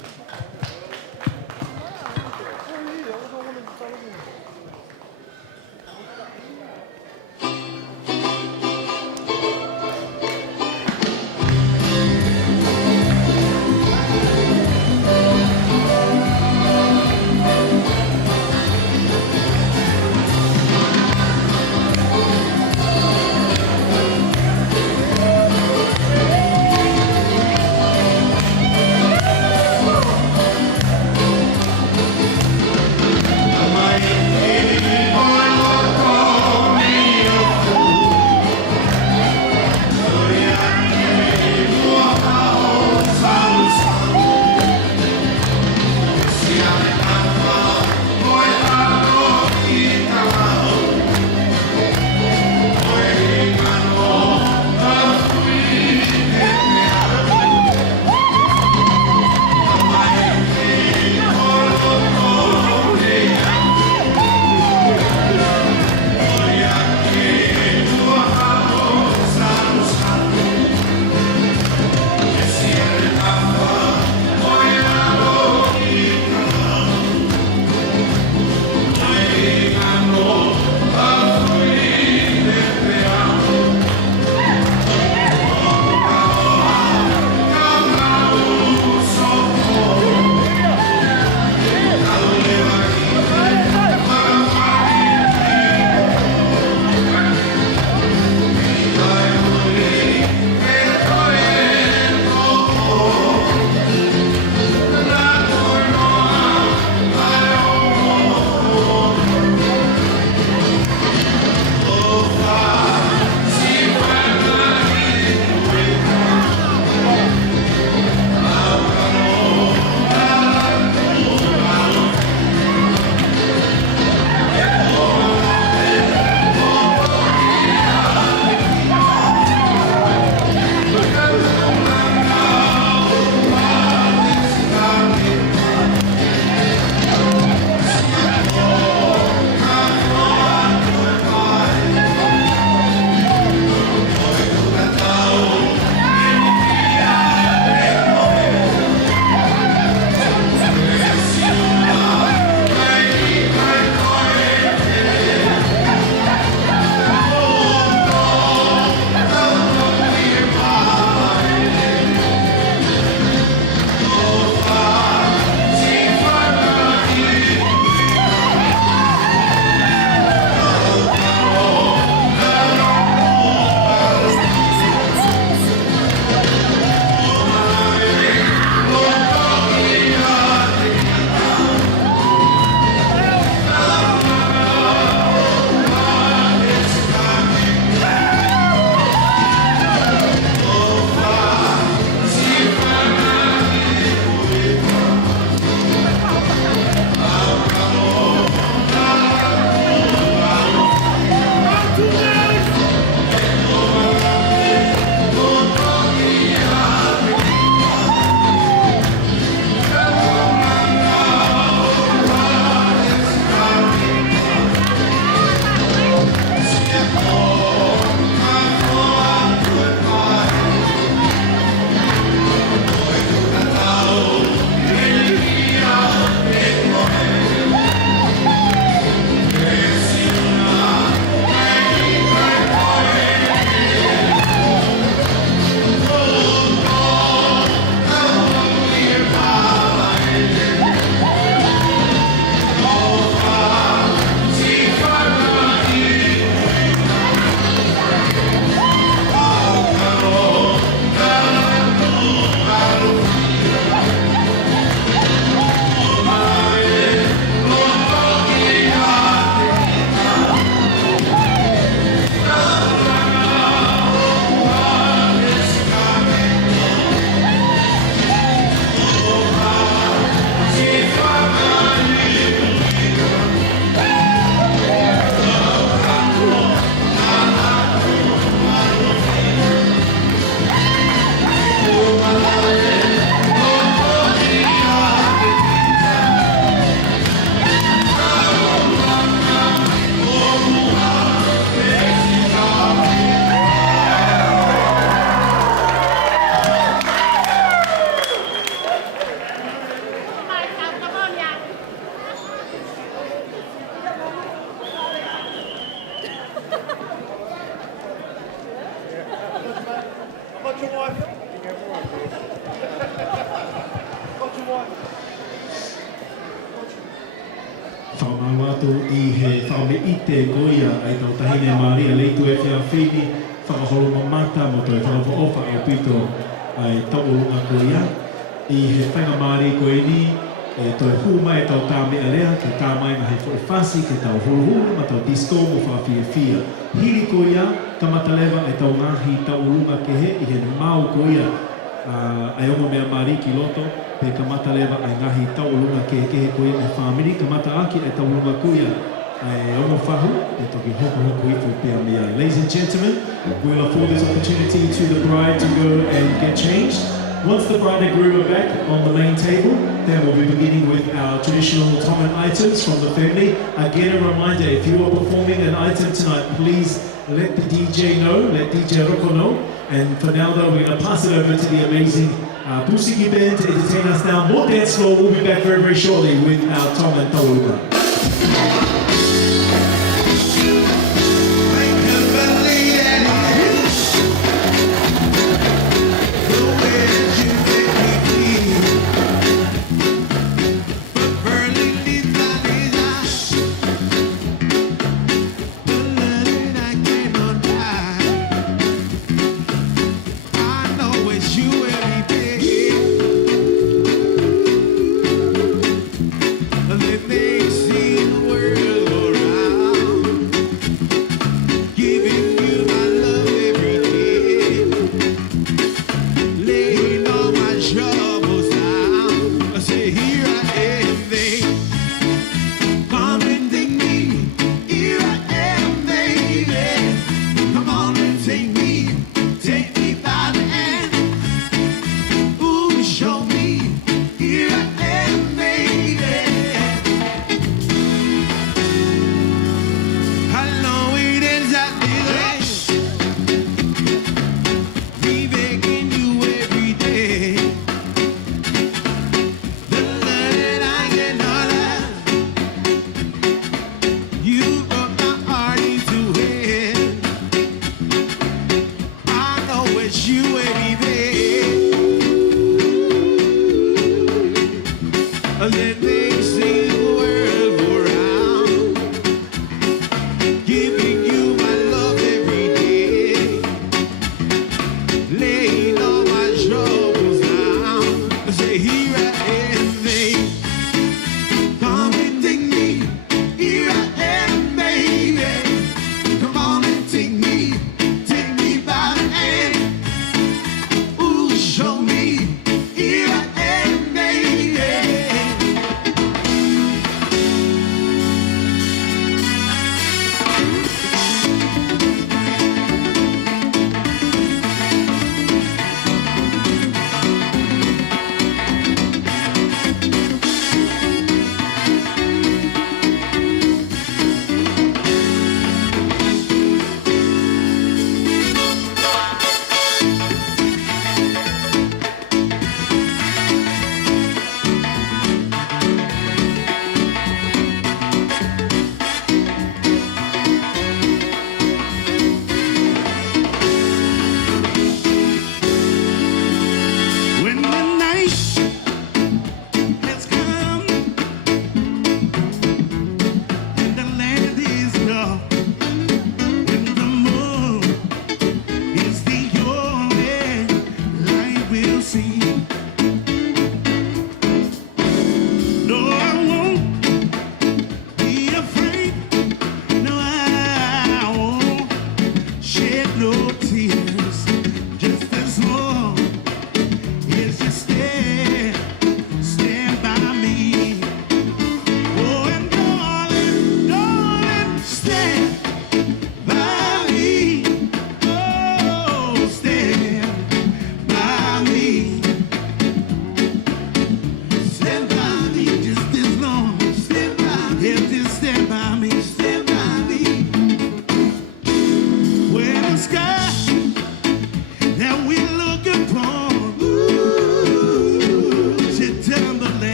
Whamawatu I he whame ite goia ai tau tahine Maria Leitu e whia whini whakaholo mamata mo toi whakawha ofa au pito ai tau urunga goia I he whainga Maria koe ni e toi huma e tau tāme alea ke tāmai na hei fwoi whasi ke tau hulu ma tau disco mo whawhia whia hiri koia kamatalewa e tau ngahi tau urunga ke he I he mau koia ai ongo mea Maria ki loto pe kamata lewa ai ngahi tau ulunga ke koe me whamiri, kamata aki ai tau ulunga kuia ai omo whahu, e toki hoko ifu pia mea. Ladies and gentlemen, we'll afford this opportunity to the bride to go and get changed. Once the bride and groom are back on the main table, then we'll be beginning with our traditional common items from the family. Again, a reminder, if you are performing an item tonight, please let the DJ know, let DJ Roko know. And for now though, we're going to pass it over to the amazing Pusiki band to entertain us now. More dance floor. We'll be back very, very shortly with our Tom and Paula.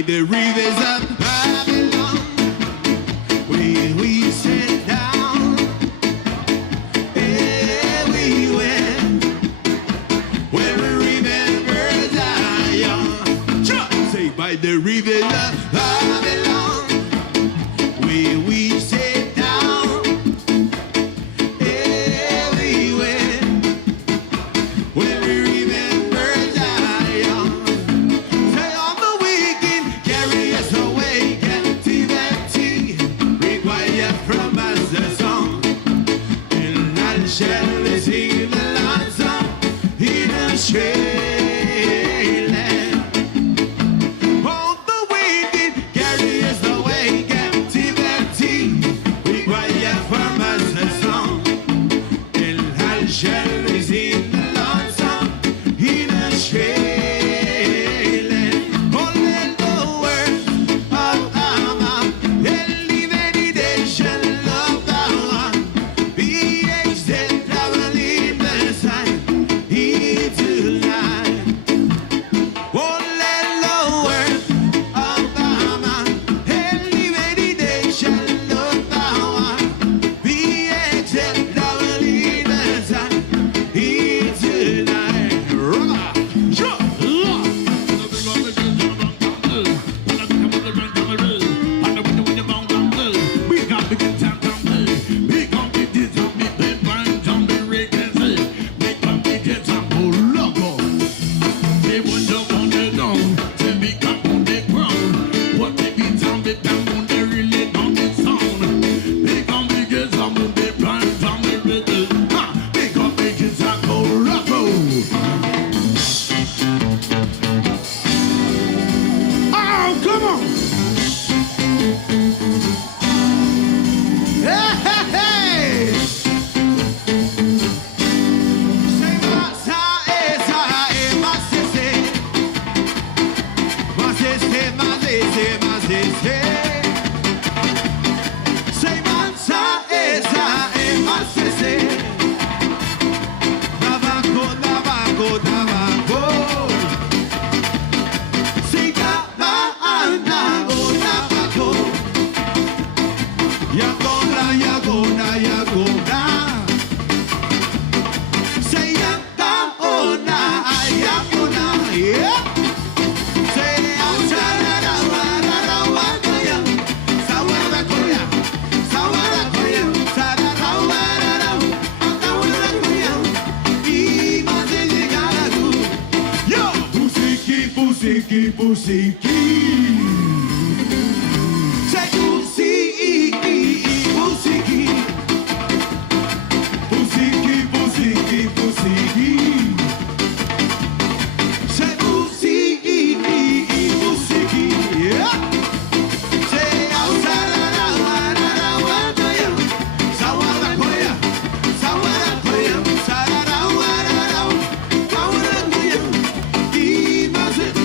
by the rivers of Babylon, where we sit down everywhere, where we remember Zion. Say by the rivers of Babylon, where we sit down everywhere, where we remember Zion. Say all the wicked carry us away, captivity require from us a song, and none shall receive the Lord's song in a strange land. All the wicked carry us away, captivity require from us a song, and none shall receive the Lord's song in a strange land. Oh, let the word of our mouth and the meditation of our heart be acceptable in the sight here tonight. Oh, let the word of our mouth and the meditation of our heart be acceptable in the sight here tonight. Rock, jump, we got the good time, we gon' be this, we been burn, don't be rigging, we gon' be this, I'm loco. They wonder on the dawn, till we come on the ground. What they be down, they down on the really on the sound. They gon' be this, I'm on the burn, don't be rigging, they gon' be this, I'm loco. Oh, come on! Hey, hey, hey! Say masa esa masese, masese masese masese. Say masa esa masese, tabaco tabaco tabaco. Say tabaco tabaco. Yagoda, yagoda, yagoda. Say yagoda, yagoda, yeah. Say yagoda, yagoda, sawara koya, sawara koya, sawara koya, imagine galagu. Yo, pusiki, pusiki, pusiki. Say pusiki, pusiki, pusiki, pusiki, pusiki. Say pusiki, pusiki, yeah. Say sawara koya, sawara koya, sawara koya, sawara koya, imagine.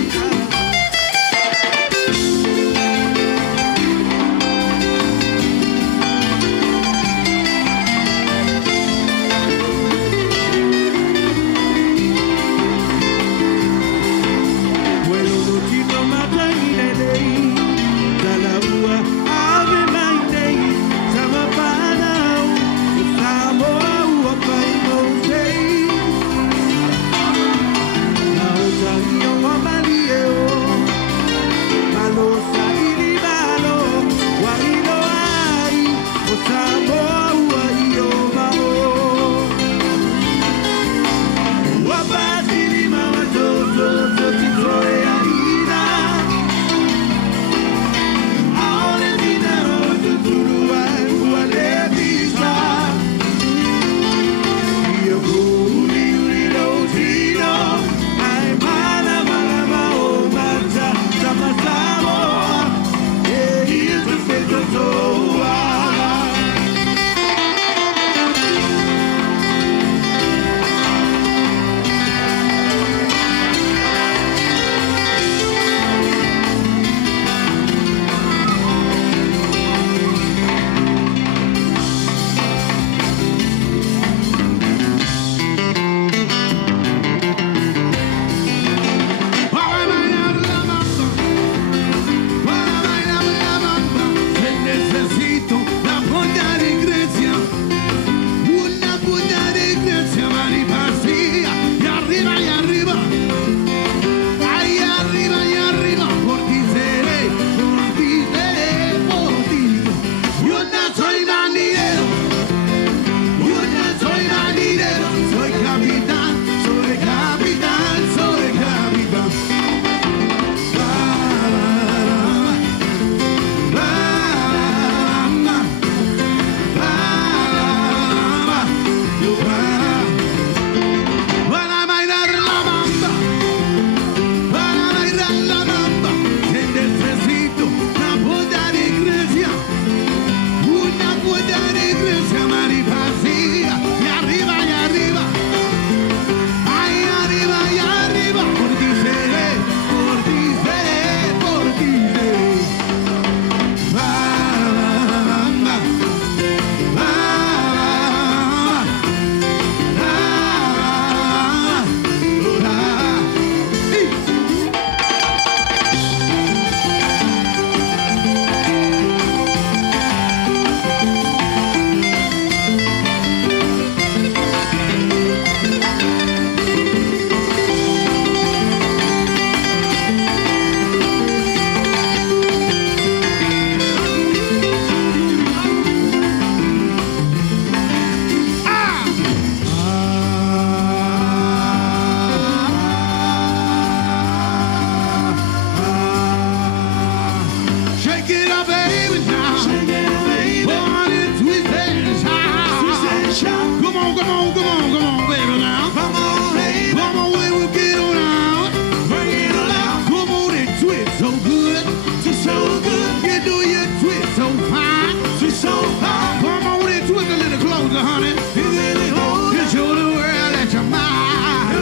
it, baby, now. Shake it, baby. Honey, twist and shout. Twist and shout. Come on, come on, come on, come on, baby, now. Come on, baby. Come on, baby, we'll get on out. Bring it on out. Come on and twist so good. Twist so good. You do your twist so fine. Twist so fine. Come on and twist a little closer, honey. You show the world that you're mine.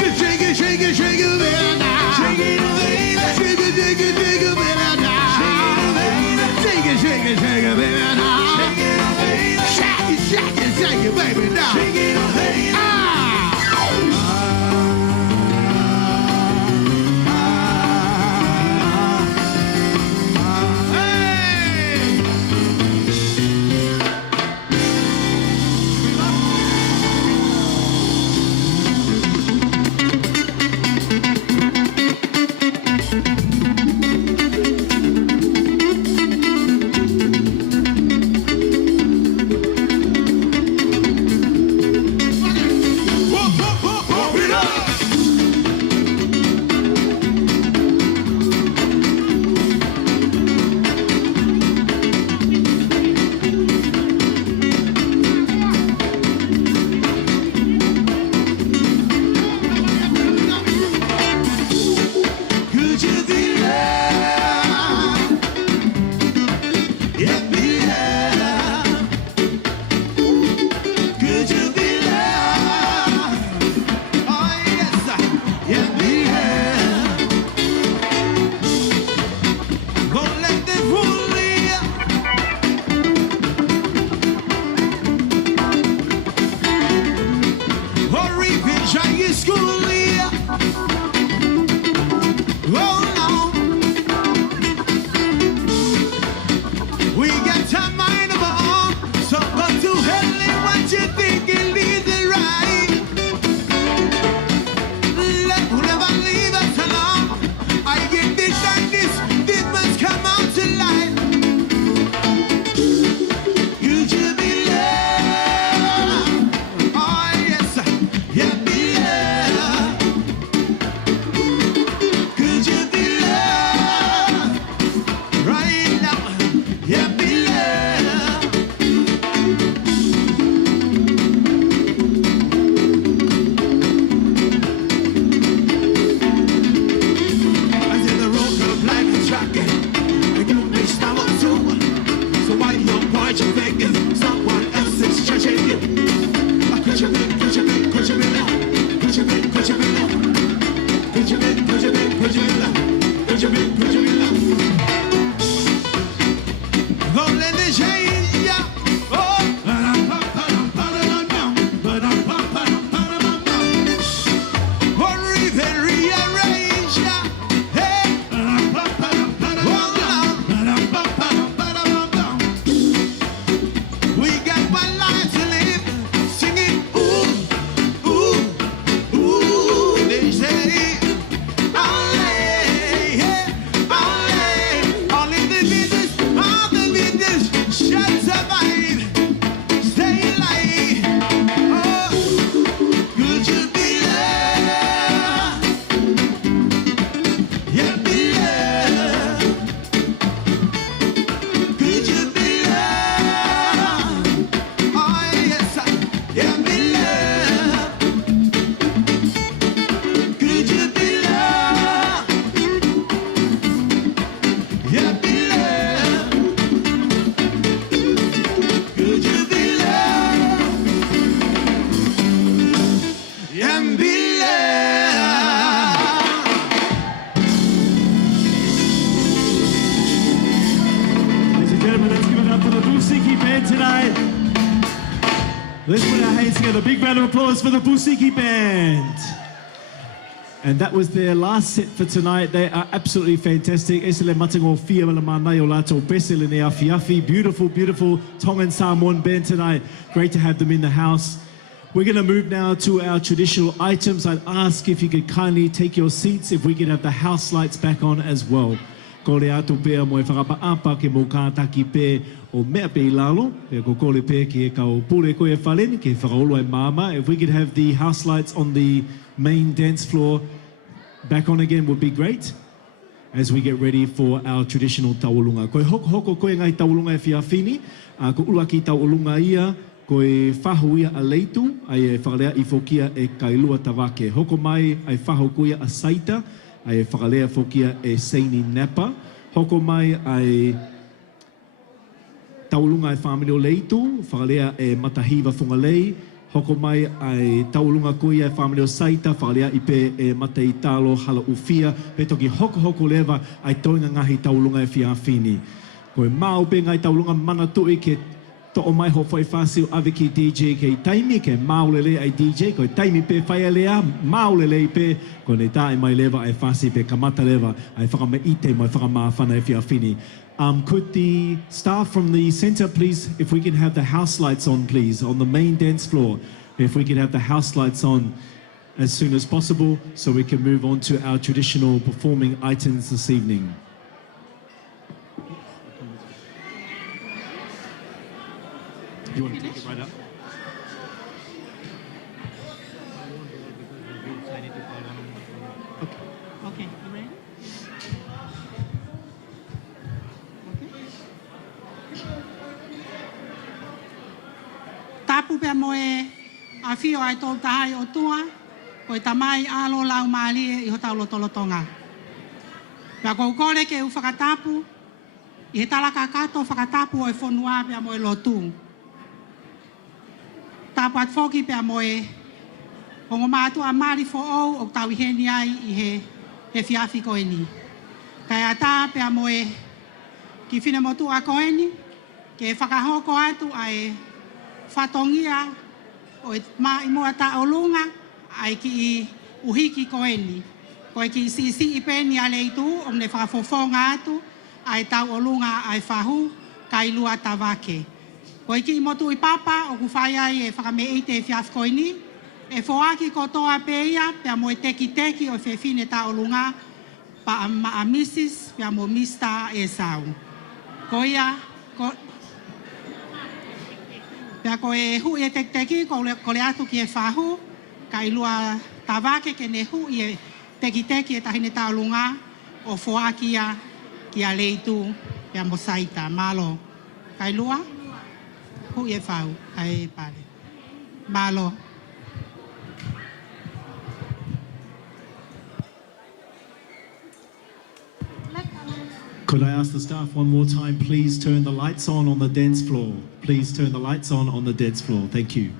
You shake it, shake it, shake it, baby, now. Shake it, baby. Shake it, shake it, shake it, baby, now. Shake it, shake it, shake it, baby, now. Shake it, baby. Shake it, shake it, shake it, baby, now. Shake it, baby. Let's put our hands together. Big round of applause for the Busiki Band. And that was their last set for tonight. They are absolutely fantastic. Esele matango fia mala manai o lato besele ne afiafi. Beautiful, beautiful Tongan Samoan band tonight. Great to have them in the house. We're going to move now to our traditional items. I'd ask if you could kindly take your seats, if we could have the house lights back on as well. Ko le ato pea mo e whakapaapa ke mo kātaki pē o mea pē lalo. Pea ko kole pē ki e kau pule ko e whalen, ke whakaolo e māma. If we could have the house lights on the main dance floor back on again would be great. as we get ready for our traditional taulunga. Koe hoko koe ngai taulunga e whiawhini, ko uaki taulunga ia, koe whahu ia a Leitu, ai e whakalea I fokia e kailua tawake. Hoko mai ai whahu kuia a Saita, ai e whakalea fokia e Seini Napa. Hoko mai ai taulunga e whamini o Leitu, whakalea e Matahiwa Whungalei. Hoko mai ai taulunga kuia e whamini o Saita, whakalea I pe e Matei Talo Hala Ufia. Pe toki hoko lewa ai toinga ngahi taulunga e whiawhini. Koe mau pe ngai taulunga mana tui ke to mai ho foi fácil ave ki DJ ke taimi ke maulele ai DJ ko taimi pe fai lea maulele pe ko ne tai mai leva ai fácil pe kamata leva ai whaka me ite mai whaka mawhana e whiawhini. Could the staff from the center please, if we can have the house lights on please on the main dance floor, if we can have the house lights on as soon as possible so we can move on to our traditional performing items this evening. You want to take it right up? Okay, you ready? Tapu pia moe a fio ai tol tahai o tua, koe tamai alo lau maali I ho tau lotolotonga. Pia kou kore ke u whakatapu, I he talaka kato whakatapu o e whonua pia moe lotu. Tapu at whoki pia moe, o ngō mātu a mari fo ou o tau iheni ai I he fiafi koeni. Kai ata pia moe, ki whine motu a koeni, ke whakahoko atu ai whatongia o e mai mua ta o lunga ai ki I uhiki koeni. Koe ki sisi I peni a Leitu o ne whakafofonga atu ai tau o lunga ai whahu kai lua tawake. Koe ki motu I papa o ku whai ai e whakameite e fiaf koeni, e whoaki kotoa peia pia mo e teki o whewhine ta o lunga pa a Mrs. pia mo Mr. Esau. Koia, pia ko e hu e teki ko le atu ki e whahu, kai lua tawake ke ne hu e teki e tahine ta o lunga o whoaki ia ki a Leitu pia mo Saita, malo. Kai lua? Hu e whau, kai pare. Malo. Could I ask the staff one more time, please turn the lights on the dance floor. Please turn the lights on the dance floor. Thank you.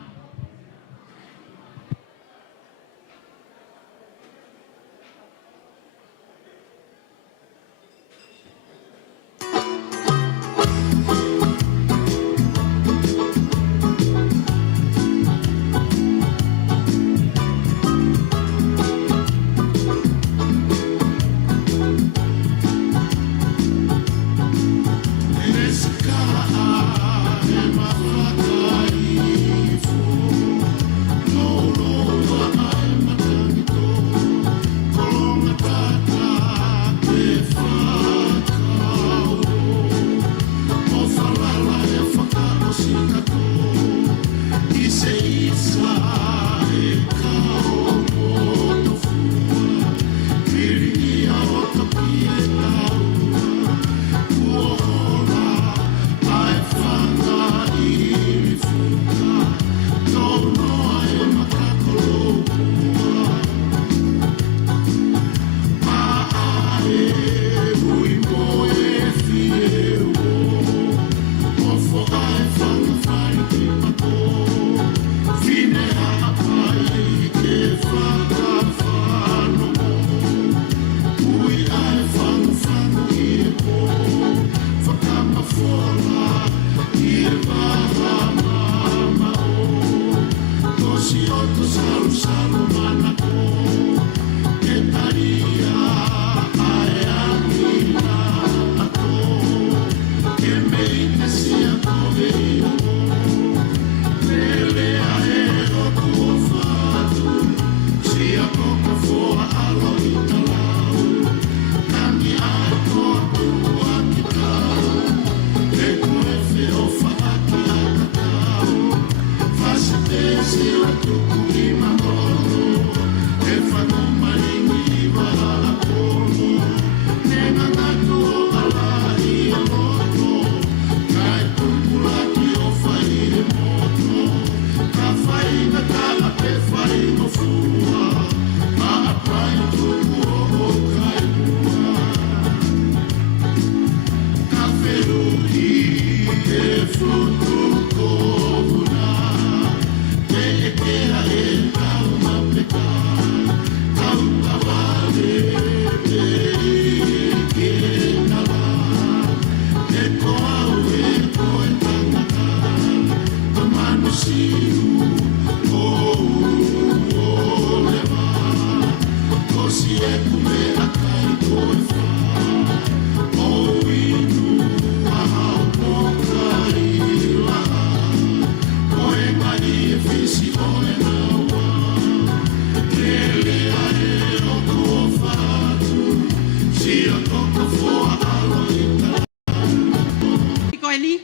koe ni,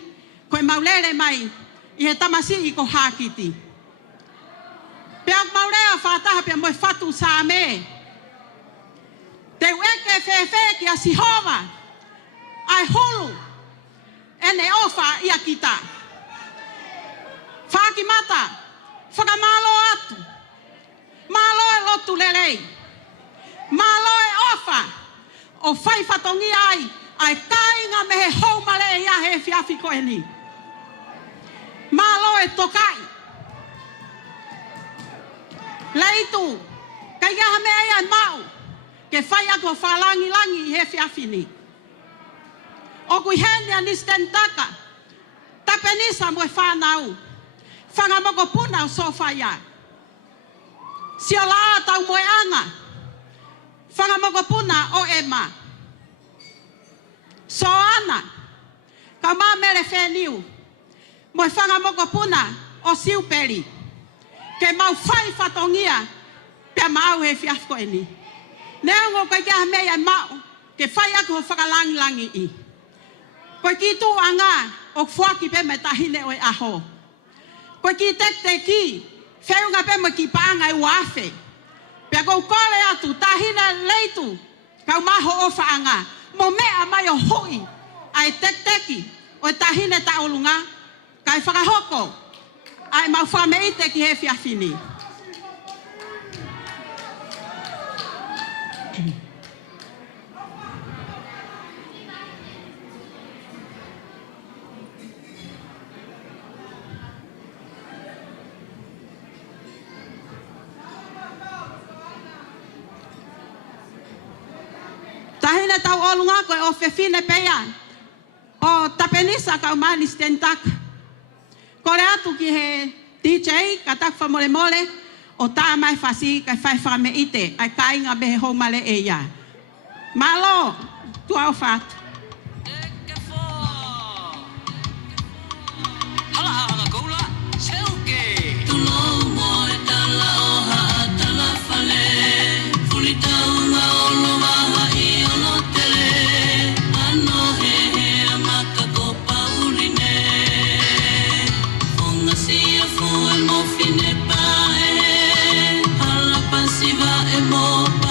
koe maulele mai, I he tamasi I ko hakiti. Pea maulea whātaha pia moe whatu sā me. Te ueke whewhe ki a Sihova, ai hulu, ene ofa I a kita. Whaki mata, whakamalo atu, malo e lotu lelei, malo e ofa, o whai whatongi ai kainga me he haumale ia he whiawhi koe ni. Malo e tokai. Leitu, kai gaha mea ia mau, ke whai ako whalangi-langi I he whiawhi ni. O kui hene ani stentaka, tapenisa moe whanau, whangamoko puna o sofa ia. Si o laa tau moe anga, whangamoko puna o ema. So ana, ka mā mere wheniu, moe whangamoko puna o siuperi, ke mau whai whatongia, pia mau he whiafko e ni. Nea ngō kai kia mea mau, ke whai ako ho whakalangi-langi I. Koe ki tū anga, o whuaki pe me tahine o e aho. Koe ki te ki, wheunga pe me ki paanga I uafe. Pia kou kore atu, tahine leitu, kau maho o whaanga, mo mea mai o hui, ai teki, o e tahine ta olunga, kai whakahoko, ai mau whameite ki he whiawhini. Tahine tau olunga koe o whewhine pea, o tapenisa kau mani stentaka. Kore atu ki he DJ, ka tak whamole mole, o tā mai whasi kai whai whame ite, ai kainga behe haumale e ia. Malo, tu au whatu. Oh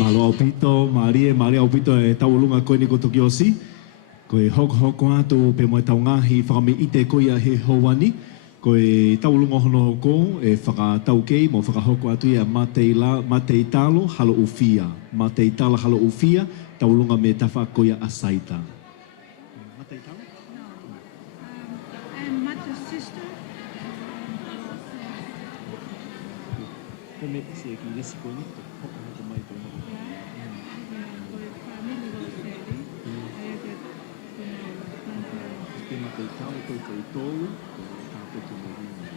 Malo au pito, Maria au pito e taulunga koe ni ko Tokiosi. Koe hoko atu pe moe taungahi whakame ite koia he houani. Koe taulunga hono hoko e whakatau kei mo whakahoko atu ia matei talo halo ufia. Matei talo halo ufia, taulunga me tawha koia Ofusaita. I'm Matu's sister. Kome isi e ki lesi koe ni to hoko mai to hoko. Te matei talo koe te tolu, koe tātou te morina.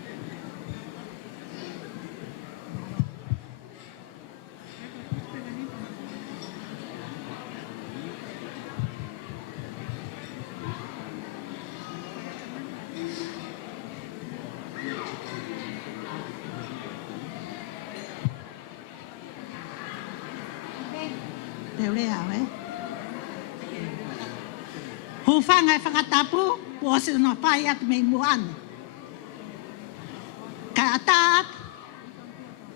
Teo rea, Ho whangai whakatapu, o se no pai atu mei muane. Ka ataat,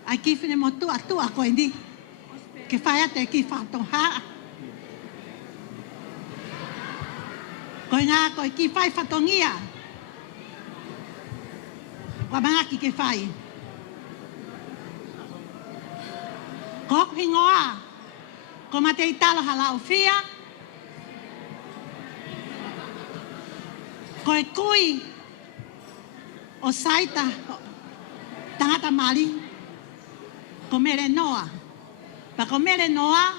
ai ki whine mo tua koe ni. Ke whai atu e ki whātong haa. Koe ngā koe ki whai whatongia. Wa mangaki ke whai. Ko hingoa, ko matei talo hala Ofia. Koe kui Ofusaita tangata mali ko mere noa. Pa ko mere noa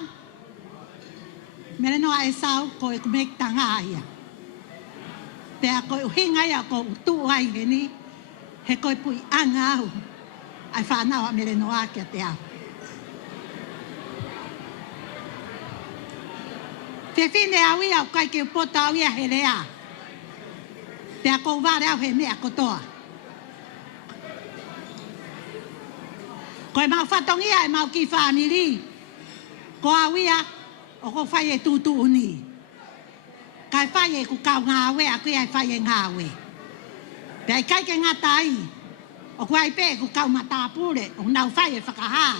Esau ko e kumek tanga ia. Pea koe uhinga ia ko utu ai heni he koe pui anga au ai whanau a mere noa kia te au. Te whine au ia kai ke upota au ia he rea. Pea kou wāre au he mea kotoa. Koe mau whatongia e mau ki whāmiri. Ko au ia o ko whai e tūtu uni. Kai whai e ku kau ngāwe a kui ai whai e ngāwe. Pea i kai ke ngatai. O ku ai pē ku kau matāpure. O nau whai e whakahā.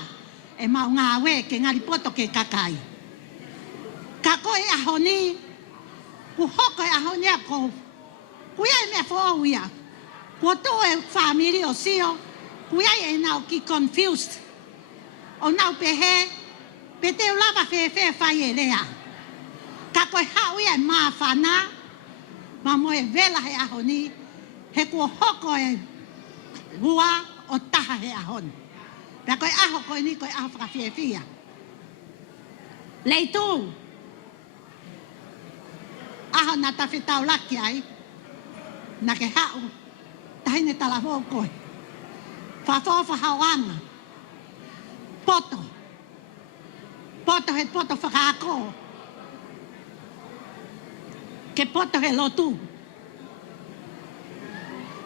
E mau ngāwe ke ngari poto ke kakai. Ka koe ahoni. Ku hoko e ahoni a kou. Kuia e mea whoau ia. Kua tō e whamiri o sio. Kuia e nau ki confused. O nau pehe. Pe teo lava whewhe whai e rea. Ka koe hau ia e maa whana. Ma mo e vela he ahoni. He kua hoko e hua o taha he ahoni. Pea koe aho koe ni koe aho whakawhiawhia. Leitu. Aho na tawhitau laki ai. Na ke hau, tahine tala hō koe. Whawhawha hauanga. Poto. Poto he poto whakaako. Ke poto he lotu.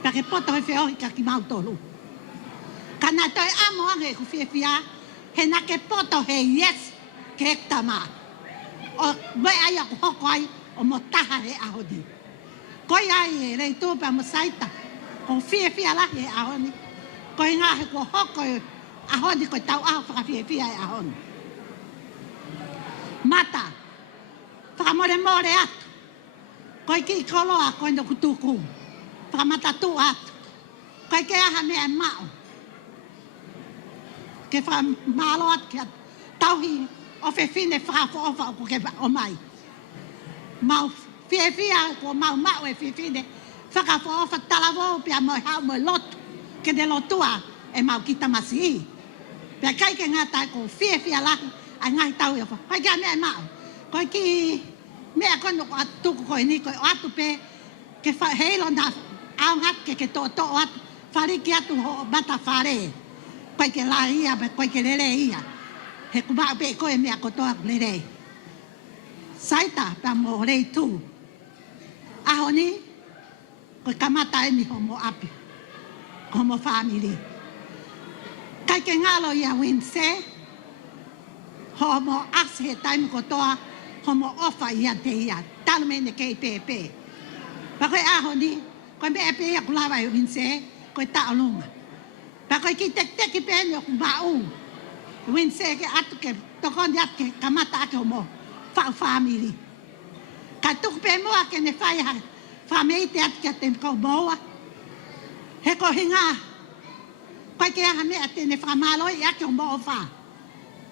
Ka ke poto he whiohi ka ki mautolu. Ka nā toi amoanga e ku whiawhia, he na ke poto he yes ke ektama. O mai ai aku hoko ai, o mo taha he ahodi. Koi ai e Leitu pa Ofusaita. Ko whiawhia lahi e ahoni. Koi ngā he ko hoko e ahoni ko tau aho whakawhiawhia e ahoni. Mata. Whakamore more atu. Koi ki koloa koe no kutuku. Whakamata tu atu. Koi ke aha mea mao. Ke whamalo atu kia tauhi o whewhine whakawha o ke o mai. Mau whiawhia ko mau e whiwhine. Whakawha talawo pia mo hau mo lotu. Ke de lotua e mau kita masi. Pia kai ke ngata ko whiawhia lahi. Ai ngai tau ia wha. Koi kia mea mao. Koi ki mea koe no atuku koe ni koe o atu pe. Ke heilo na au hat ke to atu. Whariki atu ho bata whare. Koe ke la ia, koe ke lere ia. He kumau pe koe mea kotoa lere. Saita pa mo Leitu. Aho ni, koe kamata e ni homo api. Homo family. Kai ke ngalo ia winse. Homo ase he taimu kotoa. Homo ofa ia te ia. Talo me ne kei pepe. Pa koe aho ni, koe me epe ia kulawa e winse. Koe taolunga. Pa koe ki teki pe ni o kumau. Win se ke atu ke tokon yat ke kamata ke mo fa family. Ka tuk pe mo ke ne fai ha family te at ke ten ko boa. He ko hinga. Kai ke ha me at ne fa malo ya ke mo fa.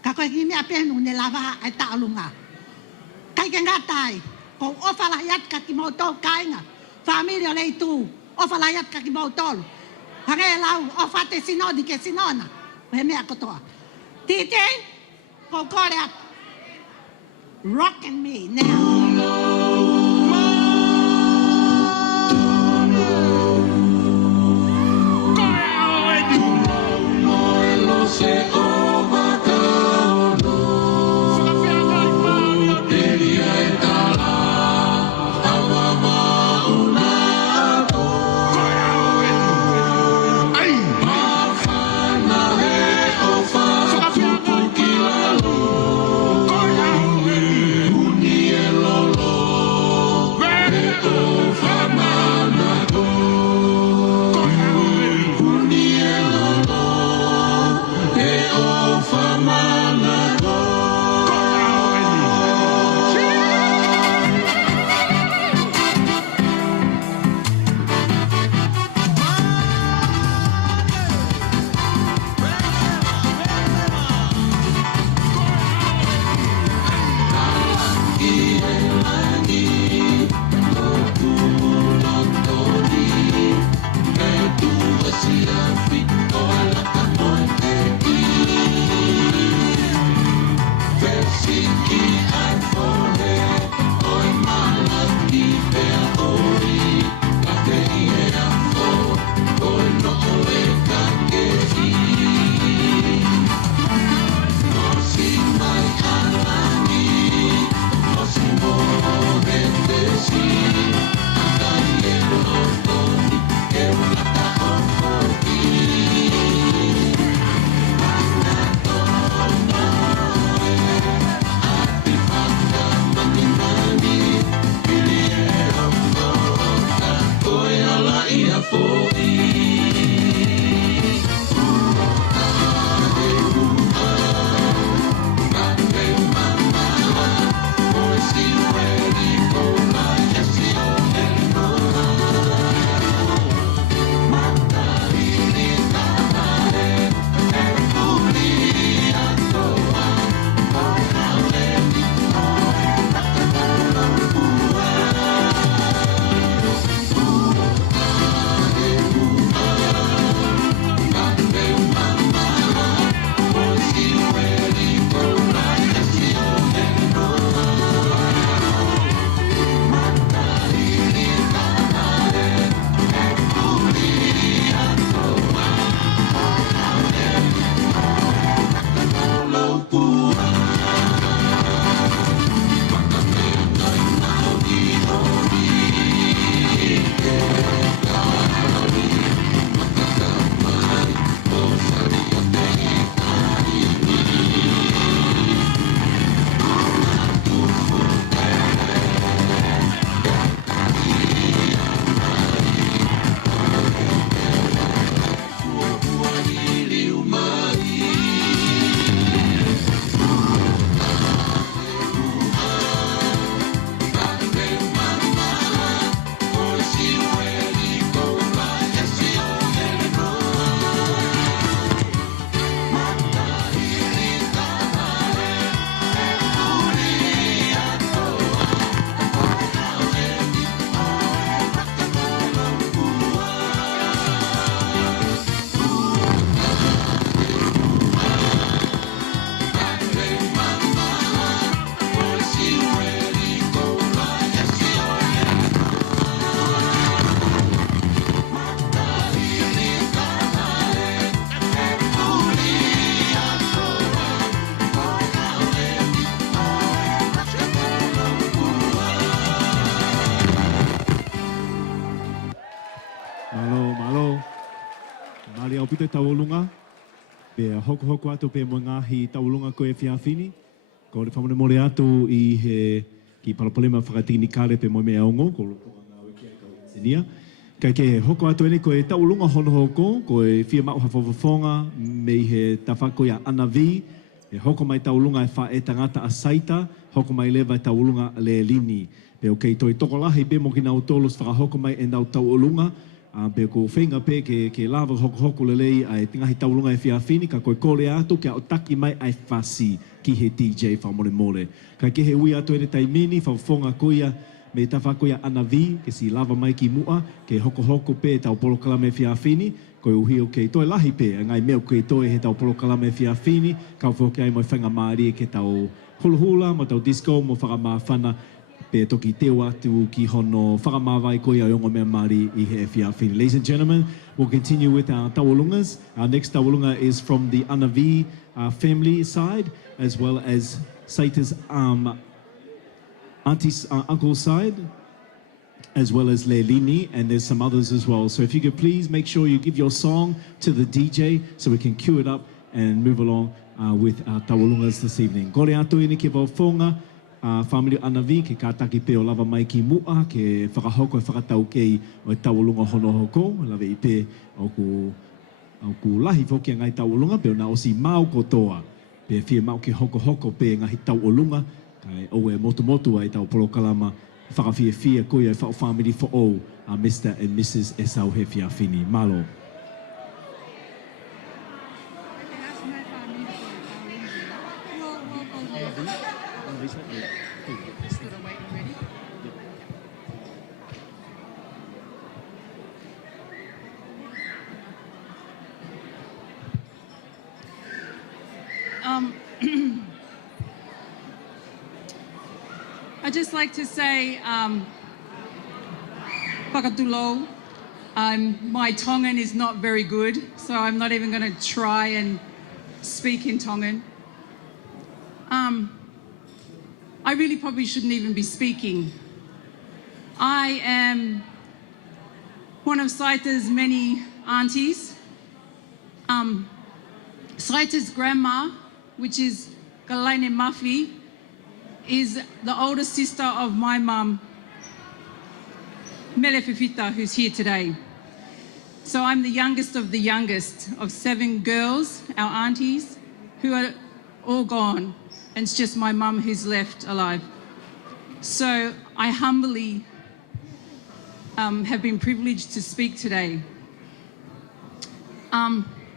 Ka ko hi me ape nu ne lava ai ta lunga. Kai ke ngatai ko ofa la yat ka ki mo to kainga. Family Leitu ofa la yat ka ki mo to. Hare lau ofa te sinodi ke sinona. He me akotoa. DJ, go call that rocking me now. pute taulunga, pe hoko hoko atu pe mo ngahi taulunga ko e whiawhini, ko le whamane more atu i he ki palapalema whakatini kare pe mo me aongo, ko lupunga ngā wiki ai kau sinia. Kai ke hoko atu ene ko e taulunga hono hoko, ko e whia mau hawhawhawhonga, me he tawhako ia anavi, E hoko mai taulunga e wha e tangata a saita, hoko mai lewa e taulunga le lini. Pe o kei toi toko lahi pe mo ki nau tolos whakahoko mai e nau taulunga. Pe ko whenga pe ke lava hoko le lei a e tingahi taulunga e whiawhini, ka koe kore atu kia o taki mai ai whasi ki he DJ whamore mole. Ka ke he ui atu ene taimini, whawhonga koia, me tawhakoia ana vi, ke si lava mai ki mua, ke hoko pe tau polo kalame whiawhini, koe uhi o kei toi lahi pe, ngai mea kei toi he tau polo kalame whiawhini, ka whoke ai mai whenga maari ke tau hula, mo tau disco, mo whakamawhana, pe toki teo atu ki hono whakamawai koia o ngomea maari i he whiawhini. Ladies and gentlemen, we'll continue with our tawalungas. Our next tawalunga is from the Anavi family side, as well as Saita's auntie's uncle's side, as well as Leilini, and there's some others as well. So if you could please make sure you give your song to the DJ so we can cue it up and move along with our tawalungas this evening. Kore atu ini ke wauwhonga, family Anavi, ke kātaki pe o lava mai ki mua, ke whakahoko e whakatau kei o e tawalunga hono hoko, lava i pe o ku lahi whoki a ngai tawalunga, pe o na osi mau kotoa, pe whia mau ki hoko pe ngahi tawalunga, kai o e motu ai tau polo kalama, whakawhiawhia koia e whao family for all, Mr. and Mrs. Esau he whiawhini. Malo. I'd just like to say, Pakatulo, my Tongan is not very good, so I'm not even going to try and speak in Tongan. I really probably shouldn't even be speaking. I am one of Saita's many aunties. Saita's grandma, which is Galaine Mafi, is the older sister of my mum, Mele Fifita, who's here today. So I'm the youngest of 7 girls, our aunties, who are all gone, and it's just my mum who's left alive. So I humbly have been privileged to speak today.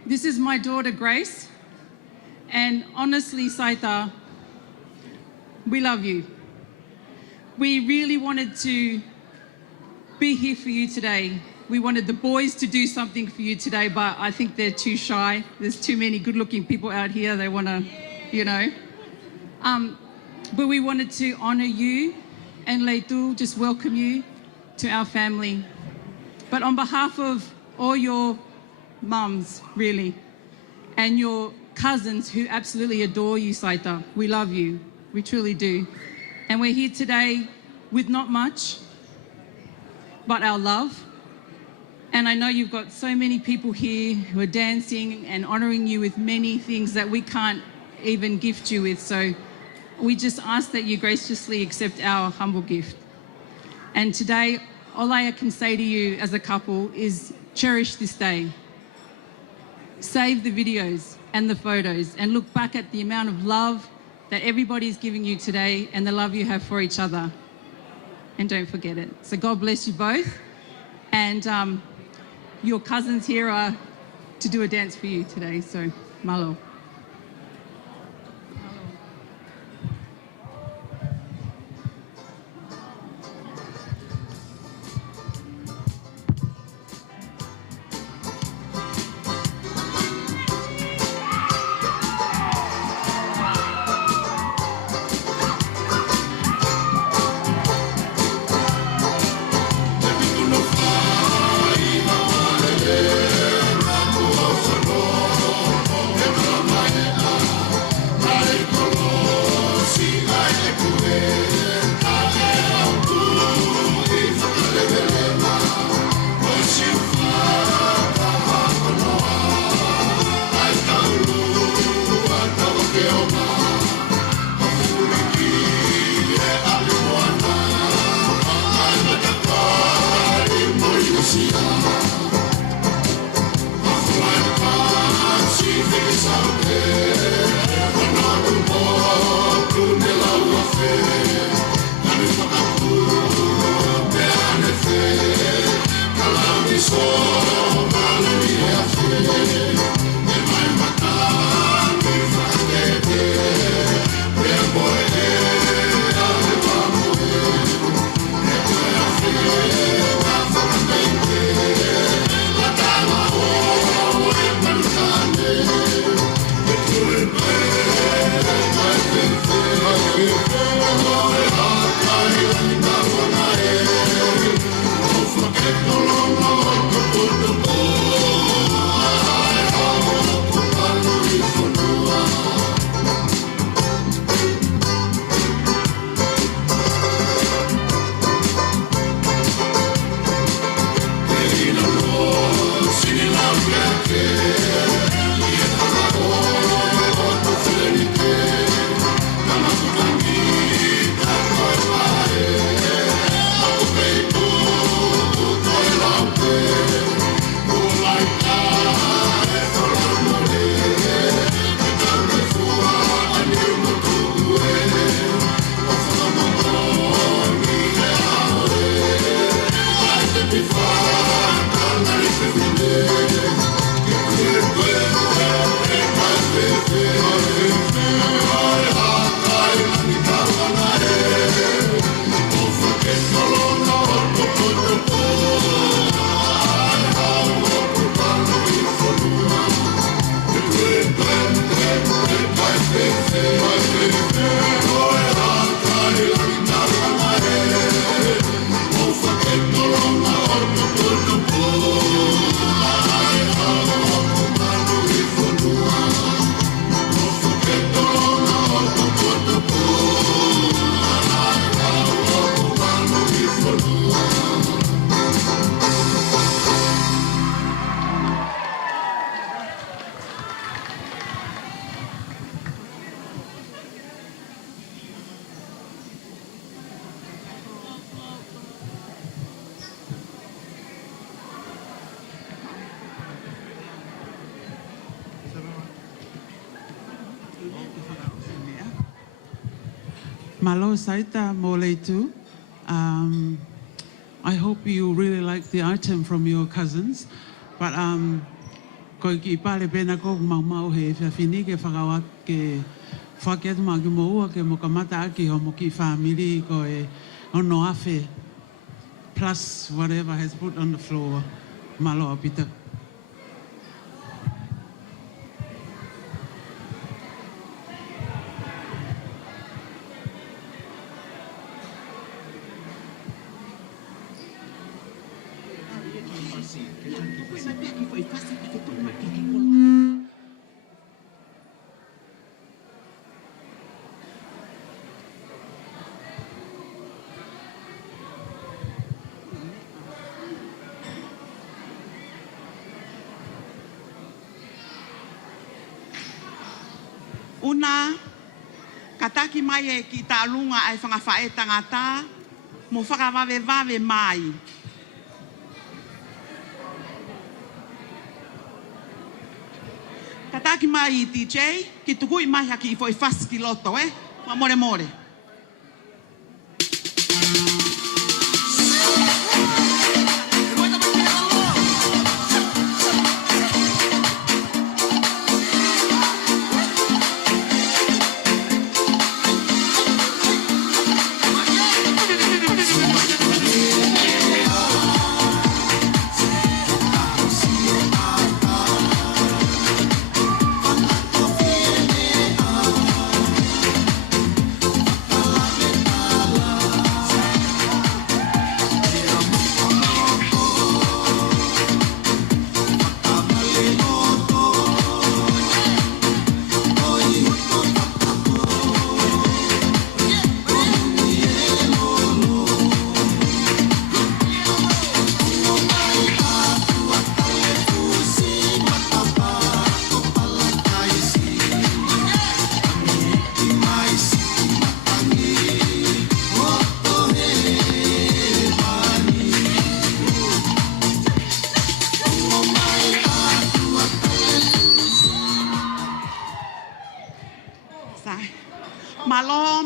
This is my daughter, Grace, and honestly, Saita, we love you. We really wanted to be here for you today. We wanted the boys to do something for you today, but I think they're too shy. There's too many good-looking people out here. They want to, you know. But we wanted to honor you and Leitu, just welcome you to our family. But on behalf of all your mums, really, and your cousins who absolutely adore you, Saita, we love you. We truly do. And we're here today with not much, but our love. And I know you've got so many people here who are dancing and honoring you with many things that we can't even gift you with. So we just ask that you graciously accept our humble gift. And today, all I can say to you as a couple is cherish this day. Save the videos and the photos and look back at the amount of love that everybody is giving you today and the love you have for each other. And don't forget it. So God bless you both. And your cousins here are to do a dance for you today. So, malo. Hey, Malo Saita mo Leitu. I hope you really like the item from your cousins, but ko ki pale pena ko mau he fini ke whakawat ke whaket ma ki moua ke mo kamata aki ho mo ki family ko e ono afe plus whatever has put on the floor. Malo apita. Una, kataki mai e ki tā lunga ai whangawhae tangata, mo whakawawe mai. Kataki mai i DJ, ki tukui mai haki i fwoi whaski loto, Ma more more.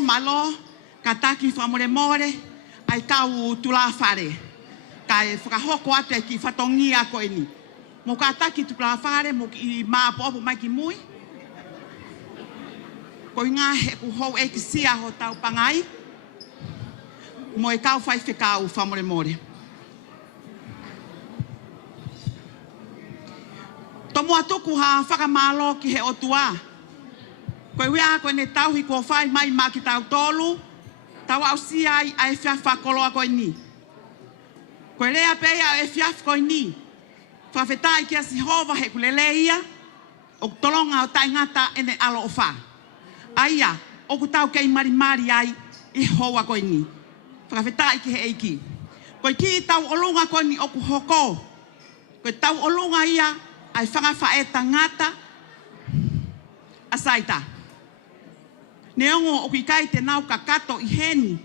Malo, kataki whamore more, ai tau tula whare. Kai whakahoko atu e ki whatongi a koe ni. Mo kataki tula whare, mo ki maa popo mai ki mui. Ko ngā he ku hou e ki sia ho tau pangai. Mo e kau whai whekau whamore more. Tomo atuku ha whakamalo ki he otua. Koe wea koe ne tau hi kua whai mai ma ki tau tolu. Tau au si ai e whiawha koloa koe ni. Koe lea pea e whiawha koe ni. Whawhetai kia si hova he kulele ia. O tolonga o taingata ene alo o wha. Aia, o ku tau kei mari ai i hoa koe ni. Whawhetai ki he eiki. Koe ki tau olunga koe ni o ku hoko. Koe tau olunga ia ai whangawha e tangata a saita. Neongo o ki kai te nau ka kato I heni.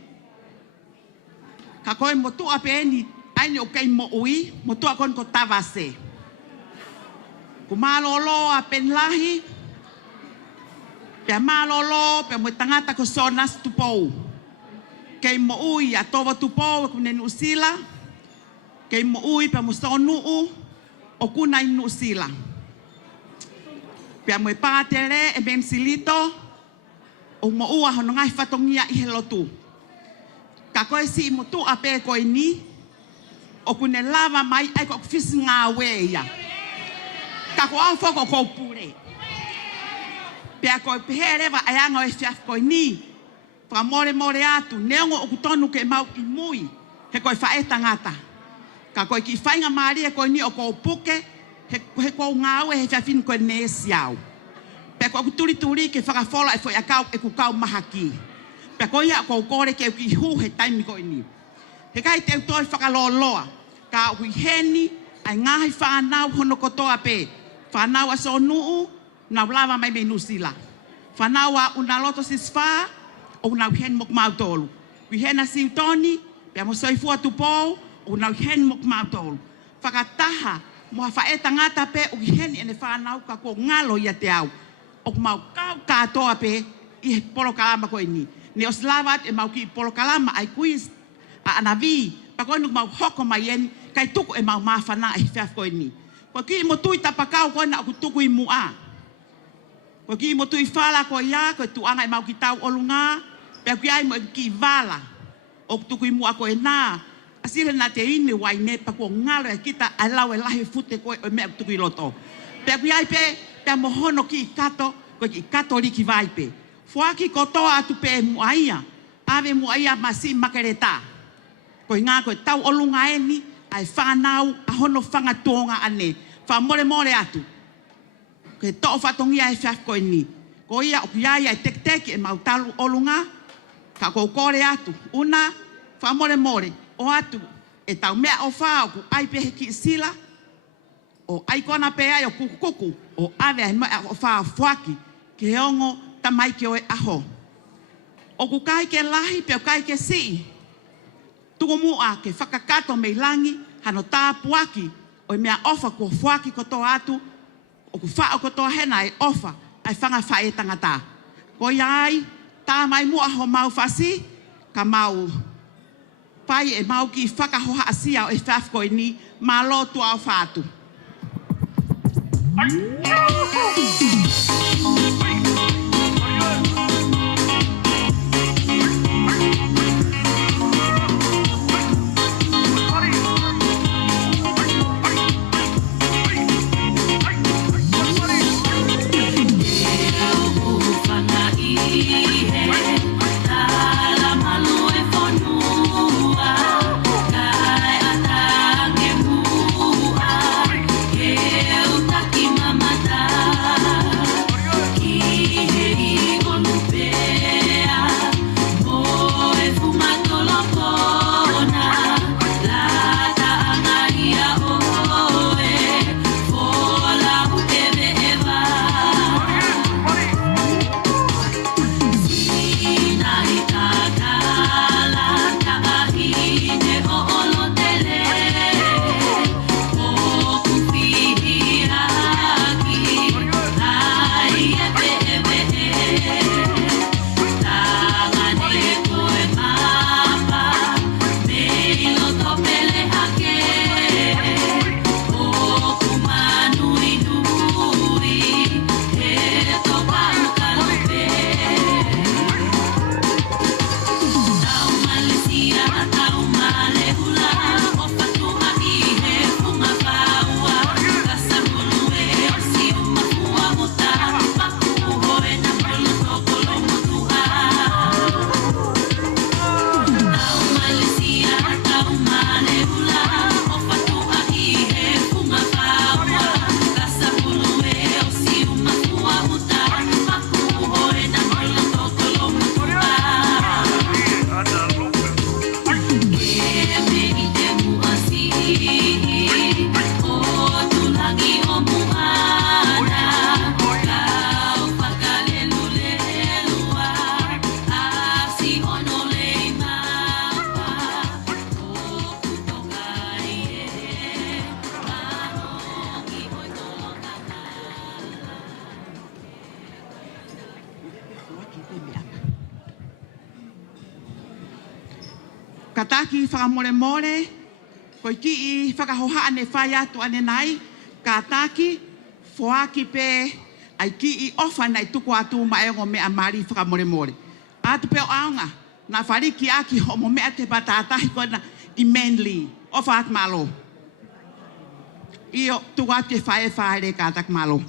Ka koe motua pe eni aini o kei mo ui, motua koe ko tawase. Ku malolo a penlahi, pia malolo, pia mo tangata ko sonas tupou. Kei mo ui a tova tupou, ku nenu sila. Kei mo ui pia mo sonuu, o kuna inu sila. Pia mo pātere e men silito, o mo ua hono ngai whatongia I he lotu. Ka koe si mo tu a pe koe ni, o kune lava mai ai ko fisi ngā weia. Ka ko au whoko ko pure. Pia koe peherewa ai anga o e whiaf koe ni, wha more atu, neongo o kutonu ke mau I mui, he koe whaeta ngata. Ka koe ki whainga maari e koe ni o ko puke, he ko ngā ue he whiafin koe ne siau. Pea ko turi ke whakawhola e whoi akau e kukau mahaki. Pea ko ia ko kore ke ki hu he taimi koe ni. He kai te utoi whakaloloa. Ka ui heni ai ngahi whanau hono kotoa pe. Whanau a so nuu, nau lava mai me nusila. Whanau a una loto siswha, o unau hen mok mautolu. Ui hena siutoni, pea mo soifua tupou, o unau hen mok mautolu. Whakataha, mo hawhaeta ngata pe, ui heni ene whanau ka ko ngalo ia te au. O mau kau katoa pe I he polo kalama koe ni. Ne os lavat e mau ki polo kalama ai kuis a anavi. Pa koe nuk mau hoko mai en kai tuku e mau mawhana e whiaf koe ni. Koe ki mo tui tapakau koe na aku tuku I mua. Koe ki mo tui whala koe ia, koe tuanga e mau ki tau olunga. Pea ki ai mo ki vala. O tuku I mua koe nā. Asire na te ine wai ne pa koe ngalo e kita ai lau e lahi fute koe o mea tuku I loto. Pea ki ai pe pea mohono ki kato, koe ki kato riki vai pe. Fuaki kotoa atu pe muaia, ave muaia masi makereta. Koe ngā koe tau olunga eni, ai whanau, a hono whangatonga ane. Wha more atu. Koe to'o whatongia e whiaf koe ni. Ko ia o kiaia e tek e mau talu olunga, ka kou kore atu. Una, wha more, o atu, e tau mea o whao ku ai pehe ki sila, o ai kona pe ai o kuku, o ave ai mea o whao fuaki, ke ongo tamai ke oe aho. O ku kai ke lahi pe o kai ke si. Tuko mua ke whakakato mei langi, hano tā puaki, o mea ofa ko fuaki koto atu, o ku whao koto hena e ofa, ai whanga whae tangata. Ko iai, tā mai mua ho mau whasi, ka mau pai e mau ki whakahoha asia o e whiaf koe ni, mā lo tua o whātu. Mama Kataki whakamore more, koi ki I whakahoha ane whai atu ane nai, kataki, whoaki pe, ai ki I ofa nei tuku atu maengo mea mari whakamore more. Atu peo aunga, na whariki aki homo mea te patatahi kona I mainly, ofa at malo. Io tuku atu e whae re katak malo.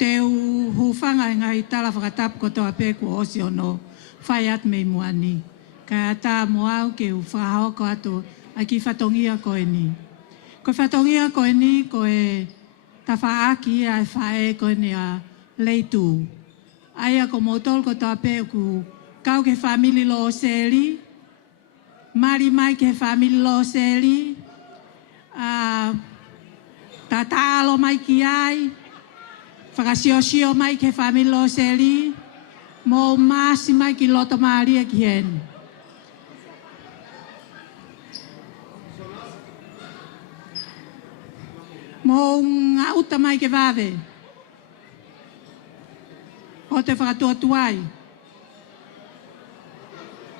Te hufanga ngai tala whakatapu ko toa peku osi ono whai at mei muani. Ka tā moau ke u whahoko atu a ki whatongia koe ni. Ko whatongia koe ni ko e ta whaaki a whae koe ni a Leitu. Aia ko motol ko toa peku kau ke family lo seli. Mari mai ke family lo seli. Tatalo mai ki ai. Whakasio mai ke family lo seli. Mo masi mai ki loto maria ki hen. Mo ngā uta mai ke vave. O te whakatoa tuai.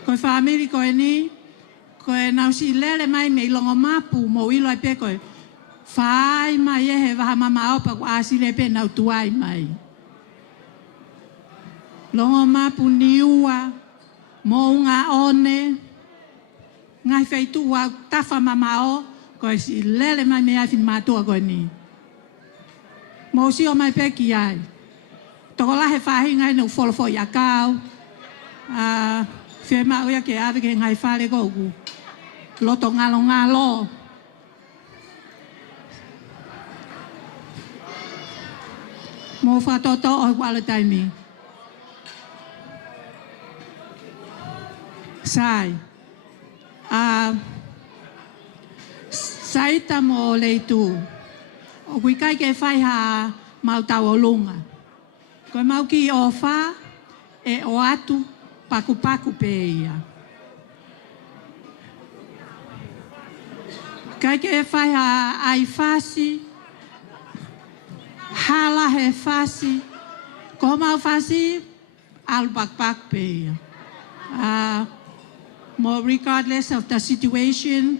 Koe family koe ni. Koe nausi lele mai me ilongo mapu mo ilo ai pe koe. Whai mai e he waha mama opa ko asile pe nau tuai mai. Longo mapu niua, mo ngā one, ngai whaitu wa tafa mama o, koe si lele mai me awhin mātua koe ni. Mo si o mai peki ai. Toko lahe whahi ngai nau wholofo I a kau. Whie mau ia ke awe ke ngai whare kouku. Loto ngalo ngalo. Mo whatoto o wala taimi. Sai. Saita mo Leitu. O kui kai ke whai ha mau tau o lunga. Koe mau ki o wha e o atu paku paku pe ia. Kai ke whai ha ai whasi. Hala he whasi. Ko mau whasi alu pak pak pe ia. More regardless of the situation,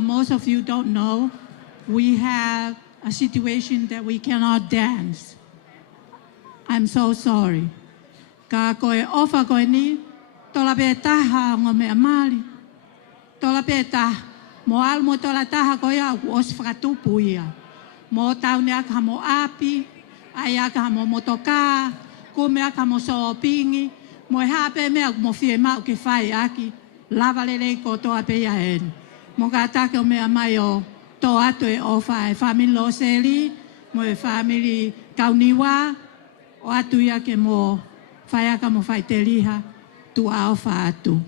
most of you don't know, we have a situation that we cannot dance. I'm so sorry. Ka koe ofa koe ni, tola pe taha ngo mea mali. Tola pe taha, mo al mo tola taha koe au os whakatupu ia. Mo taune aka mo api, ai aka mo motoka, kume aka mo soopingi, mo e hape mea mo fie mau ke whai aki, lava lelei ko toa pe ia hen. Mo ka take o mea mai o to atu e ofa e family lo seli, mo e family kauniwa, o atu ia ke mo whai aka mo whai te liha, tu a ofa atu.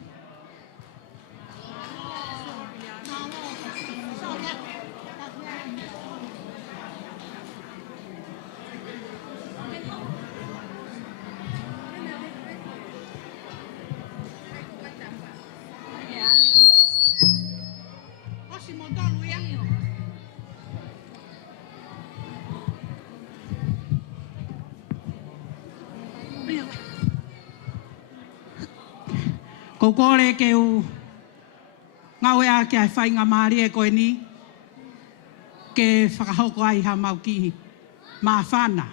Ko kore ke u ngau ea ke ai whai ngā maari e koe ni ke whakahoko ai ha mau ki mā whana.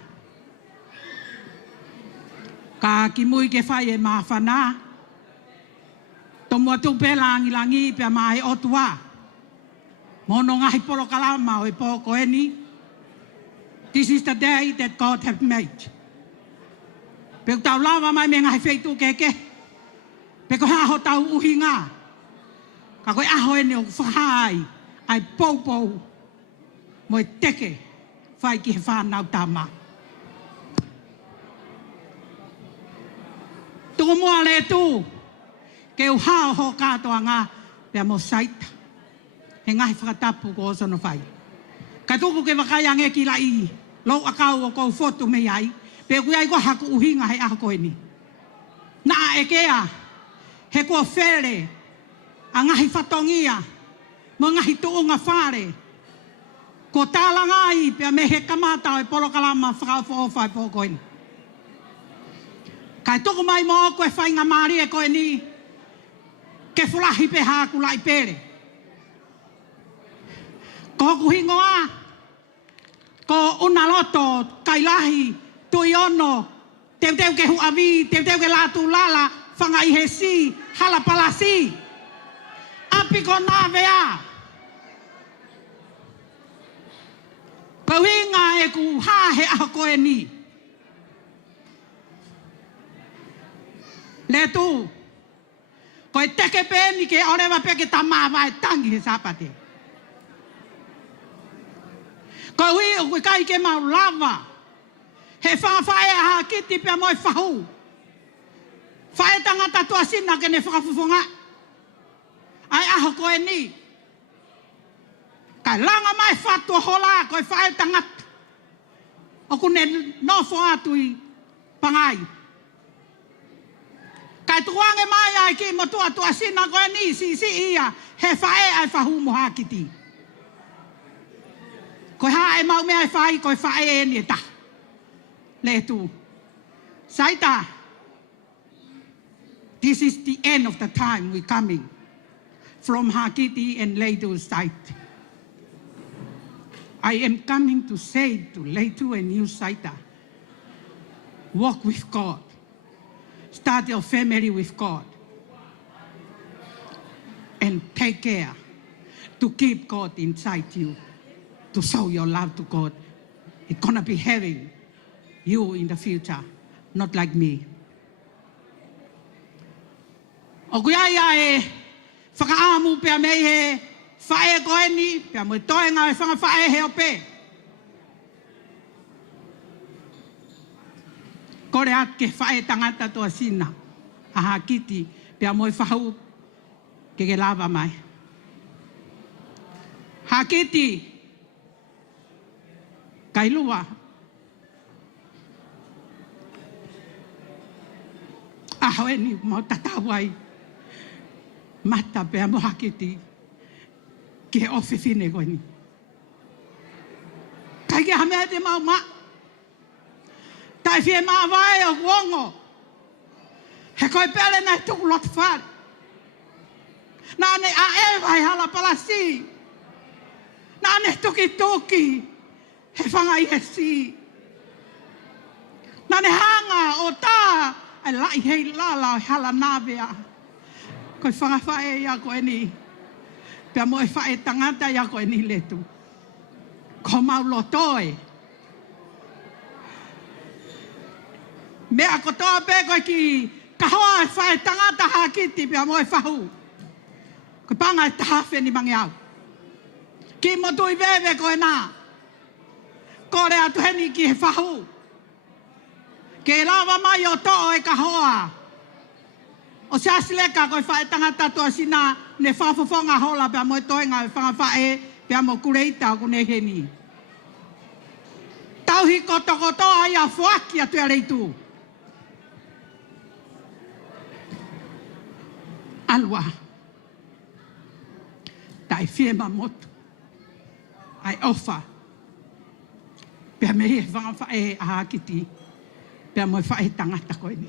Ka ki mui ke whai e mā whana to mua tupe langi pia mai otua. Mono ngahi polo kalama o e po koe ni. This is the day that God has made. Pe tau lava mai me ngahi wheitu keke. Pe ko haho tau uhi ngā. Ka koe aho e neo whahai ai poupou mo e teke whai ki he whanau tama. Tuko mua Leitu ke u hao ho katoa ngā pia mo saita. He ngahi whakatapu ko osono whai. Ka tuku ke wakai ange ki lai lau akau o kou fotu me ai. Pe kui ai ko haku uhinga he aho koe ni. Na e kea he kua where a ngahi whatongia mo ngahi tuunga whare. Ko tālanga ai, pia me he kamata o polo kalama whakawhawhai po koe ni. Kai toko mai mo koe whainga maari e koe ni, ke fulahi pe hāku lai pere. Ko hoku hingoa, ko una loto, kai lahi, tui ono, teu ke huawi, teu ke latu lala, whanga i he si, hala palasi. Api ko nā vea. Kauhinga e ku hahe aho koe ni. Leitu, koe teke pēni ke orewa peke tamāwai tangi he sapate. Koe hui o koe kai ke mau lava. He whawhae aha kiti pia moi whahu. Whae tangata tua sina ke ne whakafufunga. Ai aho koe ni. Kai langa mai whatua hola koe whae tangata. O kune nofo atui pangai. Kai tuange mai ai ki mo tua sina koe ni si ia. He whae ai whahu moha kiti. Koe hae mau mea ai whai koe whae e ni ta. Leitu. Saita. This is the end of the time we're coming from Hakiti and Leitu's side. I am coming to say to Leitu and you, Saita, walk with God. Start your family with God. And take care to keep God inside you, to show your love to God. It's gonna be having you in the future, not like me. O kuia e whakaamu pia mei he whae koe ni, pia mo toe ngā e whanga whae he ope. Kore at ke whae tangata toa sina, aha kiti, pia mo e whahau ke lava mai. Ha kiti, kai lua, aho e ni mo tatawai, mata pia mo hakiti, ke ofi fine koe ni. Kai ke hamea te mau ma. Tai fie maa vai o kuongo. He koe pele nai tuku lot whare. Nane a e vai hala palasi. Nane tuki. He whanga i he si. Nane hanga o tā. Ai lai hei lala o hala nāwea. Koe whanga whae ia koe ni. Pea mo e whae tangata ia koe ni Leitu. Ko mau lotoe. Mea kotoa pe koe ki kahoa e whae tangata hakiti pea mo e whahu. Koe panga e tahawhi ni mangi au. Ki mo tui vewe koe nā. Kore atu heni ki he whahu. Ke lawa mai o to'o e kahoa. O se asileka koe whae tangata tua sina ne whafofonga hola pea mo e toenga e whanga whae pea mo kureita o kune heni. Tauhi kotokotoa ia whuaki atu e Leitu. Alwa. Tai whiema motu. Ai ofa. Pea me he whanga whae a hakiti. Pea mo e whae tangata koe ni.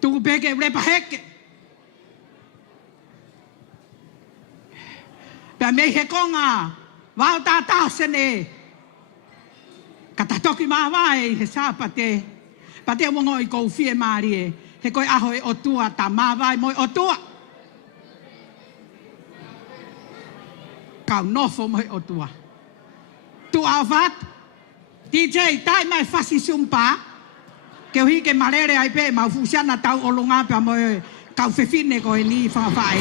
Tuku peke urepa heke. Pea me he konga. Wao tātā sene. Kata toki mawai he sāpate. Pate mongo I kou fie maarie. He koe aho e otua ta mawai moi otua. Kau nofo moi otua. Tu awat. DJ, tai mai fasi sumpa. Ke hui ke marere ai pe mau fusiana tau olunga pe moi kau fefine koe ni whawhae.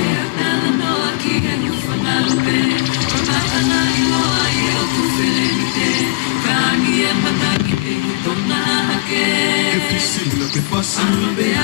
Que possa ver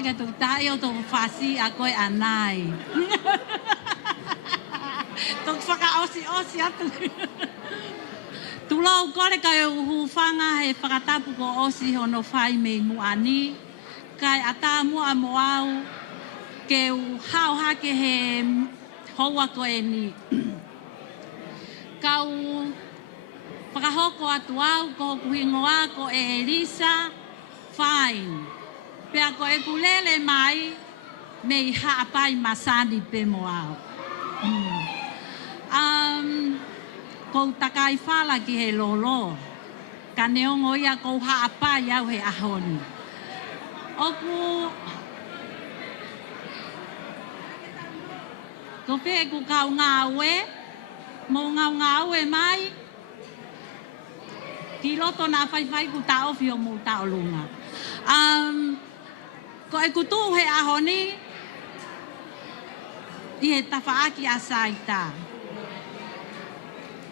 Aga tu tayo tu fasi ako ay anay. Tu whakaosi atu. Tulau kore kai uhufanga he whakatapu ko osi hono whai me muani. Kai ata mua moau ke hau hake he hoa ko e ni. Kau whakahoko atu au ko kuhingoa ko e Elisa. Fine. Pea ko e kulele mai me i haapai masani pe moau. Kou takai whala ki he lolo. Ka neongo ia kou haapai au he ahoni. Oku ko pe ku kau ngawe. Mo ngawe mai. Ki loto na whai ku tao fio mo tao lunga. Ko e kutu he ahoni. I he tawhaaki a saita.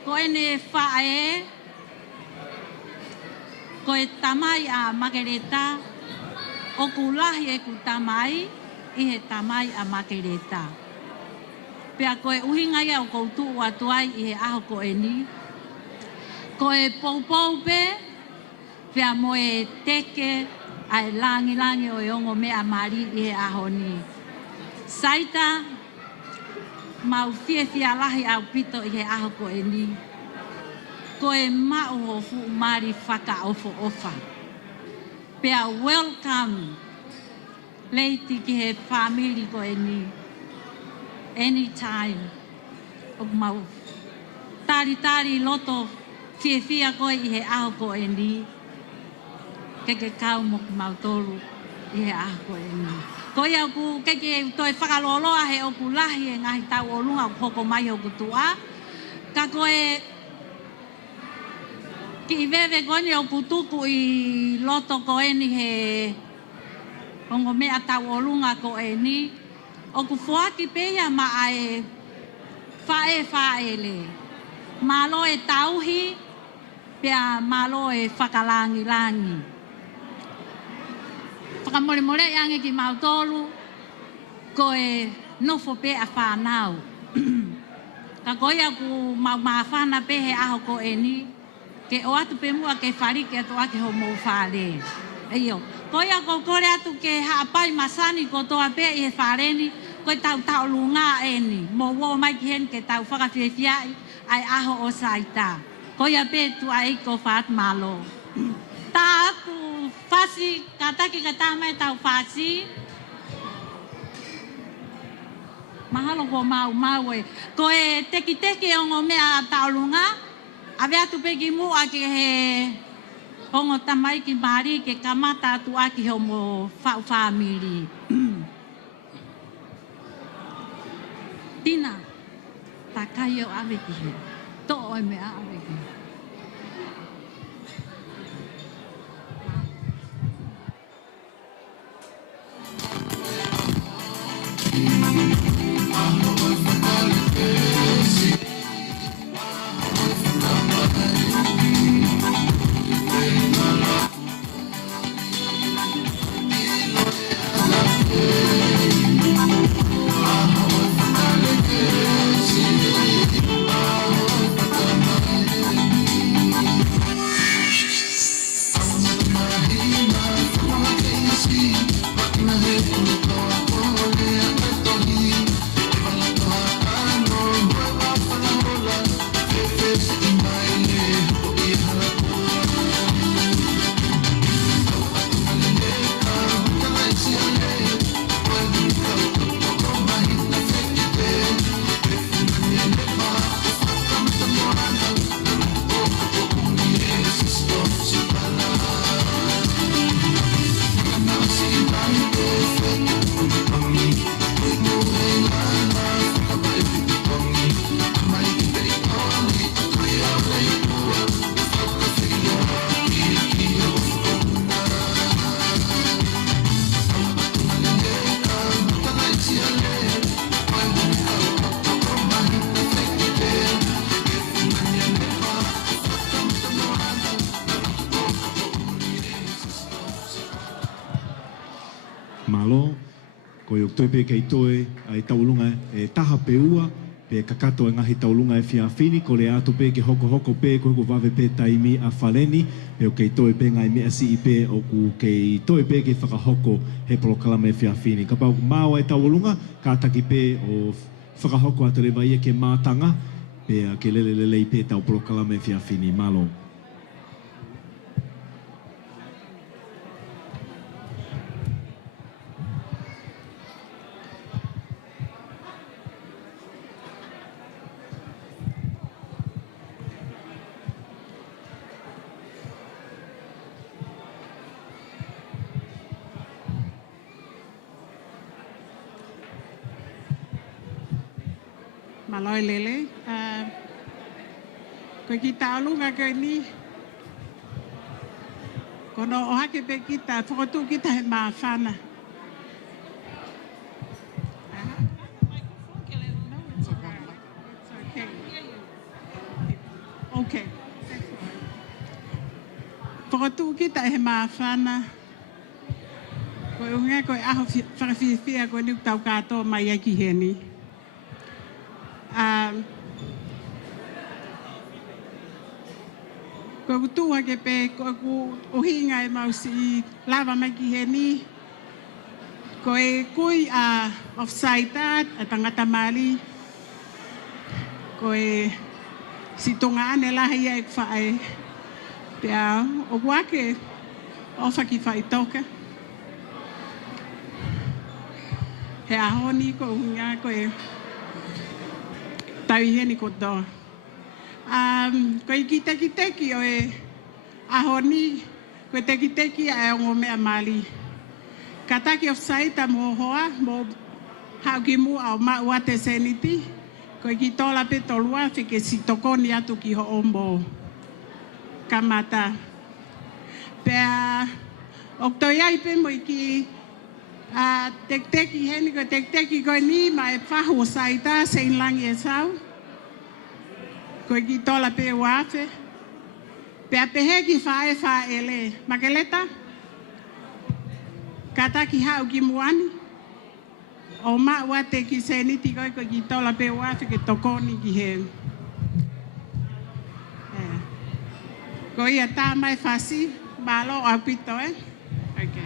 Ko e ne whae. Ko e tamai a makereta. O kulahi e ku tamai. I he tamai a makereta. Pea ko e uhinga ia o koutu o atuai i he aho ko e ni. Ko e poupou pe. Pea mo e teke. Ai langi o e ongo mea mari i he aho ni. Saita. Mau fia lahi au pito i he aho ko e ni. Ko e mau ho fu mari whaka ofo ofa. Pea welcome. Leiti ki he family ko e ni. Anytime. O mau tari loto fia ko i he aho ko e ni. Keke kau mo ki mau tolu i he aho ko e ni. Ko ia ku keke toi whakaloloa he o ku lahi e ngahi tau o lunga o hoko mai o ku tua. Ka koe ki i wewe koni o ku tuku i loto ko e ni he ongo mea tau o lunga ko e ni. O ku fuaki peia ma ai whae le. Malo e tauhi pea malo e whakalangi. Whakamore ange ki mautolu ko e nofo pe a whanau. Ka koia ku mawhana pe he aho ko e ni. Ke o atu pe mua ke whari ke atu ake ho mou whare. Eio. Koia ko kore atu ke haapai masani ko toa pe i he whareni. Ko tau lunga e ni. Mo wo mai ki hen ke tau whakawhiawhiai ai aho o saita. Koia pe tu ai ko whaat malo. Tā aku whasi, kataki ka tāmai tau whasi. Mahalo ko mau e. Ko e teki ongo mea taurunga. Awe atu peki mua ki he ongo tamai ki mari ke kamata atu aki homo whau whamiri. Tina, takai o awe ki he. Tō oi mea awe ki he. Malo, ko i toi pe kei toi ai taulunga e taha pe ua, pe kakato e ngahi taulunga e whiawhini, ko le ato pe ke hoko pe, ko wawe pe taimi a whaleni, pe o kei toi pe ngai mea si i pe o ku kei toi pe ke whakahoko he polokalama e whiawhini. Ka pau māo ai taulunga, ka taki pe o whakahoko ata le vai e ke mātanga, pe ke lele i pe tau polokalama e whiawhini. Malo. Maloi lele, ko kita alunga ko ni, kono ohake pe kita, whakatu kita he maafana. Okay. Whakatu kita he maafana, ko unga ko aho whakawhiwhia ko niuk tau kato mai aki heni. Ko kutua ke pe ko uhinga e mausi lava mai ki he ni. Ko e kui a Ofusaita a tangata mali. Ko e situnga ane lahi e kwhae. Pea o wake ofa ki whai toka. He ahoni ko uhinga ko e tau i heni ko toa. Ko i ki teki o e ahoni, ko teki a ongo mea mali. Ka taki Ofusaita mo hoa, mo hauki mu au maua te seniti, ko i ki tola pe tolua whike si tokoni atu ki ho ombo kamata. Pea, oktoi ai pe mo i ki teki heni ko teki ko ni ma e whahu Ofusaita se inlangi Esau. Ko i ki tola pe wafe. Pea pehe ki whae ele. Makeleta? Kata ki hau ki muani. O maua te ki seniti ko i ki tola pe wafe ke tokoni ki he. Ko i a tā mai whasi. Malo au pito Okay.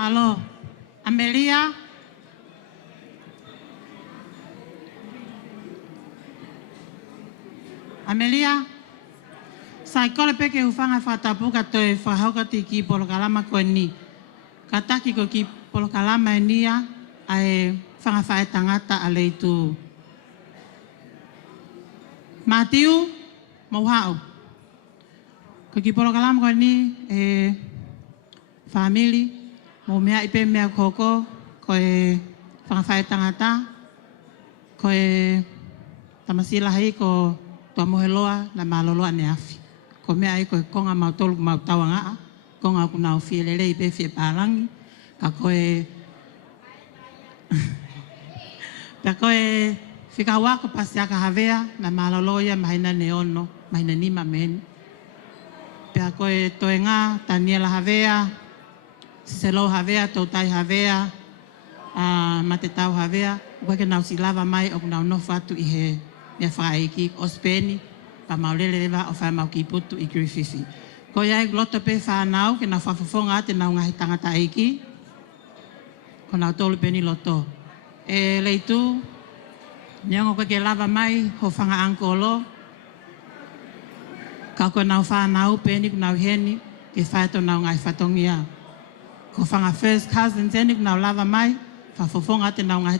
Malo, Amelia. Amelia. Sai kole peke ufanga whatapuka toe whahauka ki polokalama koe ni. Kataki ko ki polokalama e nia ai whanga whae tangata a Leitu. Matiu, mauhau. Ko ki polokalama koe ni family. Mo mea ipe mea koko, koe whangawhae tangata, koe tamasila hei ko tua moheloa na maloloa ne afi. Ko mea i koe konga mautolu mau tawangaa, konga ku nau fie lele ipe fie palangi, ka koe Pea koe whikawa ko pasiaka Havea na malaloia mahina neono, mahina nima men. Pea koe toenga Daniela Havea, Siselo Havea, Tautai Havea, Matetau Havea, koe ke nau silava mai o nau nofu atu i he mea whaiki ospeni, pa maulele lewa o whai mau ki putu i Grififi. Ko iai loto pe whanau, ke nau whafafonga te nau ngahi tangata eiki, ko nau tolu peni loto. E Leitu, niongo koe ke lava mai, ho whanga angkolo, ka koe nau whanau peni, ko nau heni, ke whaeto nau ngahi whatongia. Ko whanga first cousins eni, ko nau lava mai, whafafonga te nau ngahi